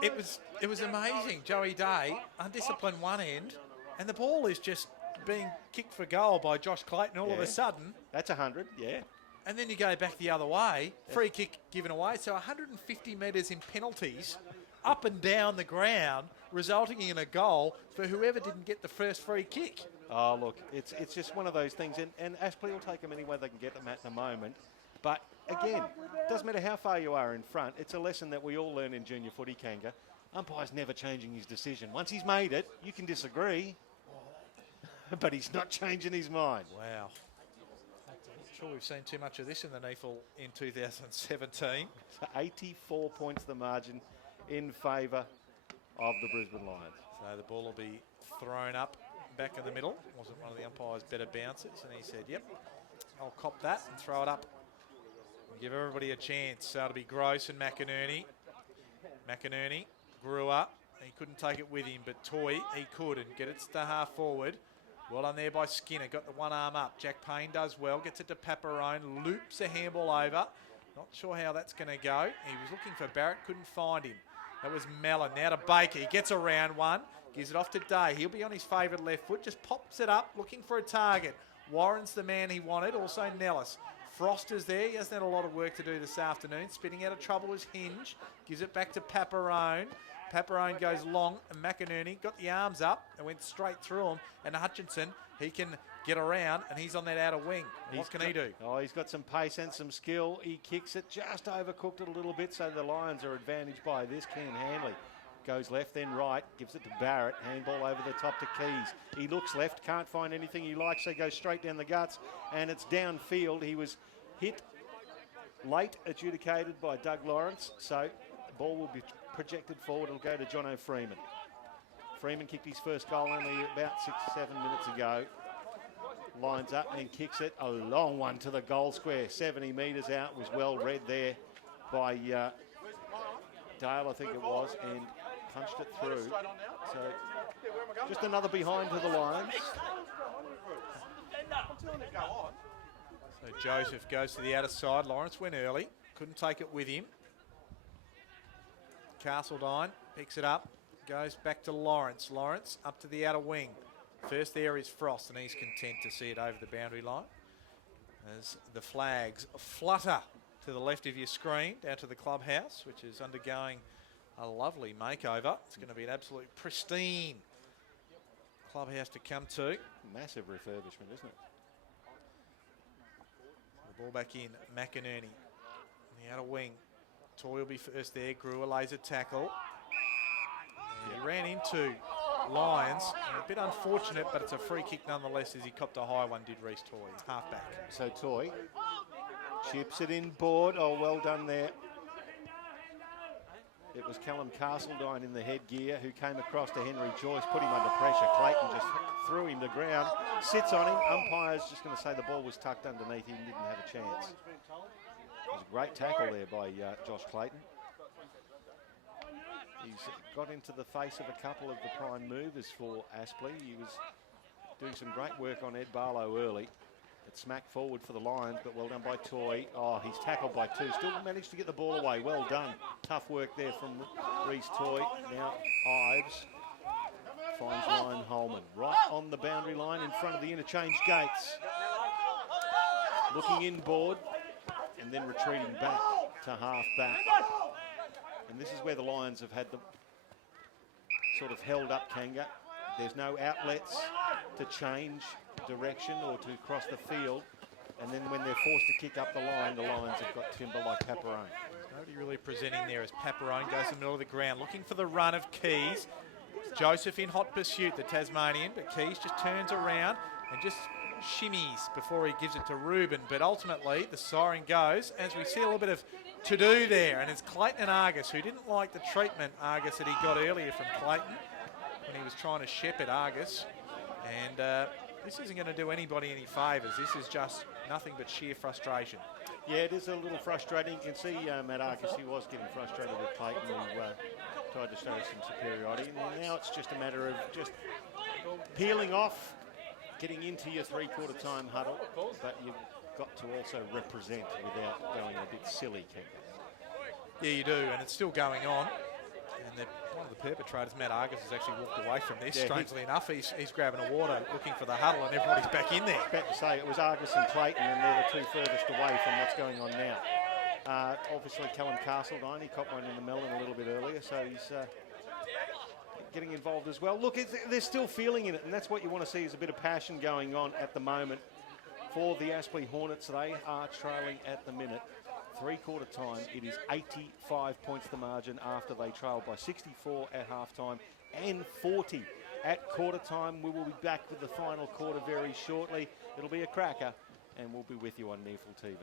it was amazing. Joey Day, undisciplined one end, and the ball is just being kicked for goal by Josh Clayton all of a sudden. That's 100, yeah. And then you go back the other way, free kick given away. So 150 metres in penalties up and down the ground, resulting in a goal for whoever didn't get the first free kick. Oh, look, it's just one of those things. And Aspley will take them any way they can get them at the moment. But again, doesn't matter how far you are in front. It's a lesson that we all learn in junior footy, Kanga. Umpire's never changing his decision. Once he's made it, you can disagree, but he's not changing his mind. Wow. I'm sure we've seen too much of this in the NEAFL in 2017. So 84 points the margin in favour of the Brisbane Lions. So the ball will be thrown up back in the middle. Wasn't one of the umpire's better bounces, and he said, yep, I'll cop that and throw it up. Give everybody a chance. So it'll be Gross and McInerney. McInerney, Brewer, He couldn't take it with him, but Toy, he could, and get it to half forward. Well done there by Skinner. Got the one arm up. Jack Payne does well. Gets it to Paparone. Loops a handball over. Not sure how that's going to go. He was looking for Barrett. Couldn't find him. That was Mellon. Now to Baker. He gets around one. Gives it off to Day. He'll be on his favourite left foot. Just pops it up. Looking for a target. Warren's the man he wanted. Also Nellis. Froster's there. He hasn't had a lot of work to do this afternoon. Spinning out of trouble is Hinge. Gives it back to Paparone. Paparone goes long, and McInerney got the arms up and went straight through him. And Hutchinson, he can get around, and he's on that outer wing. What can he do? Oh, he's got some pace and some skill. He kicks it, just overcooked it a little bit, so the Lions are advantaged by this. Ken Hanley goes left, then right, gives it to Barrett. Handball over the top to Keys. He looks left, can't find anything he likes, so goes straight down the guts, and it's downfield. He was hit late, adjudicated by Doug Lawrence, so the ball will be projected forward. It'll go to Jono Freeman. Freeman kicked his first goal only about 6-7 minutes ago. Lines up and kicks it. A long one to the goal square. 70 metres out. Was well read there by Dale, I think it was, and punched it through. So just another behind to the Lions. So Joseph goes to the outer side. Lawrence went early. Couldn't take it with him. Castledine picks it up, goes back to Lawrence. Lawrence up to the outer wing. First there is Frost, and he's content to see it over the boundary line. As the flags flutter to the left of your screen, down to the clubhouse, which is undergoing a lovely makeover. It's going to be an absolute pristine clubhouse to come to. Massive refurbishment, isn't it? The ball back in, McInerney, the outer wing. Toy will be first there. Brewer lays a tackle. And he ran into Lyons. A bit unfortunate, but it's a free kick nonetheless as he copped a high one, did Reece Toy. Halfback. So Toy chips it in board. Oh, well done there. It was Callum Castledine in the headgear who came across to Henry Joyce, put him under pressure. Clayton just threw him to ground, sits on him. Umpire's just going to say the ball was tucked underneath him, didn't have a chance. It was a great tackle there by Josh Clayton. He's got into the face of a couple of the prime movers for Aspley. He was doing some great work on Ed Barlow early. It smacked forward for the Lions, but well done by Toy. Oh, he's tackled by two. Still managed to get the ball away. Well done. Tough work there from Reece Toy. Now Ives finds Ryan Holman. Right on the boundary line in front of the interchange gates. Looking inboard and then retreating back to half back. And this is where the Lions have had the sort of held up Kanga. There's no outlets to change direction or to cross the field. And then when they're forced to kick up the Lions have got timber like Paparone. Nobody really presenting there as Paparone goes to the middle of the ground, looking for the run of Keys. Joseph in hot pursuit, the Tasmanian, but Keys just turns around and just shimmies before he gives it to Ruben. But ultimately, the siren goes as we see a little bit of to-do there. And it's Clayton and Argus, who didn't like the treatment, Argus, that he got earlier from Clayton when he was trying to shepherd Argus. And this isn't going to do anybody any favours. This is just nothing but sheer frustration. Yeah, it is a little frustrating. You can see Matt Argus, he was getting frustrated with Clayton, who tried to show some superiority. And now it's just a matter of just peeling off, getting into your three-quarter time huddle, but you've got to also represent without going a bit silly, Ken. Yeah, you do, and it's still going on. And one of the perpetrators, Matt Argus, has actually walked away from this. Yeah, strangely enough, he's grabbing a water, looking for the huddle, and everybody's back in there. I was about to say, it was Argus and Clayton, and they're the two furthest away from what's going on now. Obviously, Callum Castledine, he caught one in the melon a little bit earlier, so he's getting involved as well. Look, they're still feeling in it, and that's what you want to see is a bit of passion going on at the moment for the Aspley Hornets. They are trailing at the minute. Three-quarter time, it is 85 points the margin after they trailed by 64 at halftime and 40 at quarter time. We will be back with the final quarter very shortly. It'll be a cracker, and we'll be with you on NEAFL TV.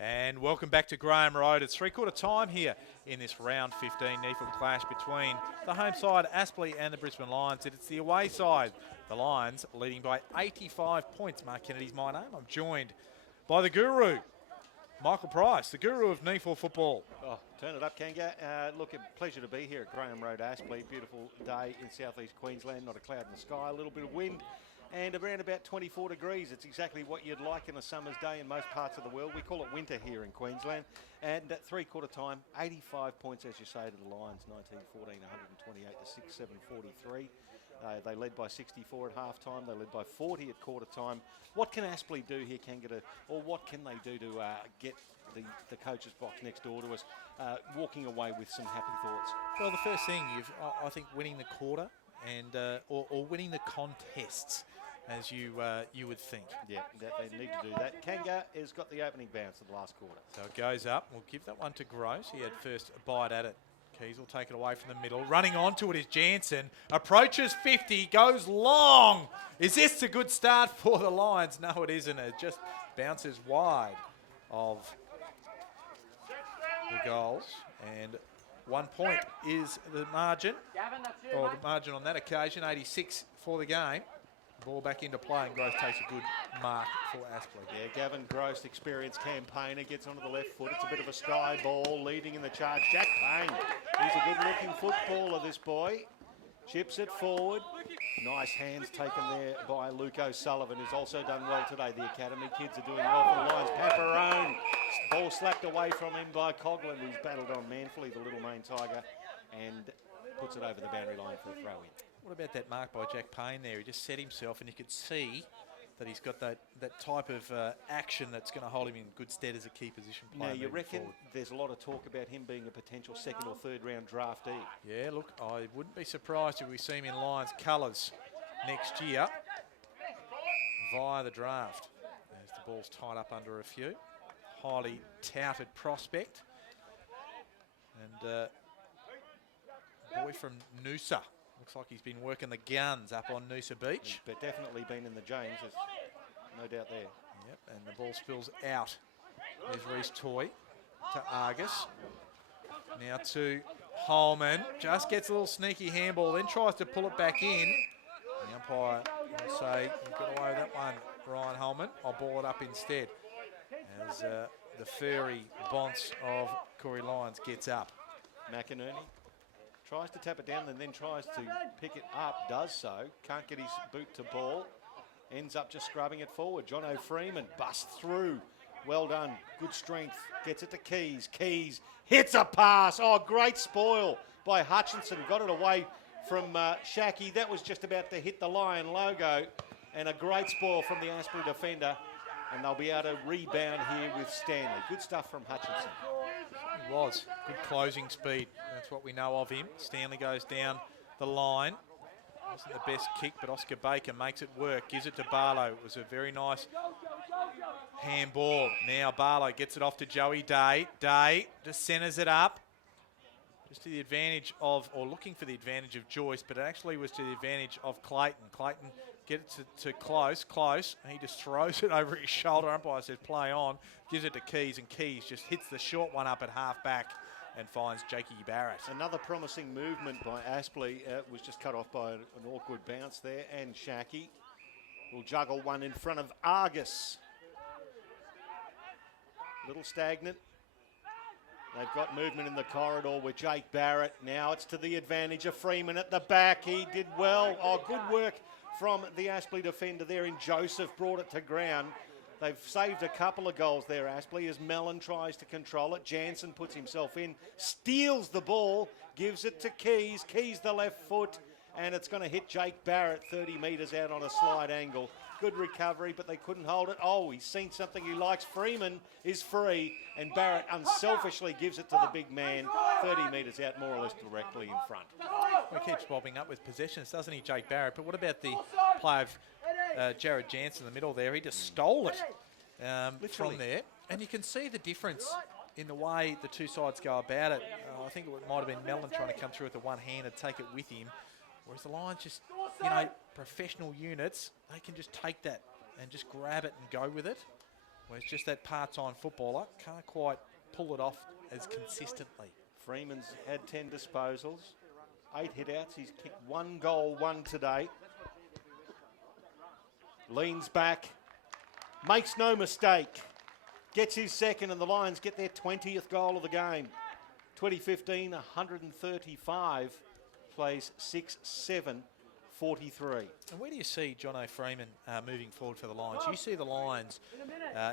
And welcome back to Graham Road. It's three-quarter time here in this round 15 NEAFL clash between the home side, Aspley, and the Brisbane Lions. It's the away side, the Lions, leading by 85 points. Mark Kennedy's my name. I'm joined by the guru, Michael Price, the guru of NEAFL football. Oh, turn it up, Kanga. Look, a pleasure to be here at Graham Road, Aspley. Beautiful day in southeast Queensland. Not a cloud in the sky, a little bit of wind, and around about 24 degrees. It's exactly what you'd like in a summer's day in most parts of the world. We call it winter here in Queensland. And at three-quarter time, 85 points, as you say, to the Lions. 19-14, 128 to 6, 7-43. They led by 64 at half-time. They led by 40 at quarter-time. What can Aspley do here, Kanga, or what can they do to get the coach's box next door to us walking away with some happy thoughts? Well, the first thing, I think winning the quarter and or winning the contests, as you would think. Yeah, that they need to do that. Kanga has got the opening bounce of the last quarter. So it goes up. We'll give that one to Gross. He had first a bite at it. Keys will take it away from the middle. Running onto it is Jansen. Approaches 50, goes long. Is this a good start for the Lions? No, it isn't. It just bounces wide of the goals. And 1 point is the margin, or the margin on that occasion, 86 for the game. Ball back into play, and Gross takes a good mark for Aspley. Yeah, Gavin Gross, experienced campaigner, gets onto the left foot. It's a bit of a sky ball, leading in the charge. Jack Payne, he's a good-looking footballer, this boy. Chips it forward. Nice hands taken there by Luke O'Sullivan, who's also done well today. The academy kids are doing well for the Lions. Paparone, ball slapped away from him by Coughlin, who's battled on manfully, the little Maine Tiger, and puts it over the boundary line for a throw-in. What about that mark by Jack Payne there? He just set himself, and you could see that he's got that type of action that's going to hold him in good stead as a key position player. Now, you reckon forward. There's a lot of talk about him being a potential second or third round draftee? Yeah, look, I wouldn't be surprised if we see him in Lions colours next year via the draft. As the ball's tied up under a few. Highly touted prospect. And boy from Noosa. Looks like he's been working the guns up on Noosa Beach. But definitely been in the James, there's no doubt there. Yep, and the ball spills out. There's Reece Toy to Argus. Now to Holman. Just gets a little sneaky handball, then tries to pull it back in. The umpire will say, you've got away with that one, Ryan Holman. I'll ball it up instead. As the furry bonce of Corey Lyons gets up. McInerney tries to tap it down and then tries to pick it up, does so. Can't get his boot to ball. Ends up just scrubbing it forward. John O'Freeman busts through. Well done. Good strength. Gets it to Keys. Keys hits a pass. Oh, great spoil by Hutchinson. Got it away from Shackey. That was just about to hit the Lion logo. And a great spoil from the Aspley defender. And they'll be able to rebound here with Stanley. Good stuff from Hutchinson. He was. Good closing speed. That's what we know of him. Stanley goes down the line. Wasn't the best kick, but Oscar Baker makes it work. Gives it to Barlow. It was a very nice handball. Now Barlow gets it off to Joey Day. Day just centres it up. Just to the advantage of, or looking for the advantage of Joyce, but it actually was to the advantage of Clayton. Clayton gets it to Close. And he just throws it over his shoulder. Umpire says play on. Gives it to Keys, and Keys just hits the short one up at half back and finds Jakey Barrett. Another promising movement by Aspley was just cut off by an awkward bounce there, and Shackey will juggle one in front of Argus. Little stagnant. They've got movement in the corridor with Jake Barrett. Now it's to the advantage of Freeman at the back. He did well. Oh, good work from the Aspley defender there, and Joseph brought it to ground. They've saved a couple of goals there, Aspley, as Mellon tries to control it. Jansen puts himself in, steals the ball, gives it to Keys. Keys the left foot, and it's going to hit Jake Barrett 30 metres out on a slide angle. Good recovery, but they couldn't hold it. Oh, he's seen something he likes. Freeman is free, and Barrett unselfishly gives it to the big man 30 metres out, more or less directly in front. He keeps bobbing up with possessions, doesn't he, Jake Barrett? But what about the play of Jared Jansen in the middle there? He just stole it from there. And you can see the difference in the way the two sides go about it. I think it might have been Mellon trying to come through with the one hand and take it with him. Whereas the Lions just, professional units, they can just take that and just grab it and go with it. Whereas just that part-time footballer can't quite pull it off as consistently. Freeman's had 10 disposals, 8 hit-outs. He's kicked 1 goal, 1 today. Leans back, makes no mistake, gets his second, and the Lions get their 20th goal of the game. 2015, 135, plays 6-7, 43. And where do you see John O'Freeman moving forward for the Lions? You see the Lions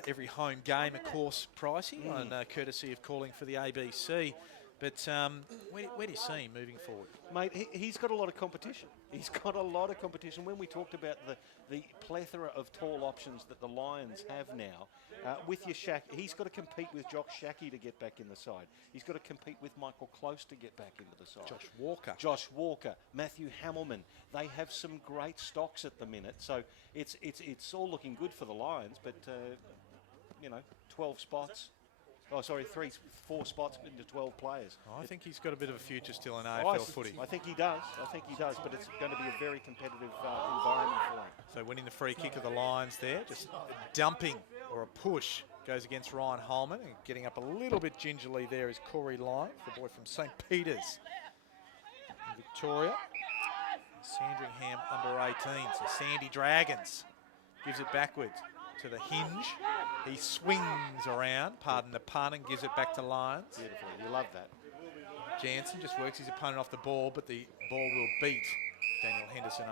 every home game, of course, pricey, and courtesy of calling for the ABC. But where do you see him moving forward? Mate, he's got a lot of competition. He's got a lot of competition. When we talked about the plethora of tall options that the Lions have now, with your Shack, he's got to compete with Josh Shackey to get back in the side. He's got to compete with Michael Close to get back into the side. Josh Walker, Matthew Hamilman. They have some great stocks at the minute. So it's all looking good for the Lions, but, 12 spots. Oh, sorry, 4 spots into 12 players. Oh, I think he's got a bit of a future still in AFL footy. I think he does, but it's going to be a very competitive environment for him. So winning the free kick of the Lions there, just dumping or a push goes against Ryan Holman, and getting up a little bit gingerly there is Corey Lyons, the boy from St. Peter's in Victoria. Sandringham under 18, so Sandy Dragons gives it backwards to the hinge. He swings around, pardon the pun, and gives it back to Lyons. Beautiful, you love that. Jansen just works his opponent off the ball, but the ball will beat Daniel Henderson.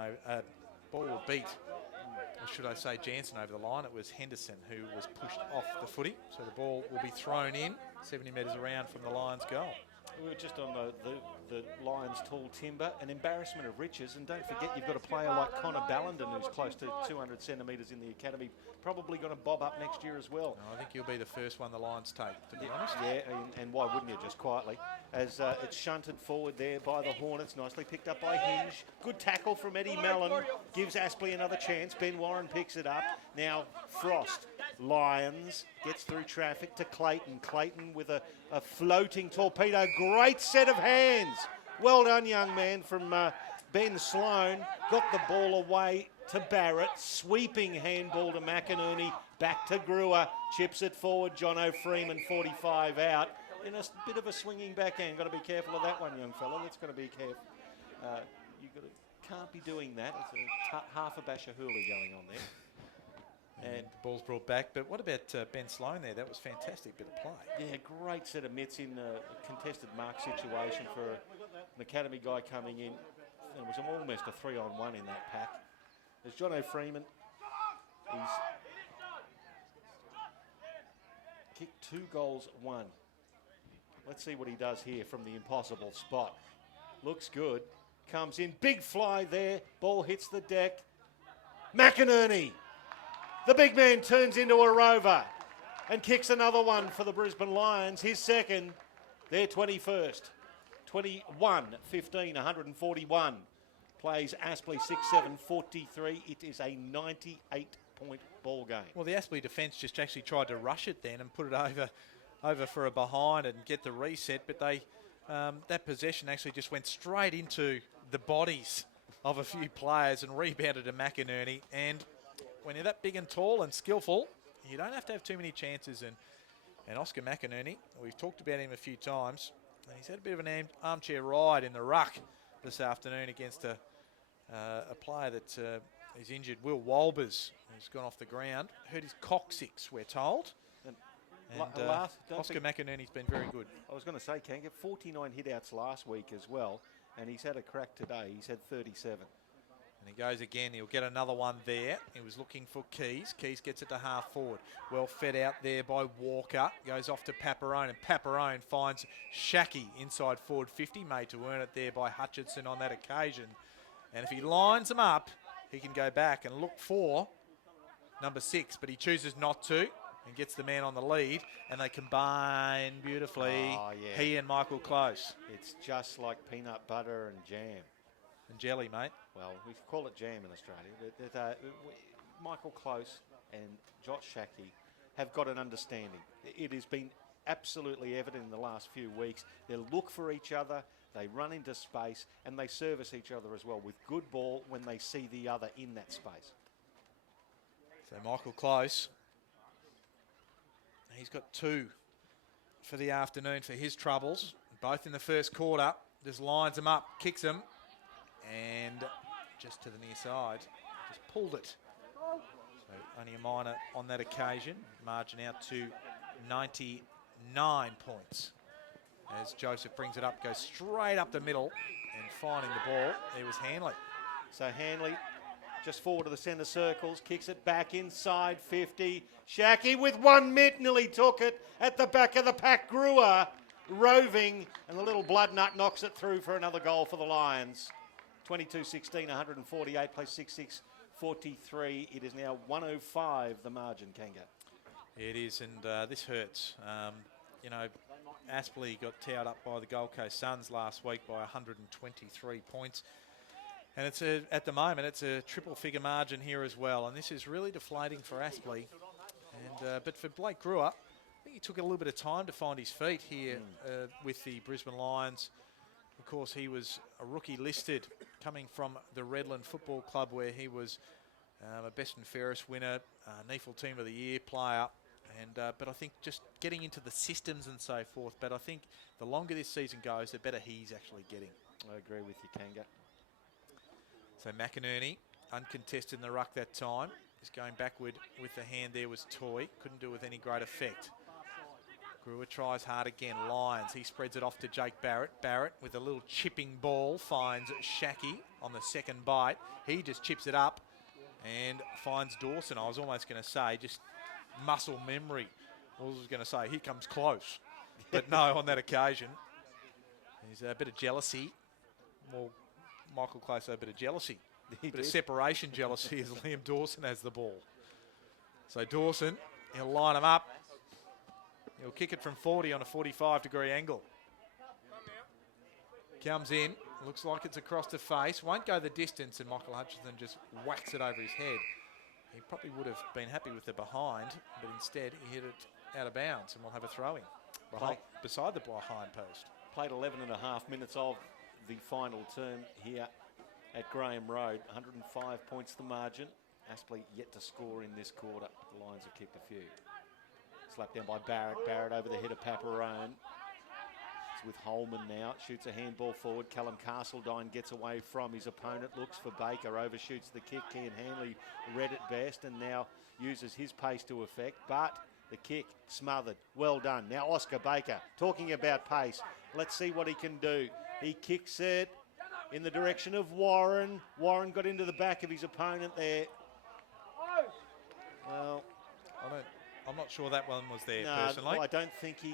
Ball will beat, or should I say Jansen over the line. It was Henderson who was pushed off the footy, so the ball will be thrown in 70 metres around from the Lions' goal. We were just on the Lions' tall timber, an embarrassment of riches. And don't forget, you've got a player like Connor Ballenden, who's close to 200 centimetres in the academy, probably going to bob up next year as well. No, I think he'll be the first one the Lions take, to be honest. Yeah, and why wouldn't you, just quietly? As it's shunted forward there by the Hornets, nicely picked up by Hinge. Good tackle from Eddie Mellon, gives Aspley another chance. Ben Warren picks it up. Now Frost, Lions, gets through traffic to Clayton. Clayton with a floating torpedo. Great set of hands. Well done, young man, from Ben Sloan. Got the ball away to Barrett. Sweeping handball to McInerney. Back to Brewer. Chips it forward. John O'Freeman, 45 out. In a bit of a swinging backhand. Got to be careful of that one, young fella. That's got to be careful. Can't be doing that. It's half a Bashahuli going on there. And the ball's brought back. But what about Ben Sloan there? That was fantastic bit of play. Yeah, great set of mitts in a contested mark situation for an academy guy coming in. It was almost a 3-on-1 in that pack. There's John O'Freeman. He's kicked 2 goals, 1. Let's see what he does here from the impossible spot. Looks good. Comes in. Big fly there. Ball hits the deck. McInerney. The big man turns into a rover and kicks another one for the Brisbane Lions. His second, their 21st. 21-15, 141. Plays Aspley 6-7, 43. It is a 98-point ball game. Well, the Aspley defence just actually tried to rush it then and put it over for a behind and get the reset, but that possession actually just went straight into the bodies of a few players and rebounded to McInerney. And when you're that big and tall and skillful, you don't have to have too many chances. And Oscar McInerney, we've talked about him a few times, and he's had a bit of an armchair ride in the ruck this afternoon against a player that is injured, Will Walbers, who's gone off the ground. Hurt his coccyx, we're told. And Oscar McInerney's been very good. I was going to say, Kanga, 49 hit-outs last week as well, and he's had a crack today. He's had 37. And he goes again. He'll get another one there. He was looking for Keys. Keys gets it to half forward. Well fed out there by Walker. Goes off to Paparone, and Paparone finds Shackey inside forward 50. Made to earn it there by Hutchinson on that occasion. And if he lines them up, he can go back and look for number 6, but he chooses not to and gets the man on the lead, and they combine beautifully. Oh, yeah. He and Michael Close. It's just like peanut butter and jam. And jelly, mate. Well, we call it jam in Australia. Michael Close and Josh Shackey have got an understanding. It has been absolutely evident in the last few weeks. They look for each other, they run into space, and they service each other as well with good ball when they see the other in that space. So Michael Close He's got 2 for the afternoon for his troubles, both in the first quarter. Just lines them up, kicks them, and just to the near side, just pulled it. So only a minor on that occasion. Margin out to 99 points. As Joseph brings it up, goes straight up the middle and finding the ball. There was Hanley. So Hanley just forward to the centre circles, kicks it back inside 50. Shackey with 1 mitt, nearly took it at the back of the pack. Greer roving, and the little blood nut knocks it through for another goal for the Lions. 22-16, 148 plays 6-6, 43. It is now 105, the margin, Kanga. It is, and this hurts. You know, Aspley got towed up by the Gold Coast Suns last week by 123 points. And it's at the moment, it's a triple-figure margin here as well. And this is really deflating for Aspley. And but for Blake Greer, I think he took a little bit of time to find his feet here with the Brisbane Lions. Of course, he was a rookie listed coming from the Redland Football Club, where he was a Best and Fairest winner, NEAFL Team of the Year player. And but I think just getting into the systems and so forth. But I think the longer this season goes, the better he's actually getting. I agree with you, Kanga. So McInerney, uncontested in the ruck that time. Is going backward with the hand there was Toy. Couldn't do it with any great effect. Greer tries hard again. Lyons, he spreads it off to Jake Barrett. Barrett with a little chipping ball finds Shackey on the second bite. He just chips it up and finds Dawson. I was almost going to say, just muscle memory. I was going to say, here comes close. But no, on that occasion, there's a bit of jealousy. Well, Michael Closo, a bit of jealousy. A bit of separation jealousy as Liam Dawson has the ball. So Dawson, he'll line him up. He'll kick it from 40 on a 45-degree angle. Comes in, looks like it's across the face. Won't go the distance, and Michael Hutchinson just whacks it over his head. He probably would have been happy with the behind, but instead he hit it out of bounds, and we'll have a throw-in beside the behind post. Played 11 and a half minutes of the final term here at Graham Road. 105 points the margin. Aspley yet to score in this quarter. The Lions have kicked a few. Slapped down by Barrett. Barrett over the head of Paparone. It's with Holman now. Shoots a handball forward. Callum Castledine gets away from his opponent. Looks for Baker. Overshoots the kick. Kean Hanley read it best and now uses his pace to effect. But the kick smothered. Well done. Now Oscar Baker talking about pace. Let's see what he can do. He kicks it in the direction of Warren. Warren got into the back of his opponent there. Well, I'm not sure that one was there, no, personally. Well, I don't think he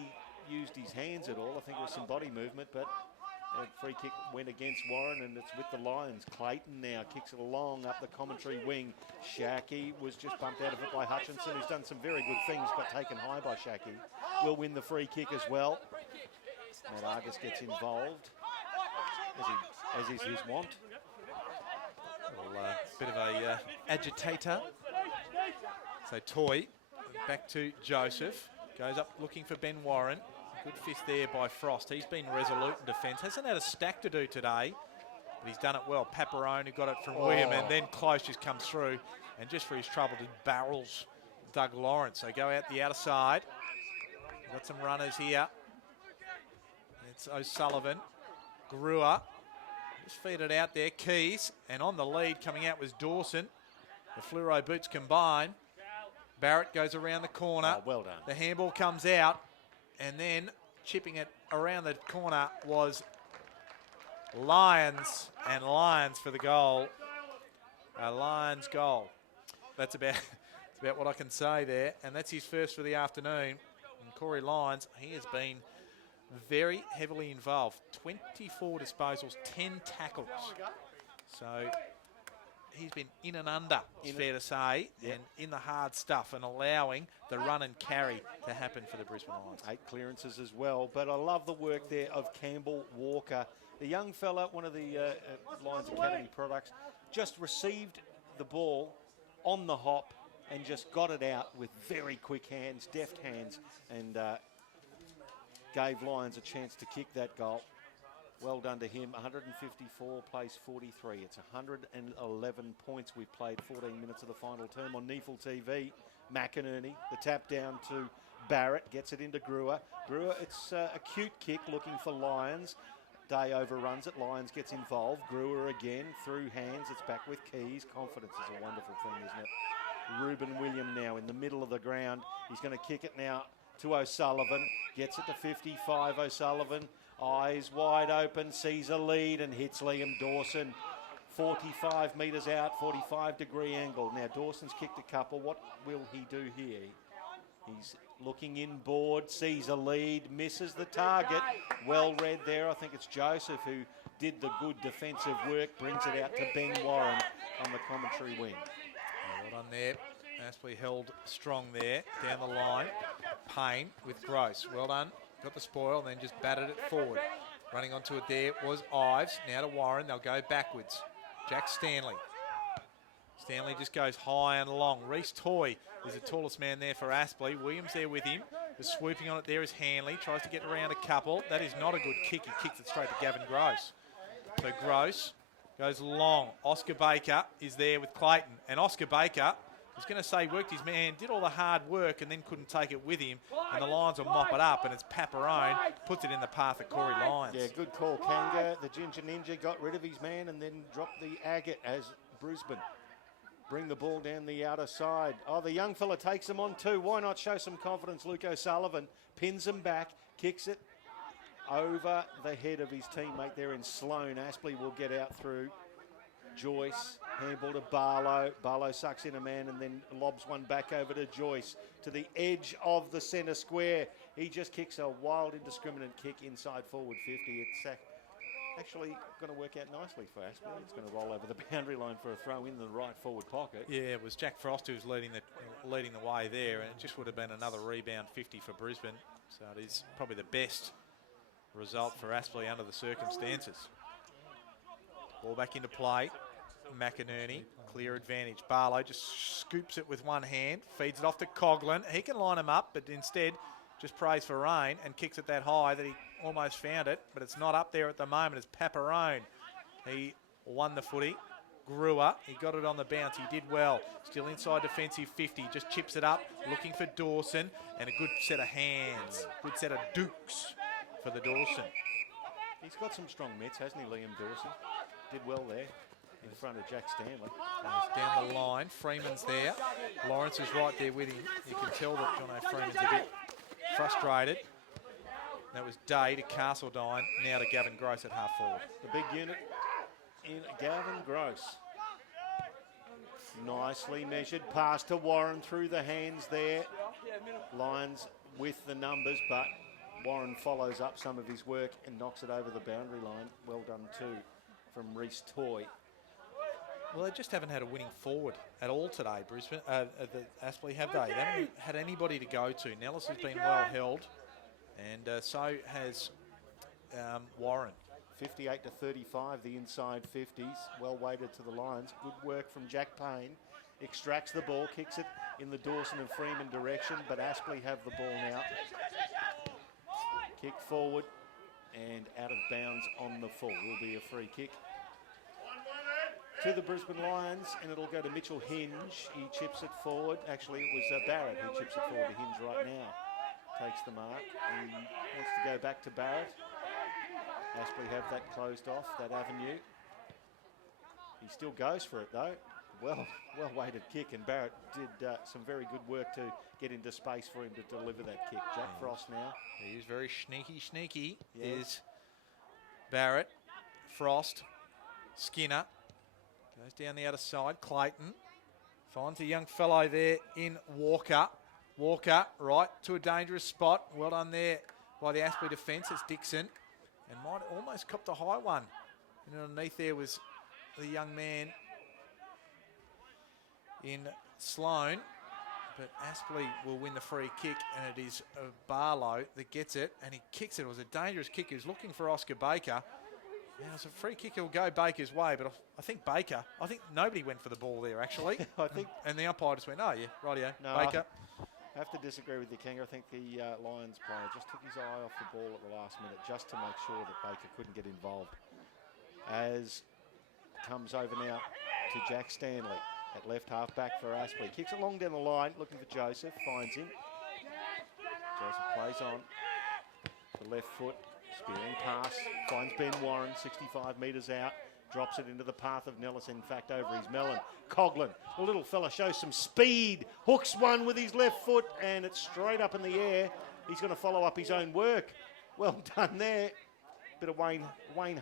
used his hands at all. I think it was some body movement, but a free kick went against Warren, and it's with the Lions. Clayton now kicks it along up the commentary wing. Shackey was just bumped out of it by Hutchinson, who's done some very good things, but taken high by Shackey. Will win the free kick as well. Matt Argus gets involved, as is his wont. Bit of a agitator. So Toy back to Joseph. Goes up looking for Ben Warren. Good fist there by Frost. He's been resolute in defence. Hasn't had a stack to do today, but he's done it well. Paparone, who got it from William, and then Close just comes through. And just for his trouble, just barrels Doug Lawrence. So go out the outer side. Got some runners here. It's O'Sullivan. Greer. Just feed it out there. Keys. And on the lead coming out was Dawson. The fluoro boots combine. Barrett goes around the corner. Oh, well done. The handball comes out. And then chipping it around the corner was Lyons. And Lyons for the goal. A Lyons goal. That's about what I can say there. And that's his first for the afternoon. And Corey Lyons, he has been very heavily involved. 24 disposals, 10 tackles. So he's been in and under, it's fair to say, and in the hard stuff and allowing the run and carry to happen for the Brisbane Lions. 8 clearances as well, but I love the work there of Campbell Walker. The young fella, one of the Lions Academy products, just received the ball on the hop and just got it out with very quick hands, deft hands, and gave Lions a chance to kick that goal. Well done to him. 154 plays 43. It's 111 points. We've played 14 minutes of the final term on NEAFL TV. McInerney, the tap down to Barrett gets it into Brewer. Brewer, it's a cute kick looking for Lyons. Day overruns it. Lyons gets involved. Brewer again through hands. It's back with Keys. Confidence is a wonderful thing, isn't it? Ruben William now in the middle of the ground. He's going to kick it now to O'Sullivan. Gets it to 55. O'Sullivan, eyes wide open, sees a lead and hits Liam Dawson. 45 metres out, 45-degree angle. Now Dawson's kicked a couple. What will he do here? He's looking inboard, sees a lead, misses the target. Well read there. I think it's Joseph who did the good defensive work, brings it out to Ben Warren on the commentary wing. Well done there. Aspley held strong there, down the line. Payne with Gross. Well done. Got the spoil and then just batted it forward. Running onto it there was Ives. Now to Warren. They'll go backwards. Jack Stanley. Stanley just goes high and long. Reece Toy is the tallest man there for Aspley. Williams there with him. The swooping on it there is Hanley. Tries to get around a couple. That is not a good kick. He kicks it straight to Gavin Gross. So Gross goes long. Oscar Baker is there with Clayton. And Oscar Baker, I was going to say worked his man, did all the hard work and then couldn't take it with him. And the Lions will mop it up and it's Paparone puts it in the path of Corey Lyons. Yeah, good call, Kanga. The Ginger Ninja got rid of his man and then dropped the agate as Brisbane bring the ball down the outer side. Oh, the young fella takes him on too. Why not show some confidence? Luke O'Sullivan pins him back, kicks it over the head of his teammate there in Sloane. Aspley will get out through. Joyce, handball to Barlow. Barlow sucks in a man and then lobs one back over to Joyce to the edge of the centre square. He just kicks a wild, indiscriminate kick inside forward 50. It's actually going to work out nicely for Aspley. It's going to roll over the boundary line for a throw in the right forward pocket. Yeah, it was Jack Frost who was leading the way there, and it just would have been another rebound 50 for Brisbane. So it is probably the best result for Aspley under the circumstances. Ball back into play. McInerney, clear advantage. Barlow just scoops it with one hand, feeds it off to Coughlin. He can line him up, but instead just prays for rain and kicks it that high that he almost found it, but it's not up there at the moment. It's Paparone. He won the footy. Brewer, he got it on the bounce. He did well. Still inside defensive 50. Just chips it up, looking for Dawson, and a good set of hands. Good set of dukes for the Dawson. He's got some strong mitts, hasn't he, Liam Dawson? Did well there in front of Jack Stanley. Goes down the line. Freeman's there. Lawrence is right there with him. You can tell that Jono Freeman's a bit frustrated. That was Day to Castledine, now to Gavin Gross at half forward. The big unit in Gavin Gross. Nicely measured pass to Warren through the hands there. Lions with the numbers, but Warren follows up some of his work and knocks it over the boundary line. Well done too from Reece Toy. Well, they just haven't had a winning forward at all today, Brisbane. The Aspley, have they? They haven't had anybody to go to. Nellis has been well held, and so has Warren. 58 to 35, the inside 50s. Well weighted to the Lions. Good work from Jack Payne. Extracts the ball, kicks it in the Dawson and Freeman direction, but Aspley have the ball now. Kick forward and out of bounds on the full. Will be a free kick to the Brisbane Lions, and it'll go to Mitchell Hinge. He chips it forward. Actually, it was Barrett who chips it forward to Hinge right now. Takes the mark. He wants to go back to Barrett. Aspley have that closed off, that avenue. He still goes for it though. Well weighted kick, and Barrett did some very good work to get into space for him to deliver that kick. Jack Frost now. He is very sneaky. Yeah. Is Barrett, Frost, Skinner. Goes down the other side. Clayton finds a young fellow there in Walker. Walker right to a dangerous spot. Well done there by the Aspley defence. It's Dixon. And might almost copped a high one. And underneath there was the young man in Sloane. But Aspley will win the free kick, and it is Barlow that gets it. And he kicks it. It was a dangerous kick. He was looking for Oscar Baker. Now it's a free kick. It'll go Baker's way, but I think nobody went for the ball there, actually. I think. And the umpire just went, oh, yeah, rightio, no, Baker. I have to disagree with you, King. I think the Lions player just took his eye off the ball at the last minute just to make sure that Baker couldn't get involved. As comes over now to Jack Stanley at left half back for Aspley. Kicks it long down the line, looking for Joseph, finds him. Joseph plays on. The left foot, spearing pass, finds Ben Warren, 65 metres out. Drops it into the path of Nellis, in fact, over his melon. Coughlin, the little fella, shows some speed. Hooks one with his left foot, and it's straight up in the air. He's going to follow up his own work. Well done there. Bit of Wayne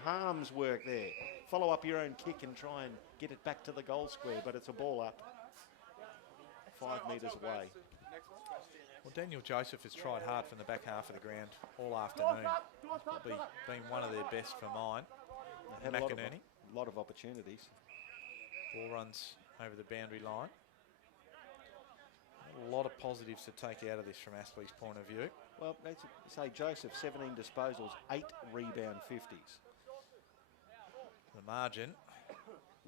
Harm's work there. Follow up your own kick and try and get it back to the goal square, but it's a ball up 5 metres away. Well, Daniel Joseph has tried hard from the back half of the ground all afternoon. He's probably been one of their best for mine. Had McInerney. A lot of opportunities. Ball runs over the boundary line. A lot of positives to take out of this from Aspley's point of view. Well, let's say Joseph, 17 disposals, 8 rebound 50s. The margin,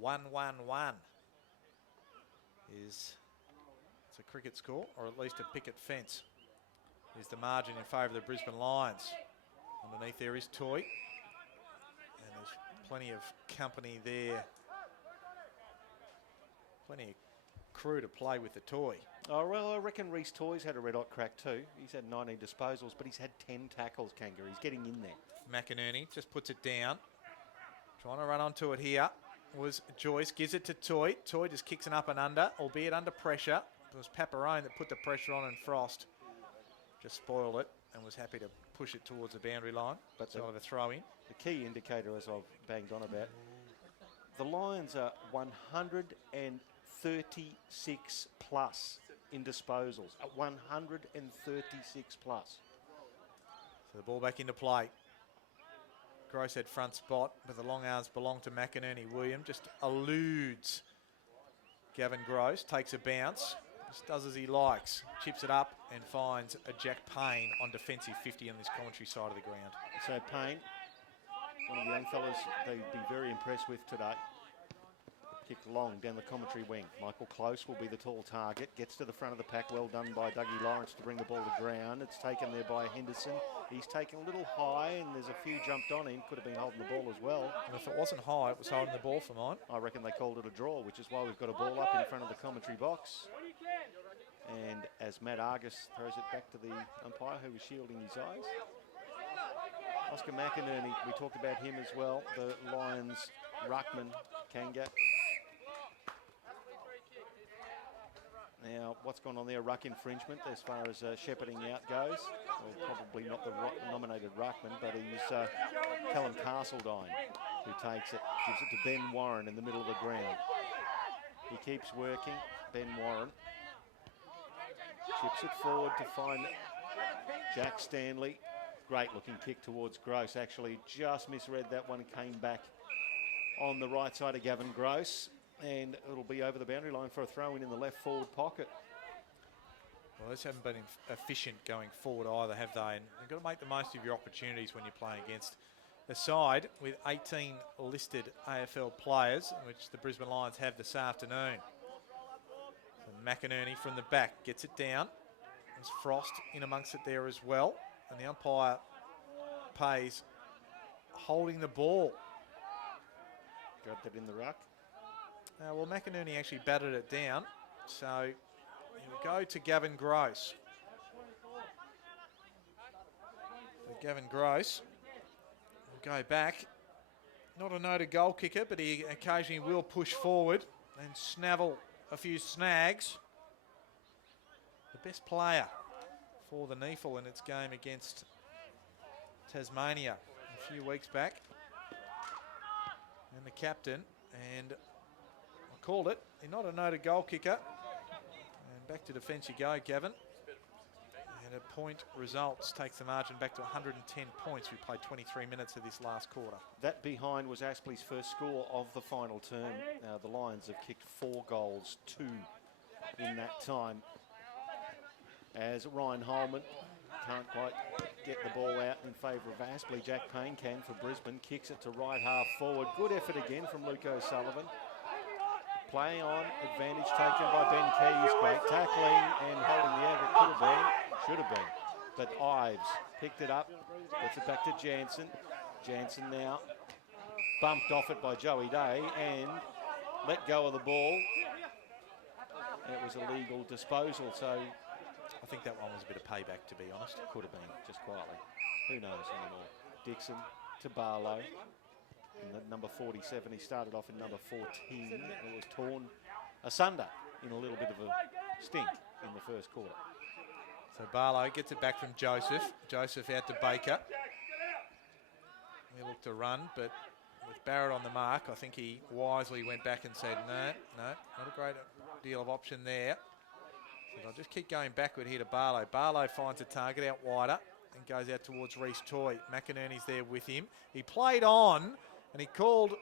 1-1-1 is, it's a cricket score, or at least a picket fence, is the margin in favour of the Brisbane Lions. Underneath there is Toy, and there's plenty of company there. Plenty of crew to play with the Toy. Oh, well, I reckon Reece Toy's had a red-hot crack too. He's had 19 disposals, but he's had 10 tackles, Kanga. He's getting in there. McInerney just puts it down. Trying to run onto it here was Joyce. Gives it to Toy. Toy just kicks it up and under, albeit under pressure. It was Paparone that put the pressure on, and Frost just spoiled it and was happy to push it towards the boundary line. But sort of a throw in. The key indicator, as I've banged on about, the Lions are 136 plus in disposals. 136 plus. So the ball back into play. Gross had front spot, but the long arms belong to McInerney. William just eludes Gavin Gross, takes a bounce, just does as he likes, chips it up and finds a Jack Payne on defensive 50 on this commentary side of the ground. So Payne, one of the young fellas they'd be very impressed with today. Kicked long down the commentary wing. Michael Close will be the tall target. Gets to the front of the pack. Well done by Dougie Lawrence to bring the ball to ground. It's taken there by Henderson. He's taken a little high, and there's a few jumped on him. Could have been holding the ball as well. And if it wasn't high, it was holding the ball for mine. I reckon they called it a draw, which is why we've got a ball up in front of the commentary box. And as Matt Argus throws it back to the umpire, who was shielding his eyes. Oscar McInerney, we talked about him as well. The Lions ruckman, Kanga. Now, what's gone on there? Ruck infringement as far as shepherding out goes. Well, probably not the nominated ruckman, but he's Callum Castledine, who takes it, gives it to Ben Warren in the middle of the ground. He keeps working. Ben Warren chips it forward to find Jack Stanley. Great looking kick towards Gross. Actually, just misread that one. Came back on the right side of Gavin Gross. And it'll be over the boundary line for a throw-in in the left forward pocket. Well, those haven't been efficient going forward either, have they? And you've got to make the most of your opportunities when you're playing against a side with 18 listed AFL players, which the Brisbane Lions have this afternoon. So McInerney from the back gets it down. There's Frost in amongst it there as well. And the umpire pays holding the ball. Grabbed it in the ruck. Well, McInerney actually batted it down. So here we go to Gavin Gross. So Gavin Gross will go back. Not a noted goal kicker, but he occasionally will push forward and snavel a few snags. The best player for the NEAFL in its game against Tasmania a few weeks back. And the captain, and called it. He's not a noted goal kicker. And back to defence you go, Gavin. And a point results takes the margin back to 110 points. We played 23 minutes of this last quarter. That behind was Aspley's first score of the final term. The Lions have kicked 4 goals, 2 in that time. As Ryan Holman can't quite get the ball out in favour of Aspley. Jack Payne can for Brisbane. Kicks it to right half forward. Good effort again from Luke O'Sullivan. Play on, advantage taken by Ben Keys. Great tackling and holding the air. It could have been, should have been. But Ives picked it up, gets it back to Jansen. Jansen now bumped off it by Joey Day and let go of the ball. And it was a legal disposal. So I think that one was a bit of payback, to be honest. Could have been, just quietly. Who knows anymore? Dixon to Barlow. And the number 47, he started off in number 14. It was torn asunder in a little bit of a stink in the first quarter. So Barlow gets it back from Joseph. Joseph out to Baker. He looked to run, but with Barrett on the mark, I think he wisely went back and said, no, not a great deal of option there. So I'll just keep going backward here to Barlow. Barlow finds a target out wider and goes out towards Reece Toy. McInerney's there with him. He played on, and he called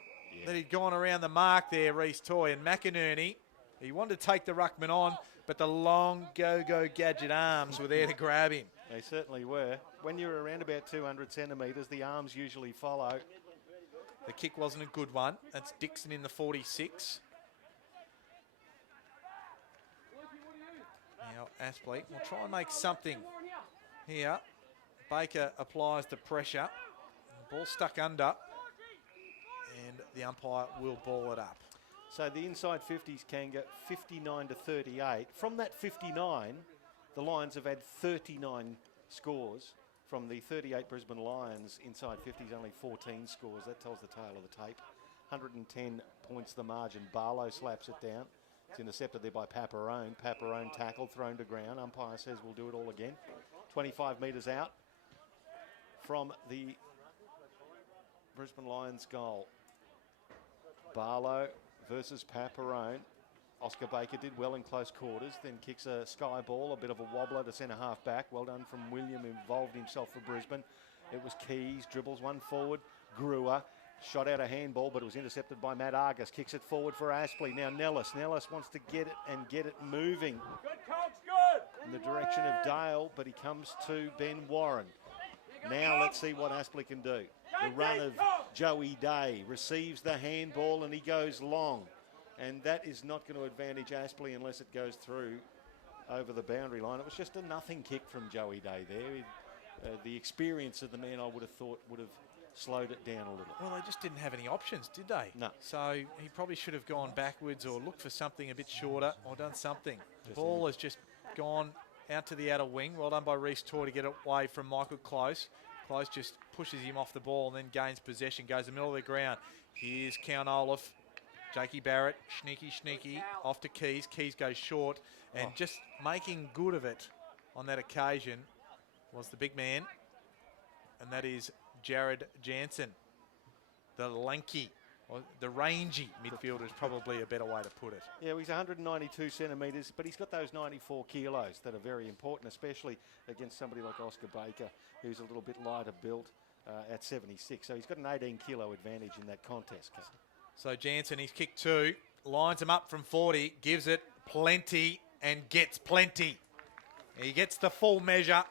that he'd gone around the mark there, Reece Toy, and McInerney, he wanted to take the ruckman on, but the long go-go gadget arms were there to grab him. They certainly were. When you're around about 200 centimetres, the arms usually follow. The kick wasn't a good one. That's Dixon in the 46. Now Aspley will try and make something here. Baker applies the pressure. The ball stuck under, and the umpire will ball it up. So the inside 50s can get 59 to 38. From that 59, the Lions have had 39 scores. From the 38 Brisbane Lions, inside 50s only 14 scores. That tells the tale of the tape. 110 points the margin. Barlow slaps it down. It's intercepted there by Paparone. Paparone tackled, thrown to ground. Umpire says we'll do it all again. 25 metres out from the Brisbane Lions goal. Barlow versus Paparone. Oscar Baker did well in close quarters, then kicks a sky ball, a bit of a wobbler to centre half back. Well done from William, who involved himself for Brisbane. It was Keys, dribbles one forward. Brewer shot out a handball, but it was intercepted by Matt Argus. Kicks it forward for Aspley. Now Nellis. Nellis wants to get it and get it moving in the direction of Dale, but he comes to Ben Warren. Now let's see what Aspley can do. The run of Joey Day receives the handball and he goes long. And that is not going to advantage Aspley unless it goes through over the boundary line. It was just a nothing kick from Joey Day there. The experience of the man, I would have thought, would have slowed it down a little. Well, they just didn't have any options, did they? No. So he probably should have gone backwards or looked for something a bit shorter or done something. The ball has just gone out to the outer wing. Well done by Reece Toy to get it away from Michael Close. Close just pushes him off the ball and then gains possession, goes the middle of the ground. Here's Count Olaf. Jakey Barrett, sneaky, off to Keys. Keys goes short, and just making good of it on that occasion was the big man, and that is Jared Jansen, the lanky, or the rangy midfielder is probably a better way to put it. Yeah, well, he's 192 centimetres, but he's got those 94 kilos that are very important, especially against somebody like Oscar Baker, who's a little bit lighter built at 76. So he's got an 18-kilo advantage in that contest. So Jansen, he's kicked two, lines him up from 40, gives it plenty and gets plenty. He gets the full measure.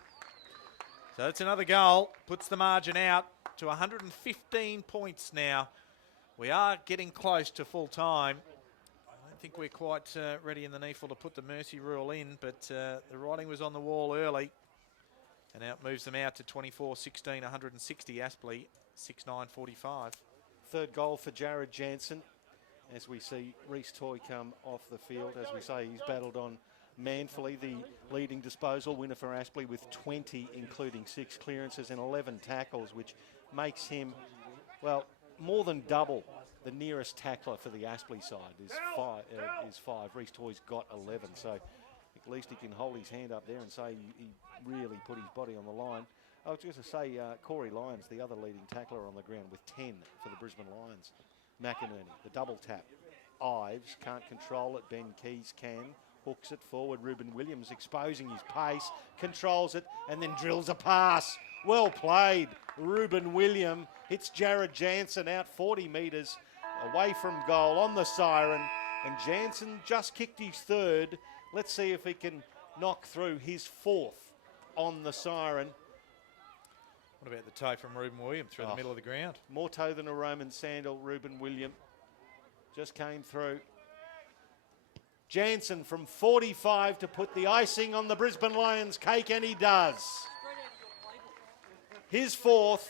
So that's another goal, puts the margin out to 115 points now. We are getting close to full time. I don't think we're quite ready in the NEAFL to put the mercy rule in, but the writing was on the wall early. And now it moves them out to 24-16, 160. Aspley, 6-9-45. Third goal for Jared Jansen as we see Reece Toy come off the field. As we say, he's battled on manfully. The leading disposal winner for Aspley with 20, including 6 clearances and 11 tackles, which makes him, well, more than double the nearest tackler for the Aspley side is 5. Reece Toy's got 11, so at least he can hold his hand up there and say he really put his body on the line. I was just going to say, Corey Lyons, the other leading tackler on the ground with 10 for the Brisbane Lions. McInerney, the double tap. Ives can't control it. Ben Keys can. Hooks it forward. Ruben Williams exposing his pace. Controls it and then drills a pass. Well played. Ruben Williams hits Jared Jansen out 40 metres away from goal on the siren. And Jansen just kicked his third. Let's see if he can knock through his fourth on the siren. What about the toe from Ruben Williams through the middle of the ground? More toe than a Roman sandal, Ruben Williams. Just came through. Jansen from 45 to put the icing on the Brisbane Lions cake, and he does. His fourth,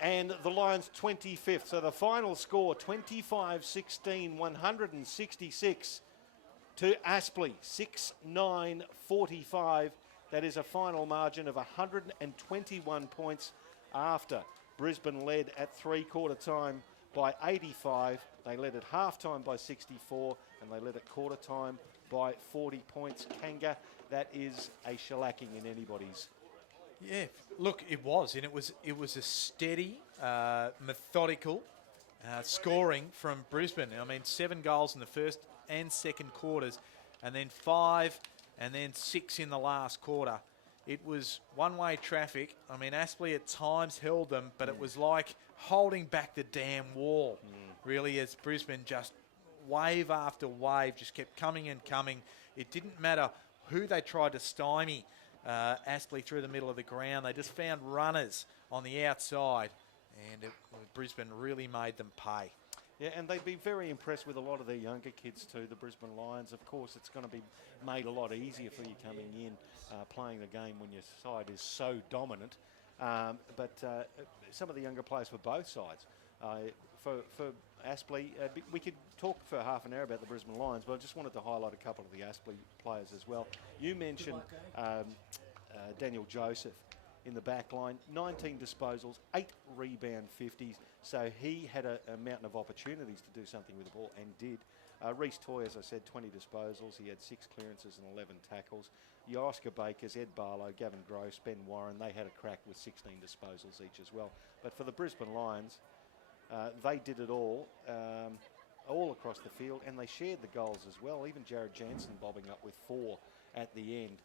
and the Lions 25th. So the final score, 25-16, 166. to Aspley, 6-9-45. That is a final margin of 121 points after Brisbane led at three-quarter time by 85. They led at half-time by 64, and they led at quarter-time by 40 points. Kanga, that is a shellacking in anybody's. Yeah, look, it was, and it was a steady, methodical scoring from Brisbane. I mean, 7 goals in the first and second quarters, and then 5, and then 6 in the last quarter. It was one-way traffic. I mean, Aspley at times held them, but it was like holding back the damn wall, really, as Brisbane just wave after wave just kept coming and coming. It didn't matter who they tried to stymie Aspley through the middle of the ground. They just found runners on the outside, and Brisbane really made them pay. Yeah, and they'd be very impressed with a lot of their younger kids too, the Brisbane Lions. Of course, it's going to be made a lot easier for you coming in, playing the game when your side is so dominant. But some of the younger players for both sides. For Aspley, we could talk for half an hour about the Brisbane Lions, but I just wanted to highlight a couple of the Aspley players as well. You mentioned Daniel Joseph in the back line, 19 disposals, 8 rebound 50s, so he had a mountain of opportunities to do something with the ball and did. Reece Toy, as I said, 20 disposals, he had 6 clearances and 11 tackles. Oscar Bakers, Ed Barlow, Gavin Gross, Ben Warren, they had a crack with 16 disposals each as well. But for the Brisbane Lions, they did it all across the field, and they shared the goals as well. Even Jared Jansen bobbing up with 4 at the end.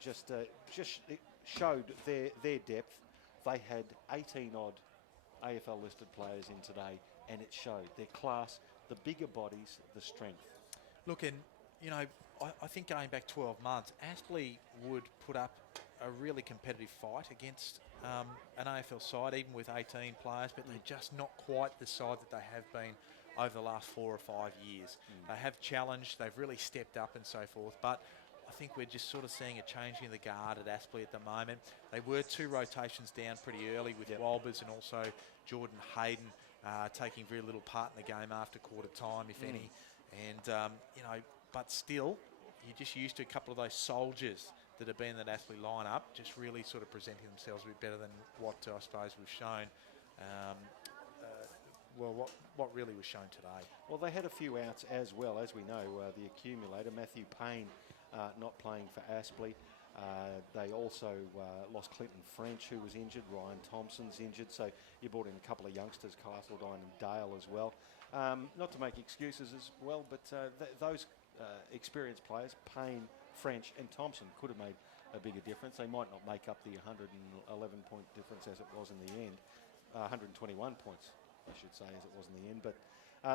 Just it showed their depth. They had 18-odd AFL listed players in today, and it showed their class, the bigger bodies, the strength. Look, and you know, I think going back 12 months, Aspley would put up a really competitive fight against an AFL side, even with 18 players, but they're just not quite the side that they have been over the last 4 or 5 years. They have challenged, they've really stepped up and so forth, but I think we're just sort of seeing a changing of the guard at Aspley at the moment. They were 2 rotations down pretty early with Walbers and also Jordan Hayden taking very little part in the game after quarter time, if any. And, you know, but still, you're just used to a couple of those soldiers that have been in that Aspley lineup just really sort of presenting themselves a bit better than what I suppose we've shown. What really was shown today. Well, they had a few outs as well, as we know. The accumulator, Matthew Payne, not playing for Aspley. They also lost Clinton French, who was injured. Ryan Thompson's injured. So you brought in a couple of youngsters, Castledine and Dale as well. Not to make excuses as well, but those experienced players, Payne, French and Thompson, could have made a bigger difference. They might not make up the 111-point difference as it was in the end. 121 points, I should say, as it was in the end. But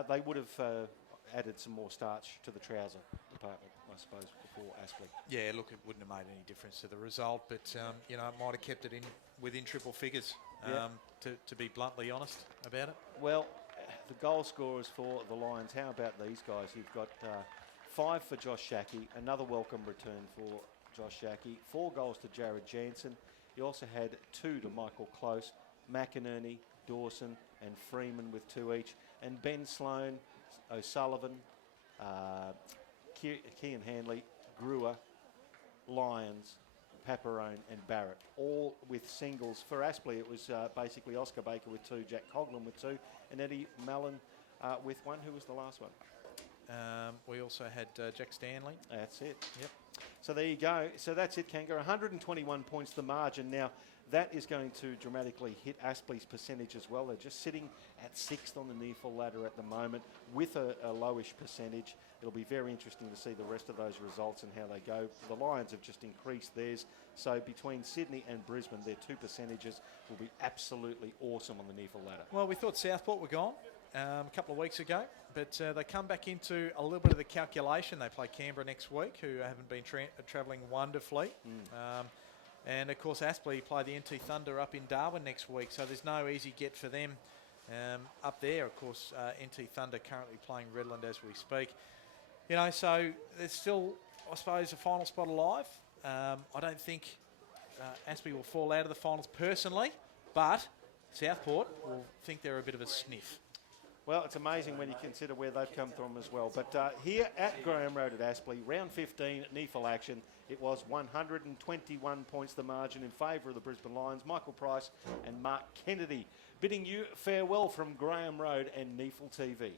they would have added some more starch to the trouser department, I suppose, before Aspley. Yeah, look, it wouldn't have made any difference to the result, but you know, it might have kept it within triple figures. To be bluntly honest about it. Well, the goal scorers for the Lions. How about these guys? You've got 5 for Josh Shackey, another welcome return for Josh Shackey. 4 goals to Jared Jansen. You also had 2 to Michael Close, McInerney, Dawson and Freeman with 2 each. And Ben Sloan, O'Sullivan, Kean Hanley, Brewer, Lyons, Paparone and Barrett, all with singles. For Aspley, it was basically Oscar Baker with 2, Jack Coughlin with 2, and Eddie Mallon with 1. Who was the last one? We also had Jack Stanley. That's it. Yep. So there you go. So that's it, Kanga. 121 points the margin. Now, that is going to dramatically hit Aspley's percentage as well. They're just sitting at 6th on the NEAFL ladder at the moment with a lowish percentage. It'll be very interesting to see the rest of those results and how they go. The Lions have just increased theirs. So between Sydney and Brisbane, their 2 percentages will be absolutely awesome on the NEAFL ladder. Well, we thought Southport were gone a couple of weeks ago, but they come back into a little bit of the calculation. They play Canberra next week, who haven't been travelling wonderfully. And, of course, Aspley play the NT Thunder up in Darwin next week, so there's no easy get for them up there. Of course, NT Thunder currently playing Redland as we speak. You know, so there's still, I suppose, a final spot alive. I don't think Aspley will fall out of the finals personally, but Southport will think they're a bit of a sniff. Well, it's amazing when you consider where they've come from as well. But here at Graham Road at Aspley, round 15, NEAFL action, it was 121 points the margin in favour of the Brisbane Lions. Michael Price and Mark Kennedy bidding you farewell from Graham Road and NEAFL TV.